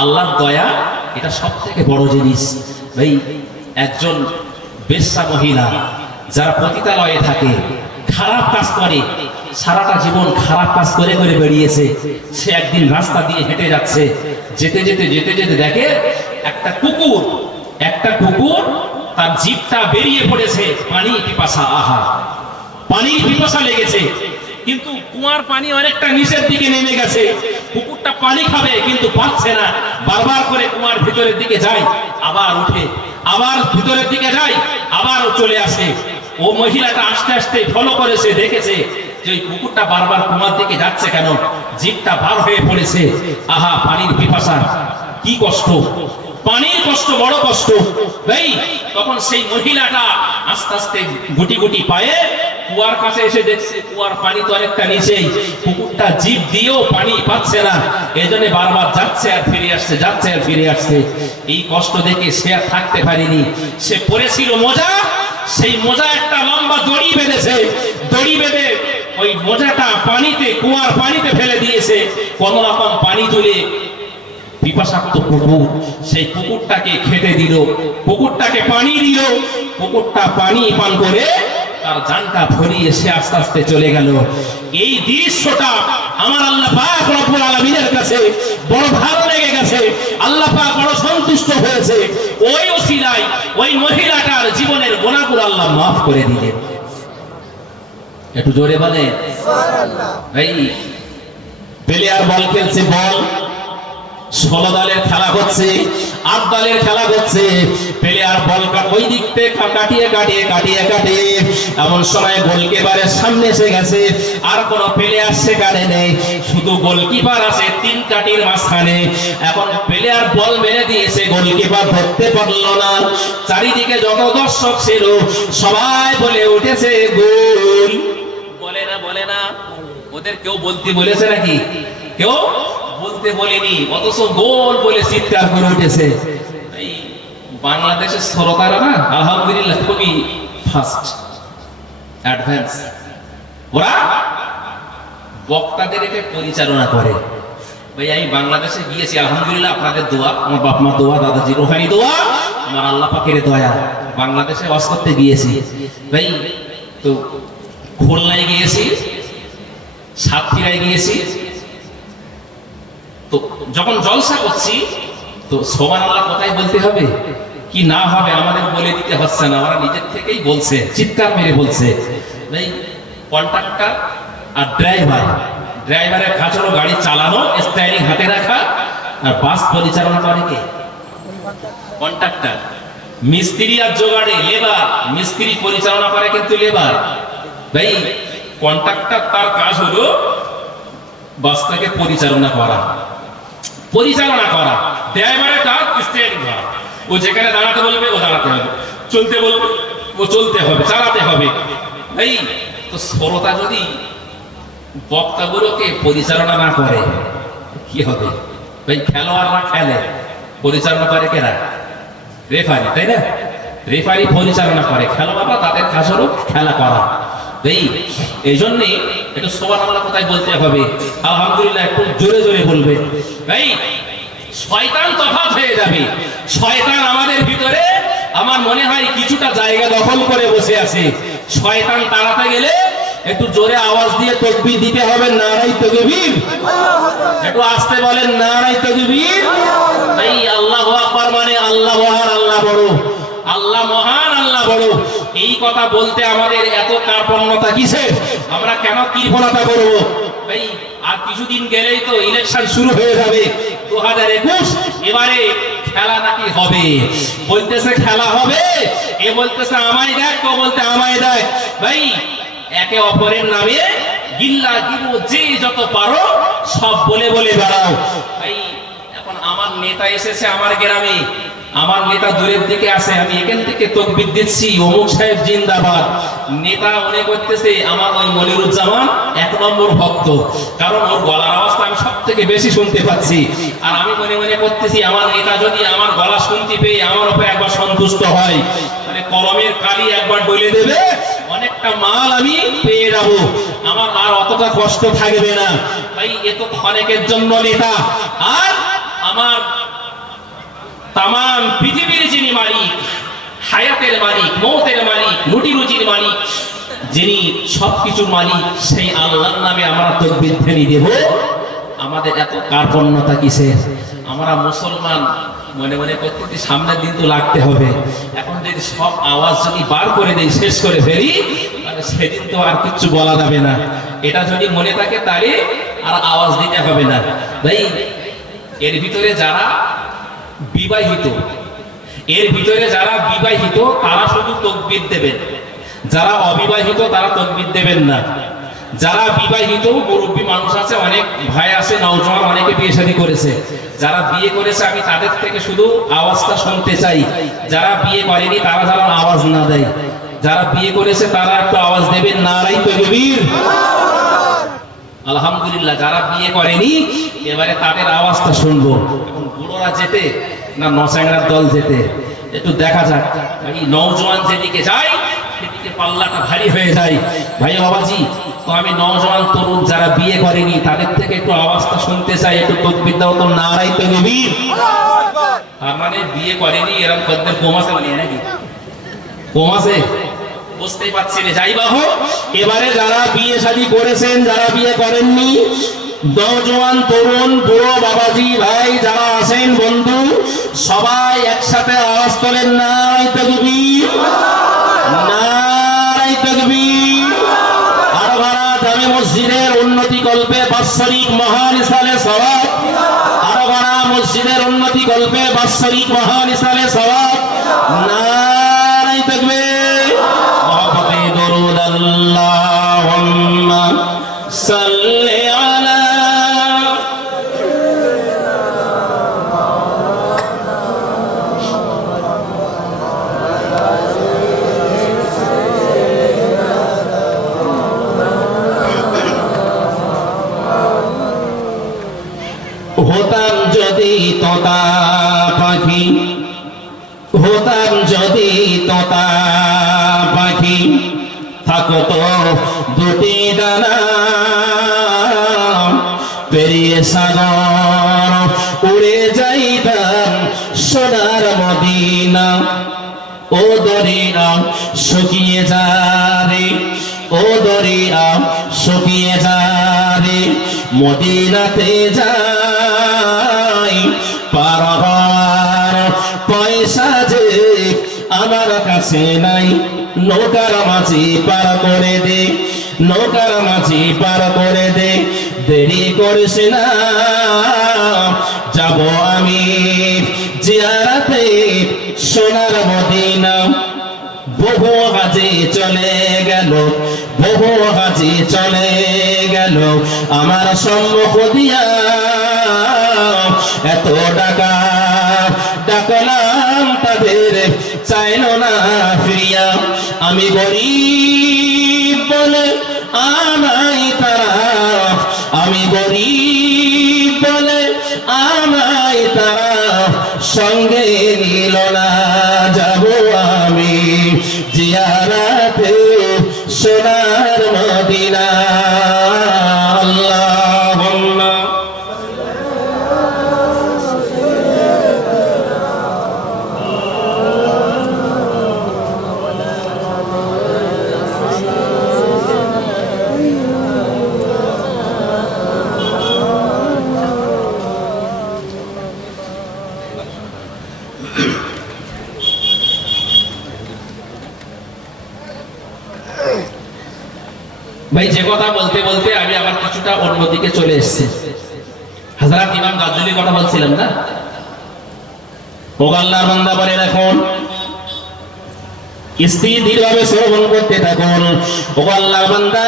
আল্লাহর দয়া এটা সবথেকে বড় জিনিস। ভাই একজন বেশ্যা মহিলা যারা পতিতালয়ে থাকে, খারাপ কাজ করে, সারাটা জীবন খারাপ কাজ করে করে বেরিয়েছে। সে একদিন রাস্তা দিয়ে হেঁটে যাচ্ছে, যেতে যেতে যেতে যেতে দেখে একটা কুকুর তার জিভটা বেরিয়ে পড়েছে, পানি পিপাসা, আহা পানির পিপাসা লেগেছে, কিন্তু কুয়ার পানি অনেকটা নিচের দিকে নেমে গেছে। কুকুরটা পানি খাবে কিন্তু পাচ্ছে না, বারবার করে কুয়ার ভিতরের দিকে যায়, আবার উঠে, আবার ভিতরের দিকে যায়, আবারও চলে আসে। ও মহিলাটা আস্তে আস্তে ফলো করেছে, দেখেছে যে ওই কুকুরটা বারবার কুয়ার দিকে যাচ্ছে কেন, জিভটা বার হয়ে পড়েছে, আহা পানির পিপাসা, কি কষ্ট, পানির কষ্ট বড় কষ্ট ভাই। তখন সেই মহিলাটা আস্তে আস্তে গুটি গুটি পায়ে কুয়ার কাছে এসে দেখছে কুয়ার পানি তো অনেকটা নিচেই, কুকুরটা জিভ দিয়েও পানি পাচ্ছে না, এজন্য বারবার যাচ্ছে আর ফিরে আসছে, যাচ্ছে আর ফিরে আসছে। এই কষ্ট দেখে সে আর থাকতে পারেনি, সে পরেছিল মোজা, সেই মোজা একটা লম্বা দড়ি বেঁধেছে, দড়ি বেঁধে ওই মোজাটা পানিতে, কুয়ার পানিতে ফেলে দিয়েছে। কোন রকম পানি তুলে পিপাসাক্ত কুকুর সেই কুকুরটাকে খেতে দিল, কুকুরটাকে পানি দিল, কুকুরটা পানি পান করে তার জানটা ফরিয়ে সে আস্তে আস্তে চলে গেল। এই দৃশ্যটা আমার আল্লাহ পাক রব্বুল আলামিনের কাছে বড় ভালো লেগে গেছে, আল্লাহ পাক বড় সন্তুষ্ট হয়েছে। ওই ওসিলায় ওই মহিলাটার জীবনের গুনাহগুলো আল্লাহ মাফ করে দিলেন। একটু জোরে বলে সুবহানাল্লাহ। ভাই প্লেয়ার বল খেলছে, বল 16 দলের খেলা হচ্ছে, 8 দলের খেলা হচ্ছে, প্লেয়ার বল ওই দিক থেকে কাটিয়ে কাটিয়ে কাটিয়ে কাটিয়ে এমন সময় গোলকিপারের সামনে এসে গেছে, আর কোন প্লেয়ার সেখানে নেই, শুধু গোলকিপার আছে 3 কাটির মাঝখানে। এখন প্লেয়ার বল মেরে দিয়েছে, গোলকিপার ধরতে পারলো না। চারিদিকে যত দর্শক ছিল সবাই বলে উঠেছে গোল। বলে না ওদের কেউ বলতে বলেছে নাকি? কেউ বলতে বলেনি, অথচ গোল বলে চিৎকার করে উঠেছে। এই বাংলাদেশের শ্রোতারা না আলহামদুলিল্লাহ খুবই ফাস্ট, অ্যাডভান্স, ওরা বক্তাদেরকে পরিচালনা করে। ভাই আমি বাংলাদেশে গিয়েছি, আলহামদুলিল্লাহ আপনাদের দোয়া, আমার বাপ মা দোয়া, দাদাজি রোহানি দোয়া, আমার আল্লাহ পাকের দয়া, বাংলাদেশে ওয়াজ করতে গিয়েছি। ভাই তো খুলনায় গিয়েছি, সাতক্ষীরায় গিয়েছি, তো যখন জলসা করছি তো সুবহানাল্লাহ কথাই বলতে হবে কি না হবে আমাদের বলে দিতে হচ্ছে না, ওরা নিজের থেকেই বলছে, চিৎকার মেরে বলছে। ভাই কন্ট্রাক্টর আর ড্রাইভারের কাজ হলো গাড়ি চালানো, স্টিয়ারিং হাতে রাখা, আর বাস পরিচালনা করে কে? কন্ট্রাক্টর। মিস্ত্রি আর জোগাড়ে লেবার, মিস্ত্রি পরিচালনা করে কিন্তু লেবার। ভাই কন্ট্রাক্টর তার কাজ হলো বাসটাকে পরিচালনা করা, ড্রাইভারের কাজ স্টিয়ারিং ধরা, ও যেখানে দাঁড়াতে বলবে ও দাঁড়াতে হবে, চলতে বলবে ও চলতে হবে, চালাতে হবে। এই তো শ্রোতা যদি বক্তাগুলোকে পরিচালনা না করে কি হবে? ভাই খেলোয়াড়রা খেলে, পরিচালনা করে কেনা? রেফারি, তাই না? রেফারি পরিচালনা করে, খেলোয়াড়রা তাদের কাজ হলো খেলা করা। এই জন্যে একটু সুবহানাল্লাহ কোথায় বলতে হবে, আলহামদুলিল্লাহ একটু জোরে জোরে বলবে। ভাই শয়তান তফাৎ হয়ে যাবে, শয়তান আমাদের ভিতরে আমার মনে হয় কিছুটা জায়গা দখল করে বসে আছে। শয়তান তাড়াতে গেলে একটু জোরে আওয়াজ দিয়ে তাকবীর দিতে হবে, নারায়ে তাকবীর, একটু আস্তে বলেন নারায়ে তাকবীর। ভাই আল্লাহু আকবার মানে আল্লাহ মহান, আল্লাহ বড়, আল্লাহ মহান, আল্লাহ বড়। এই কথা বলতে আমাদের এত কার্পণ্যতা কিসের? আমরা কেন কৃপণতা করব? ভাই আর কিছুদিন গেলেই তো ইলেকশন শুরু হয়ে যাবে 2021, এবারে খেলা নাকি হবে, বলতেছে খেলা হবে, এ বলতেছে আমায় দেখ, ও বলতে আমায় দেখ। ভাই একে অপরের নামে গিল্লা গিবো যে যত পারো সব বলে বলে বেড়াও। ভাই এখন আমার নেতা এসেছে আমার গ্রামে, আমার নেতা দূরের দিকে আছে, আমি এখান থেকে তাকবীর দিচ্ছি অমুক সাহেব জিন্দাবাদ, নেতা মনে করতেছে আমার ওই মনিরুজ্জামান 1 নম্বর ভক্ত, কারণ ওর গলার আওয়াজটা আমি সব থেকে বেশি শুনতে পাচ্ছি। আর আমি মনে মনে করতেছি আমার নেতা যদি আমার গলা শুনতে পেয়ে আমার উপর একবার সন্তুষ্ট হয়, মানে কলমের কালি একবার ডলে দেবে, অনেকটা মাল আমি পেয়ে যাব, আমার আর অতটা কষ্ট থাকবে না। তাই এ তো ক্ষণেকের জন্য নেতা, আর আমার তাম পৃথিবীর যিনি মালিক, হায়াতের মালিক, মৌতের মালিক, রুটি রুজির মালিক, যিনি সবকিছুর মালিক, সেই আল্লাহর নামে আমরা তাকবীর ধ্বনি দেব। আমাদের এত কার্পণ্যতা কিসের? আমরা মুসলমান মনে মনে প্রত্যেকটি সামনের দিন তো লাগতে হবে। এখন যদি সব আওয়াজ যদি বার করে দেই, শেষ করে ফেলি, তাহলে সেদিন তো আর কিছু বলা যাবে না। এটা যদি মনে থাকে তাহলে আর আওয়াজ দিতে হবে না। ভাই, এর ভিতরে যারা বিবাহিত, তারা শুধু তাকবীর দেবেন, যারা অবিবাহিত তারা তাকবীর দেবেন না। যারা বিবাহিত মুরব্বী মানুষ আছে, অনেক ভাই আছে নওজোয়ান, অনেকে বিয়ে শাদী করেছে, যারা বিয়ে করেছে আমি তাদের থেকে শুধু আওয়াজটা শুনতে চাই। যারা বিয়ে করেনি তারা যেন আওয়াজ না দেয়, যারা বিয়ে করেছে তারা একটু আওয়াজ দেবেন, নারাই তাকবীর। আলহামদুলিল্লাহ। যারা বিয়ে করেনি এবারে তাদের আওয়াজটা শুনবো। এখন বুড়োরা যেতে না নচাংড়ার দল যেতে, একটু দেখা যাক। এই নওজোয়ান যেদিকে যায় সেদিকে পাল্লাটা ভারী হয়ে যায়। ভাই বাবাজি, তো আমি নওজোয়ান তরুণ যারা বিয়ে করেনি তাদের থেকে একটু আওয়াজটা শুনতে চাই, একটু তাকবীর দাও তো, নারাই তাকবীর। তার মানে বিয়ে করেনি এরকম কদ্দের কম আছে, মানে নাকি কম আছে? বুঝতেই পারছি না। যাই বা হোক, এবারে যারা বিয়ে শাদী করেছেন, যারা বিয়ে করেননি, নওজোয়ান তরুণ বুড়ো বাবাজি ভাই যারা আছেন, বন্ধু সবাই একসাথে আওয়াজ তোলেন, নারাই তাকবীর, নারাই তাকবীর। আর ভাড়া জামে মসজিদের উন্নতি কল্পে বাৎসরিক মহান ইসালে সওয়াব, আর ভাড়া মসজিদের উন্নতি কল্পে বাৎসরিক মহান ইসালে সওয়াব, নারাই তাকবীর। মহব্বতে দরুদ আল্লাহুম্মা সাল্লি আলা হতাম যদি তোতা পাখি, হতাম যদি তোতা পাখি, থাকতো দুটি ডানা, পেরিয়ে সাগর উড়ে যাইতাম সোনার মদিনা। ও দরিয়া শুকিয়ে যা রে, ও দরিয়া শুকিয়ে যা রে, মদিনাতে যাই পার হওয়ার পয়সা যে আমার কাছে নাই। নৌকার মাঝি পার করে দে, নৌকার মাঝি পার করে দে, দেরি করিস না, যাব আমি জিয়ারতে সোনার মদিনা। বহু হাজি চলে গেল, বহু হাজি চলে গেল আমার সম্মুখ দিয়া, এত টাকা ডাকলাম তাদের চাইল না ফিরিয়া। আমি গরিব বলে আমায় তারা, আমি গরিব বলে আমায় তারা সঙ্গে নিল না। যাব আমি জিয়ারতে সোনার মদিনা। আল্লাহুম্মা ভাই, যে কথা বলতে বলতে আমি আবার কিছুটা অন্যদিকে চলে এসেছি। হযরত ইমাম গাজ্জালীর কথা বলছিলাম না? ও আল্লাহর বান্দা বলেন, এখন স্থিরভাবে শ্রবণ করতে থাকুন। ও আল্লাহর বান্দা,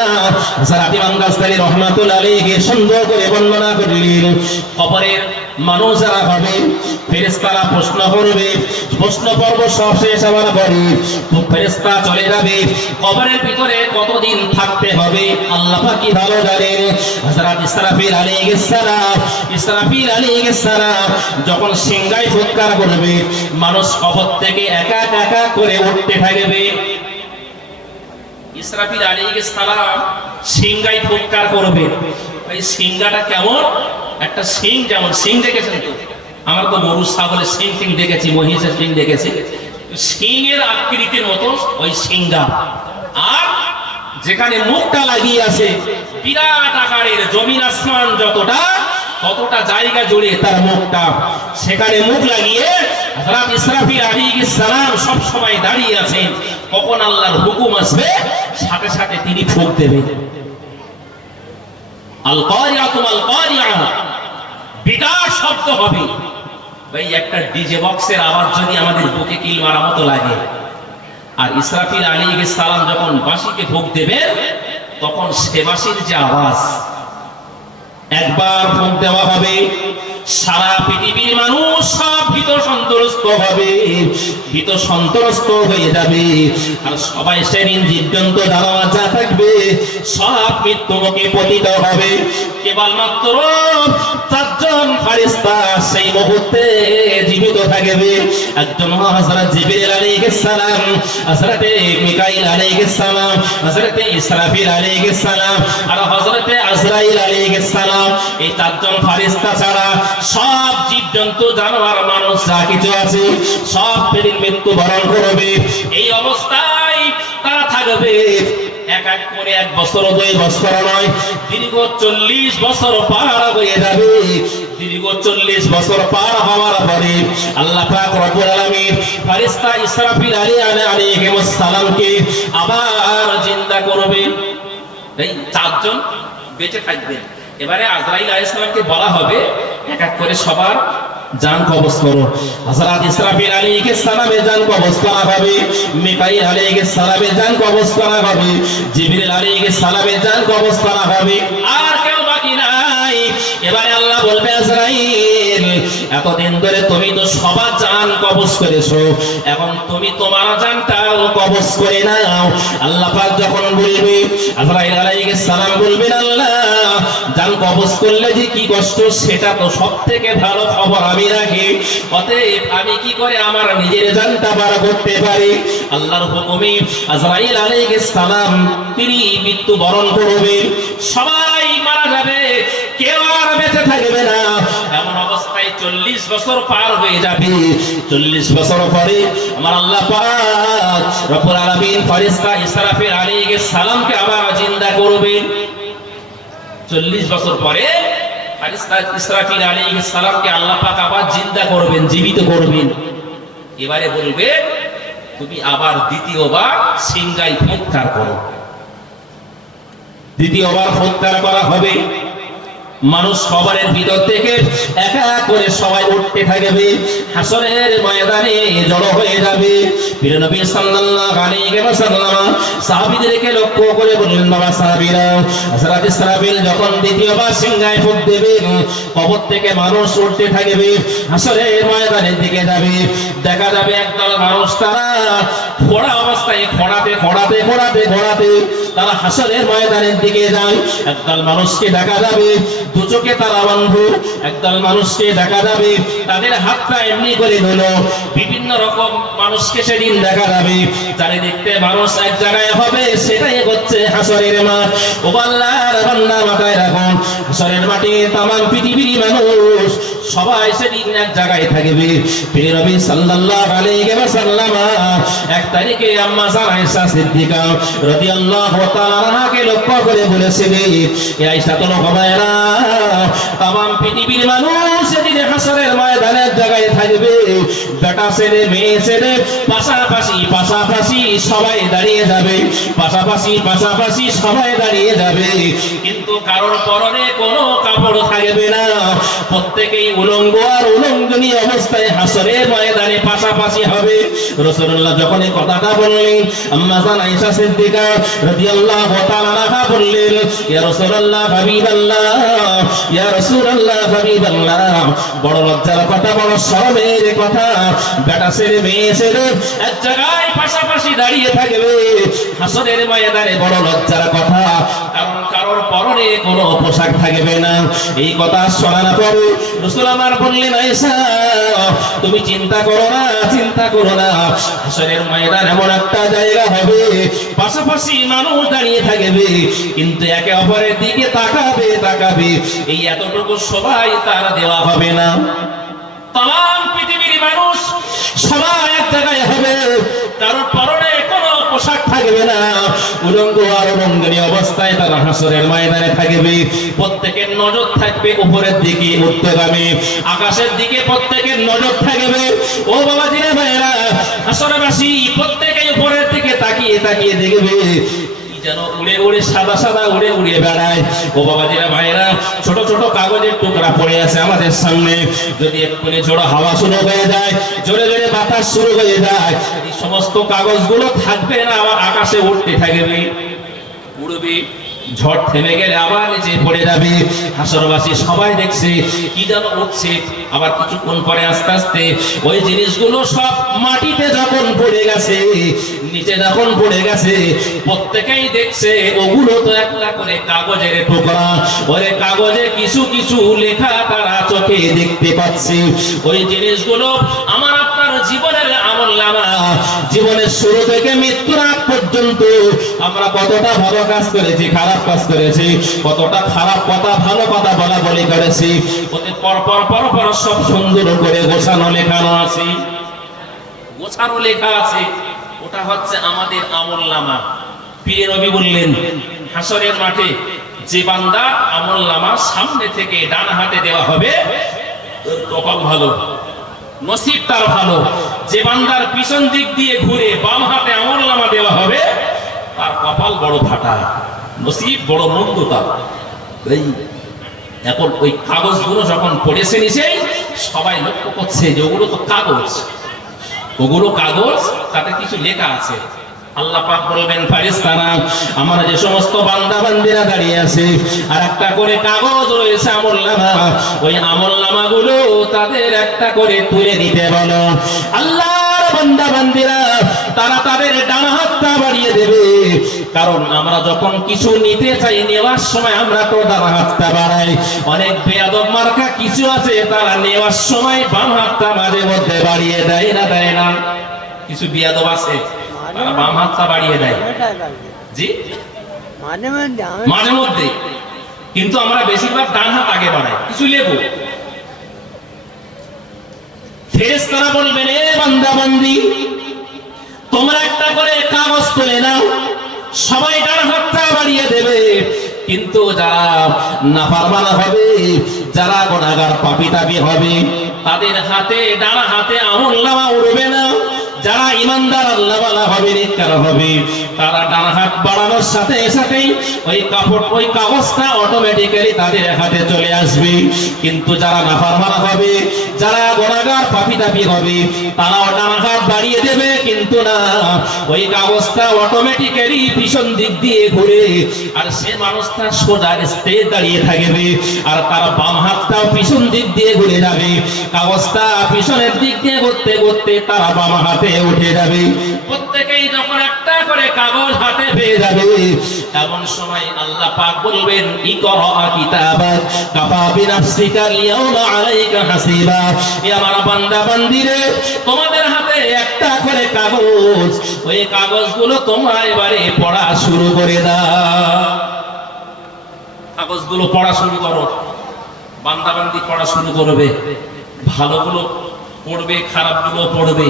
হযরত ইমাম গাজ্জালী রাহমাতুল্লাহ আলাইহি সুন্দর করে বর্ণনা করলেন, কবরের মানুষ যারা হবে ফেরেশতারা প্রশ্ন করবে, প্রশ্ন পর্ব সব শেষ হওয়ার পরে ফেরেশতা চলে যাবে। কবরের ভিতরে কতদিন থাকতে হবে আল্লাহ পাক কি ভালো জানেন। হযরত ইসরাফিল আলাইহিস সালাম, ইসরাফিল আলাইহিস সালাম যখন সিংহায় ফুৎকার করবে, মানুষ কবর থেকে একা একা করে উঠতে থাকবে। ইসরাফিল আলাইহিস সালাম সিংহায় ফুৎকার করবে। এই সিংহাটা কেমন? একটা সিং, যেমন সিং দেখেছেন তো? আমরা তো গরু ছাগলের সিং টিং দেখেছি, মহিষের সিং দেখেছি। সিংয়ের আকৃতির মতো ওই সিংহা, আর যেখানে মুখটা লাগিয়ে আছে বিরাট আকারের, জমিন আসমান যতটা ততটা জায়গা জুড়ে তার মুখটা, সেখানে মুখ লাগিয়ে হযরত ইসরাফিল আলাইহিস সালাম সব সময় দাঁড়িয়ে আছেন। কখন আল্লাহর হুকুম আসবে সাথে সাথে তিনি ফুঁক দেবেন। আল কারিয়াতু আল কারিয়া, বিরাট শব্দ হবে। ভাই একটা ডিজে বক্সের আওয়াজ যদি আমাদের বুকে কিল মারা মতো লাগে, আর ইসরাফিল আলাইহিস সালাম যখন বাঁশিকে ফুঁক দেবেন তখন সে বাঁশির যে আওয়াজ, একবার ফুঁক দেওয়া হবে, সারা পৃথিবীর মানুষ সব ভীত সন্ত্রস্ত হবে, ভীত সন্ত্রস্ত হয়ে যাবে। আর সবাই সেদিন জীবজন্তু জানোয়ার যা থাকবে সব মৃত্যুমুখে পতিত হবে। কেবলমাত্র 4 জন ফেরেশতা সেই মুহূর্তে জীবিত থাকবে। একজন হযরত জিবরিল আলাইহিস সালাম, হযরত মিকাইল আলাইহিস সালাম, হযরত ইসরাফিল আলাইহিস সালাম আর হযরত আজরাইল আলাইহিস সালাম। এই 4 জন ফেরেশতা ছাড়া সব জীবজন্তু জানোয়ার মানুষ যা কিছু আছে সব মৃত্যু বরণ করবে। এই অবস্থায় তারা থাকবে এক এক করে 1 বছর 2 বছর নয়, দীর্ঘ 40 বছর পার হয়ে যাবে। দীর্ঘ 40 বছর পার হওয়ার পরে আল্লাহ পাক রব্বুল আলামিন ফেরেশতা ইসরাফিল আলাইহিস সালামকে আবার জিন্দা করবেন। এই 4 জন বেঁচে থাকবেন। এবারে আজরাইল আলাইহিস সালামকে বলা হবে এক এক করে সবার জান কবজ করো। হযরত ইসরাফিল আলাইহিস সালামের জান কবজ করা হবে, মিকাইল আলাইহিস সালামের জান কবজ করা হবে, জিবরিল আলাইহিস সালামের জান কবজ করা হবে। আর কেউ বাকি নাই। এবারে আল্লাহ বলবে, আজরাইল এতদিন ধরে তুমি তো সবার জান কবজ করেছো, এখন তুমি তোমার জানটাও কবজ করে নাও। আল্লাহ পাক যখন বলবে, আজরাইল আলাইহিস সালাম বলবেন, আল্লাহ জান কবজ করলে যে কি কষ্ট সেটা তো সবথেকে ভালো খবর আমি রাখি। অতএব আমি কি করে আমার নিজের জানটা বার করতে পারি? আল্লাহর হুকুমে আজরাইল আলাইহিস সালাম তিনি মৃত্যু বরণ করবেন। সবাই মারা যাবে, কেউ আর বেঁচে থাকবে না। এমন অবস্থায় 40 বছর পার হয়ে যাবে। 40 বছর পরে আমার আল্লাহ পাক রব্বুল আলামিন ফেরেশতা ইসরাফিল আলাইহিস সালামকে আবার জিন্দা করবেন। 40 বছর পরে ফেরেশতা ইসরাফিল আলাইহিস সালামকে আল্লাহ পাক আবার জিন্দা করবেন, জীবিত করবেন। এবারে বলবে, তুমি আবার দ্বিতীয়বার সিংগাই ফুৎকার করো। দ্বিতীয়বার ফুৎকার করা হবে। মানুষ কবরের ভিতর থেকে একা করে সবাই উঠতে থাকবে, হাসরের ময়দানে জড়ো হয়ে যাবে। প্রিয় নবী সাল্লাল্লাহু আলাইহি ওয়াসাল্লাম সাহাবীদেরকে লক্ষ্য করে বললেন, বাবা সাহাবীরা, হযরত ইসরাফিল যখন দ্বিতীয়বার সিংহায় ফুঁক দেবেন কবর থেকে মানুষ উঠতে থাকবে, হাসরের ময়দানের দিকে যাবে। দেখা যাবে একদল মানুষ তারা খোড়া অবস্থায় খোড়াতে খোড়াতে খোড়াতে খোড়াতে তারা হাসরের ময়দানের দিকে যায়। একদল মানুষকে দেখা যাবে দু চোখে তারা বন্ধ, একদল মানুষকে দেখা যাবে তাদের হাতটা এমনি করে ধুলো। বিভিন্ন রকম মানুষকে সেদিন দেখা যাবে। চারিদিকে মানুষ এক জায়গায় হবে, সেটাই হচ্ছে হাসরের মাঠ। ও আল্লাহর বান্দা, মাথায় রাখুন, হাসরের মাঠে তাম পৃথিবীর মানুষ সবাই সেদিন এক জায়গায় থাকবে। প্রিয় নবী সাল্লাল্লাহু আলাইহি ওয়াসাল্লাম 1 তারিখে আম্মা আয়েশা সিদ্দিকা রাদিয়াল্লাহু তাআলা আনহাকে লক্ষ্য করে বলেছিলেন, এ আয়েশা তো নবমায়েরা, তাম পৃথিবীর মানুষ সেদিন হাসরের ময়দানে এক জায়গায় থাকবে। বেটা ছেলে মেয়ে ছেলে পাশাপাশি পাশাপাশি সবাই দাঁড়িয়ে যাবে, পাশাপাশি পাশাপাশি সবাই দাঁড়িয়ে যাবে, কিন্তু কারোর পরনে কোনো কাপড় থাকবে না। প্রত্যেকেই উলঙ্গ আর উলঙ্গনী অবস্থায় হাসরের ময়দানে পাশাপাশি হবে। রাসূলুল্লাহ যখন এই কথাটা বললেন, আম্মা জান আয়েশা সিদ্দিকা রাদিয়াল্লাহু তাআলা আনহা বললেন, ইয়া রাসূলুল্লাহ হাবিবাল্লাহ, ইয়া রাসূলুল্লাহ হাবিবাল্লাহ, বড় লজ্জার কথা, বড় শরমের কথা, বেটা ছেলে মেয়ে ছেলে এক জায়গায় পাশাপাশি দাঁড়িয়ে থাকবে হাসরের ময়দানে, বড় লজ্জার কথা, কারণ কারোর পরনে কোনো পোশাক থাকবে না। এই কথা শোনার পরে রাসূল আমার বললেন, আয়েশা তুমি চিন্তা করো না, চিন্তা করো না, হাসরের ময়দান এমন একটা জায়গা হবে পাশাপাশি মানুষ দাঁড়িয়ে থাকবে, কিন্তু একে অপরের দিকে তাকাবে তাকাবে, এই এতটুকু সবাই তার দেওয়া হবে না। তাম পৃথিবীর মানুষ সবাই এক জায়গায় হবে, কারোর পরনে কোনো পোশাক থাকবে না, উলঙ্গ আর উলঙ্গিনী অবস্থায় তারা হাসরের ময়দানে থাকবে। প্রত্যেকের নজর থাকবে উপরের দিকে, ঊর্ধ্বগামী আকাশের দিকে প্রত্যেকের নজর থাকবে। ও বাবা জিরা ভাইরা, হাসরবাসী প্রত্যেকেই উপরের দিকে তাকিয়ে তাকিয়ে দেখবে যেন উড়ে উড়ে সাদা সাদা উড়ে উড়ে বেড়ায়। ও বাবা জিরা ভাইরা, ছোট ছোট কাগজের টুকরা পড়ে আছে আমাদের সামনে। যদি এক্ষুনি ঝোড়ো হাওয়া শুরু হয়ে যায়, জোরে জোরে বাতাস শুরু হয়ে যায়, এই সমস্ত কাগজগুলো থাকবে না, আবার আকাশে উঠতে থাকবে, উড়বে। ঝড় থেমে গেলে আবার নিচে পড়ে যাবে। হাসরবাসী সবাই দেখছে কি যেন উঠছে, আবার কিছুক্ষণ পরে আস্তে আস্তে ওই জিনিসগুলো সব মাটিতে যখন পড়ে গেছে, নিচে যখন পড়ে গেছে, প্রত্যেকেই দেখছে ওগুলো তো একটা করে কাগজের টুকরা। ওরে কাগজে কিছু কিছু লেখা তারা চোখে দেখতে পাচ্ছে। ওই জিনিসগুলো আমার আপনার জীবনের আমলনামা। জীবনের শুরু থেকে মৃত্যুর আগ পর্যন্ত আমরা কতটা ভালো কাজ করেছি, খারাপ কাজ করেছি, কতটা খারাপ কথা ভালো কথা বলা বলি করেছি, ওতে পরপর পরপর সব সুন্দর করে গোছানো লেখানো আছে, গোছানো লেখা আছে। ওটা হচ্ছে আমাদের আমলনামা। পীরে নবী বললেন, হাসরের মাঠে যে বান্দা আমলনামা সামনে থেকে ডান হাতে দেওয়া হবে, কপাল ভালো, নসিব তার ভালো। যে বান্দার পিছন দিক দিয়ে ঘুরে বাম হাতে আমলনামা দেওয়া হবে, তার কপাল বড় ফাটা, নসিব বড় মন্দ তার। এখন ওই কাগজগুলো যখন পড়েছে নিচে, সবাই লক্ষ্য করছে যে ওগুলো তো কাগজ, ওগুলো কাগজ, তাতে কিছু লেখা আছে। আল্লাহ পাক বলবেন, ফেরেশতারা আমার যে সমস্ত বান্দা বান্দিরা দাঁড়িয়ে আছে, আর একটা করে কাগজ রয়েছে আমলনামা, ওই আমলনামাগুলো তাদের একটা করে তুলে দিতে বলো। আল্লাহর বান্দা বান্দিরা তারা তাদের ডান হাতটা বাড়িয়ে দেবে, কারণ আমরা যখন কিছু নিতে চাই, নেওয়ার সময় আমরা তো ডান হাতটা বাড়াই। অনেক বেয়াদব মার্কা কিছু আছে, তারা নেওয়ার সময় বাম হাতটা মাঝে মধ্যে বাড়িয়ে দেয় না, দেয় না। কিছু বেয়াদব আছে, তারা বাম হাতটা বাড়িয়ে দেয়, জি মাঝে মধ্যে, কিন্তু আমরা বেশিরভাগ ডান হাত আগে বাড়াই কিছু লেবো। ফেরেশতারা বলবেন, এ বান্দা বান্দি, তোমরা একটা করে কাগজ তুলে নাও। সবাই ডান হাতটা বাড়িয়ে দেবে, কিন্তু যারা নাফরমান হবে, যারা গুনাহগার পাপী তাপী হবে, তাদের হাতে ডান হাতে আমলনামা উঠবে না। যারা ইমানদার আল্লাহওয়ালা হবে, নেককার হবে, তারা ডান হাত বাড়ানোর সাথে সাথেই ওই কাপড়, ওই কাগজটা অটোমেটিক্যালি তাদের হাতে চলে আসবে। কিন্তু যারা নাফরমান হবে, যারা গুনাহগার পাপী তাপী হবে, তারাও ডান হাত বাড়িয়ে দেবে, কিন্তু না, ওই কাগজটা অটোমেটিক্যালি পিছন দিক দিয়ে ঘুরে, আর সে মানুষটা সোজা স্থির দাঁড়িয়ে থাকবে, আর তার বাম হাতটাও পিছন দিক দিয়ে ঘুরে যাবে। কাগজটা পিছনের দিক দিয়ে ঘুরতে ঘুরতে তারা বাম হাতে উঠে যাবে। প্রত্যেকেই যখন একটা করে কাগজ হাতে পেয়ে যাবে, এমন সময় আল্লাহ পাক বলবেন, ইকরা কিতাবাক কাফা বিনাফসিকা আল-ইয়াওমা আলাইকা হাসিবা। এ আমার বান্দা বান্দিরে, তোমাদের হাতে একটা করে কাগজ, ওই কাগজগুলো তোমরা এবারে পড়া শুরু করে দাও। কাগজগুলো পড়া শুরু করো, বান্দা বান্দি পড়া শুরু করবে। ভালোগুলো পড়বে, খারাপগুলো পড়বে।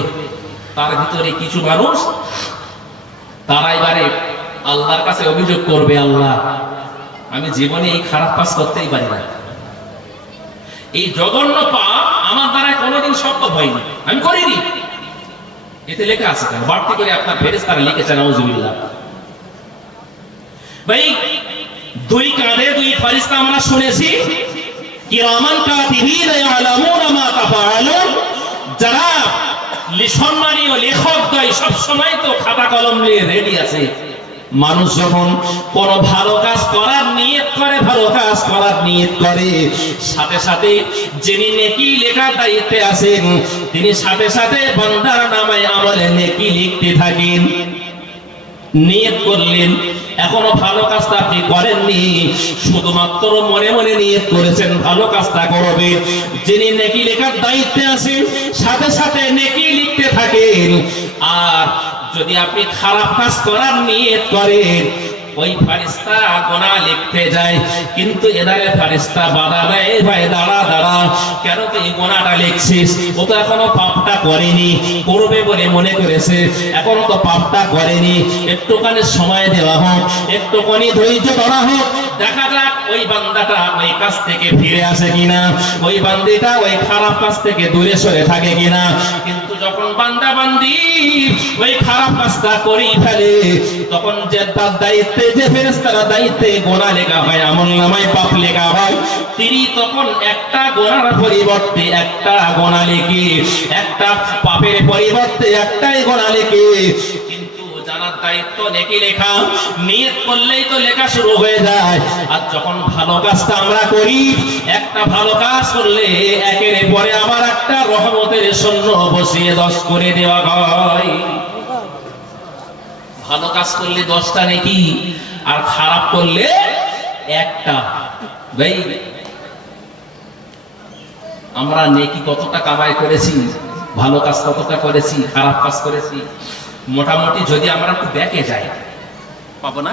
তার ভিতরে কিছু মানুষ তারা এবারে আল্লাহর কাছে অভিযোগ করবে, আল্লাহ, আমি জীবনে এই খারাপ কাজ করতেই পারি না, এই জঘন্য পাপ আমার দ্বারা কোনোদিন সম্ভব হয়নি, আমি করিনি। এতে লেখা আছে, বাড়তি করে আপনার ফেরেশতারা লিখেছেন, নাউজুবিল্লাহ। ভাই, দুই কাঁধে দুই ফেরেশতা আমরা শুনেছি, কিরামান কাতিবিন ইয়ালামুনা মা তাফআলুন। যারা সম্মানীয় লেখক দ্বয় সব সময় তো খাতা কলম নিয়ে রেডি আছে। মানুষ যখন কোন ভালো কাজ করার নিয়ত করে, ভালো কাজ করার নিয়ত করে, সাথে সাথে যিনি নেকি লেখার দায়িত্বে আছেন, তিনি সাথে সাথে বান্দার নামে আমলে নেকি লিখতে থাকেন। নিয়ত করলেন, এখনো ভালো কাজটা আপনি করেননি, শুধুমাত্র মনে মনে নিয়ত করেছেন ভালো কাজটা করবে, যিনি নেকি লেখার দায়িত্বে আছেন সাথে সাথে নেকি লিখতে থাকেন। আর যদি আপনি খারাপ কাজ করার নিয়ত করেন, ওই ফারিস্তা গোনা লিখতে যায়, কিন্তু এধারে ফারিস্তা বাধা দেয়, ভাই দাঁড়া দাঁড়া, কেন তুই গোনাটা লিখছিস? ও তো এখনো পাপটা করেনি, করবে বলে মনে করেছে, এখনো তো পাপটা করেনি, একটুখানি সময় দেওয়া হোক, একটুখানি ধৈর্য ধরা হোক, দেখা যাক ওই বান্দাটা ওই কাজ থেকে ফিরে আসে কিনা, ওই বান্দিটা ওই খারাপ কাজ থেকে দূরে সরে থাকে কিনা। কিন্তু যখন বান্দা বান্দি ওই খারাপ কাজটা করেই ফেলে, তখন যে তার দায়িত্বে, যে ফেরেশতারা দায়িত্বে গোনা লেখা হয়, আমলনামায় পাপ লেখা হয়, তিনি তখন একটা গোনার পরিবর্তে একটা গোনা লেখে, একটা পাপের পরিবর্তে একটাই গোনা লেখে। কিন্তু জানার দায়িত্ব নেকি লেখা, নিয়ত করলেই তো লেখা শুরু হয়ে যায়। আর যখন ভালো কাজটা আমরা করি, একটা ভালো কাজ করলে একের পরে আবার একটা রহমতের শূন্য বসিয়ে 10 করে দেওয়া হয়। ভালো কাজ করলে 10টা নেকি, আর খারাপ করলে একটা। ভাই আমরা নেকি কতটা কামাই করেছি, ভালো কাজ কতটা করেছি, খারাপ কাজ করেছি, মোটামুটি যদি আমরা একটু ব্যাকে যাই পাবো না?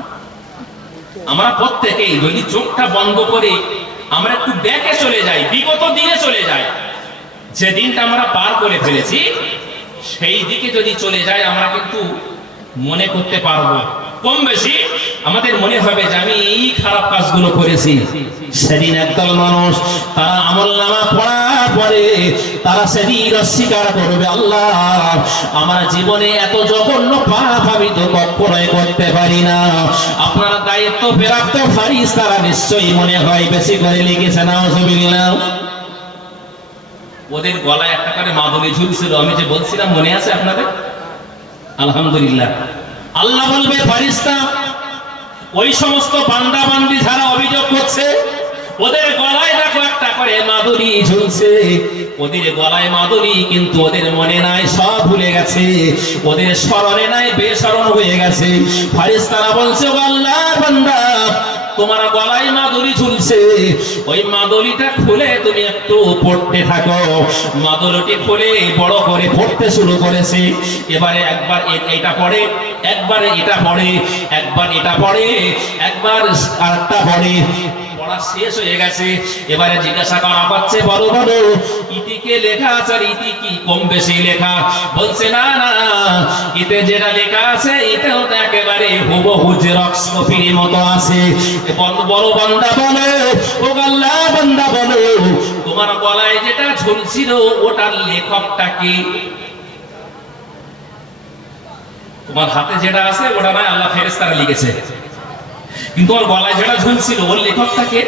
আমরা প্রত্যেকেই যদি চোখটা বন্ধ করে আমরা একটু ব্যাকে চলে যাই, বিগত দিনে চলে যাই, যে দিনটা আমরা পার করে ফেলেছি সেই দিকে যদি চলে যাই, আমরা কিন্তু মনে করতে পারবো, কম বেশি আমাদের মনে হবে যে আমি এই খারাপ কাজগুলো করেছি। সেদিন একদল মানুষ তারা আমলনামা পড়ার পরে তারা সেদিন অস্বীকার করবে, আল্লাহ আমার জীবনে এত জঘন্য পাপ আমি তো কখনোই করতে পারি না। আপনারা দায়িত্ব প্রাপ্ত ফারিস্তারা নিশ্চয়ই মনে হয় বেশি করে লিখেছে, নাউজুবিল্লাহ। ওদের গলায় একটা করে মাদুলি ঝুলছিল, আমি যে বলছিলাম মনে আছে আপনাদের? আলহামদুলিল্লাহ। আল্লাহ বলবে ফারিস্তা, ওই সমস্ত বান্দা বান্দি যারা অভিযোগ করছে, ওদের গলায় দেখো একটা করে মাদুলি ঝুলছে, ওদের গলায় মাদুলি, কিন্তু ওদের মনে নাই, সব ভুলে গেছে, ওদের স্মরণে নাই, বেস্মরণ হয়ে গেছে। ফারিস্তারা বলছে, ও আল্লাহর বান্দা, তোমার গলায় মাদুলি ঝুলছে, ওই মাদুলিটা খুলে তুমি একটু পড়তে থাকো। মাদুলিটি খুলে বড় করে পড়তে শুরু করেছে। এবারে একবার এটা পড়ে, একবারে এটা পড়ে, একবার এটা পড়ে, একবার আরেকটা পড়ে, পড়া শেষ হয়ে গেছে। এবারে জিজ্ঞাসা করা হচ্ছে, বলো বলো ইতিকে লেখা আছে আর ইতি কি কম বেশি লেখা? বলছে না না, ইতে যেটা লেখা আছে এটাও তো একেবারে হুবহু জেরক্স কপির মতো আছে। বড় বান্দা বলো, ও আল্লাহ বান্দা বলো, তোমার গলায় যেটা ঝুলছিল ওটার লেখকটা কি? তোমার হাতে যেটা আছে ওটা নয় আল্লাহ ফেরেশতারা লিখেছে, কিন্তু ওর গলায় যেটা ঝুলছিল ওর লেখকটা কে?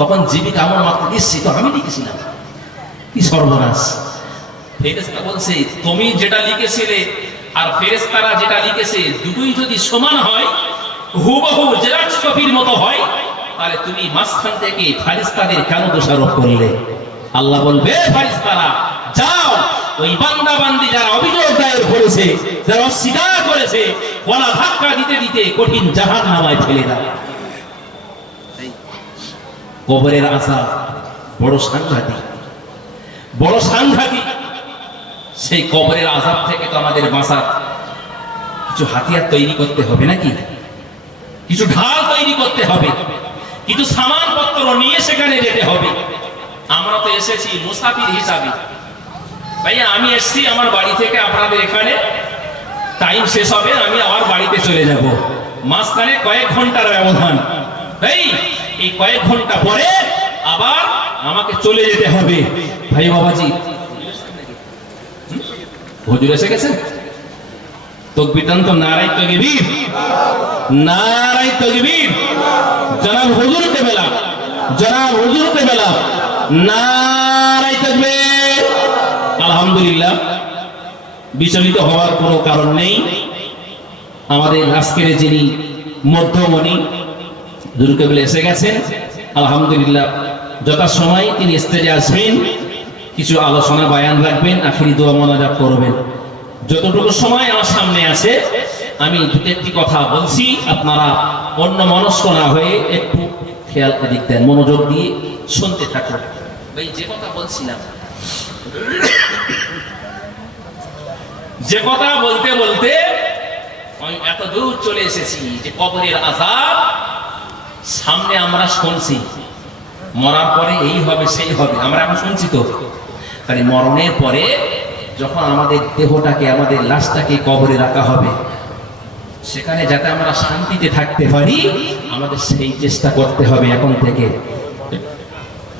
তখন জীবিকা আমার মাথা দিচ্ছি, তো আমি লিখেছিলাম, কি সর্বনাশ। ফেরেশতা বলছে, তুমি যেটা লিখেছিলে আর ফেরেশতারা যেটা লিখেছে দুটোই যদি সমান হয়, হুবহু জেরক্স কপির মতো হয়, তাহলে তুমি মাঝখান থেকে ফারিস্তাদের কেন দোষারোপ করলে? আল্লাহ বলবে, ফারিস্তারা যাও, ওই বান্দা বান্দি যারা অভিযোগ দায়ের করেছে, যারা অস্বীকার করেছে, গলা ধাক্কা দিতে দিতে কঠিন জাহান্নামায় ফেলে দাও। কবরের আযাব বড় সাংঘাতিক, বড় সাংঘাতিক। সেই কবরের আযাব থেকে তো আমাদের বাঁচার কিছু হাতিয়ার তৈরি করতে হবে নাকি? কিছু ঢাল তৈরি করতে হবে, কিছু সামানপত্র নিয়ে সেখানে যেতে হবে। আমরা তো এসেছি মুসাফির হিসাবে। ভাইয়া আমি এসেছি আমার বাড়ি থেকে আপনাদের এখানে, টাইম শেষ হবে আমি আমার বাড়িতে চলে যাব, মাঝখানে কয়েক ঘন্টার ব্যবধান। এই কয়েক ঘন্টা পরে আবার আমাকে চলে যেতে হবে। ভাই বাবাজি, হুজুর এসে গেছে? তাকবীর তো নারায়ে তাকবীর, নারায়ে তাকবীর। জনাব হুজুর কেবলা, জনাব হুজুর কেবলা, নারায়ে তাকবীর। আলহামদুলিল্লাহ, বিচলিত হওয়ার কোনো কারণ নেই। আমাদের আজকের যিনি মধ্যমণি হুজুর কেবলা এসে গেছেন, আলহামদুলিল্লাহ। যথাসময়ে তিনি স্টেজে আসবেন, কিছু আলোচনা বয়ান রাখবেন, আখিরি দোয়া মোনাজাত করবেন। যতটুকু সময় আমার সামনে আছে আমি একটি কথা বলছি, আপনারা অন্য মনস্ক না হয়ে একটু খেয়াল দিক দেন, মনোযোগ দিয়ে শুনতে থাকুন। ভাই যে কথা বলছিলাম, যে কথা বলতে বলতে আমি এত দূর চলে এসেছি যে কবরের আযাব সামনে আমরা শুনছি, মরার পরে এই হবে সেই হবে, আমরা এখন শুনছি তো। তাই মরণের পরে যখন আমাদের দেহটাকে, আমাদের লাশটাকে কবরে রাখা হবে, সেখানে যাতে আমরা শান্তিতে থাকতে পারি, আমাদের সেই চেষ্টা করতে হবে এখন থেকে।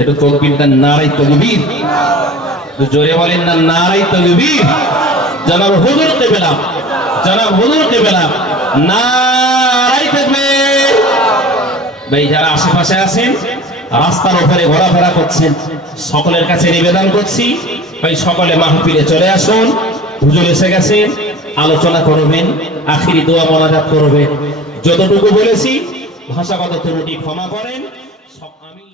একটু তাকবীরটা, নারায়ে তাকবীর, জোরে বলেন না নারায়ে তাকবীর। জনাব হুজুর কিবলা, জনাব হুজুর কিবলা, নারায়ে তাকবীর। ভাই যারা আশেপাশে আছেন, রাস্তার উপরে ঘোরাফেরা করছেন, সকলের কাছে নিবেদন করছি, ভাই সকলে মাহফিলে চলে আসুন। হুজুর এসে গেছেন, আলোচনা করবেন, আখিরি দোয়া মোনাজাত করবেন। যতটুকু বলেছি ভাষাগত ত্রুটি ক্ষমা করেন। আমি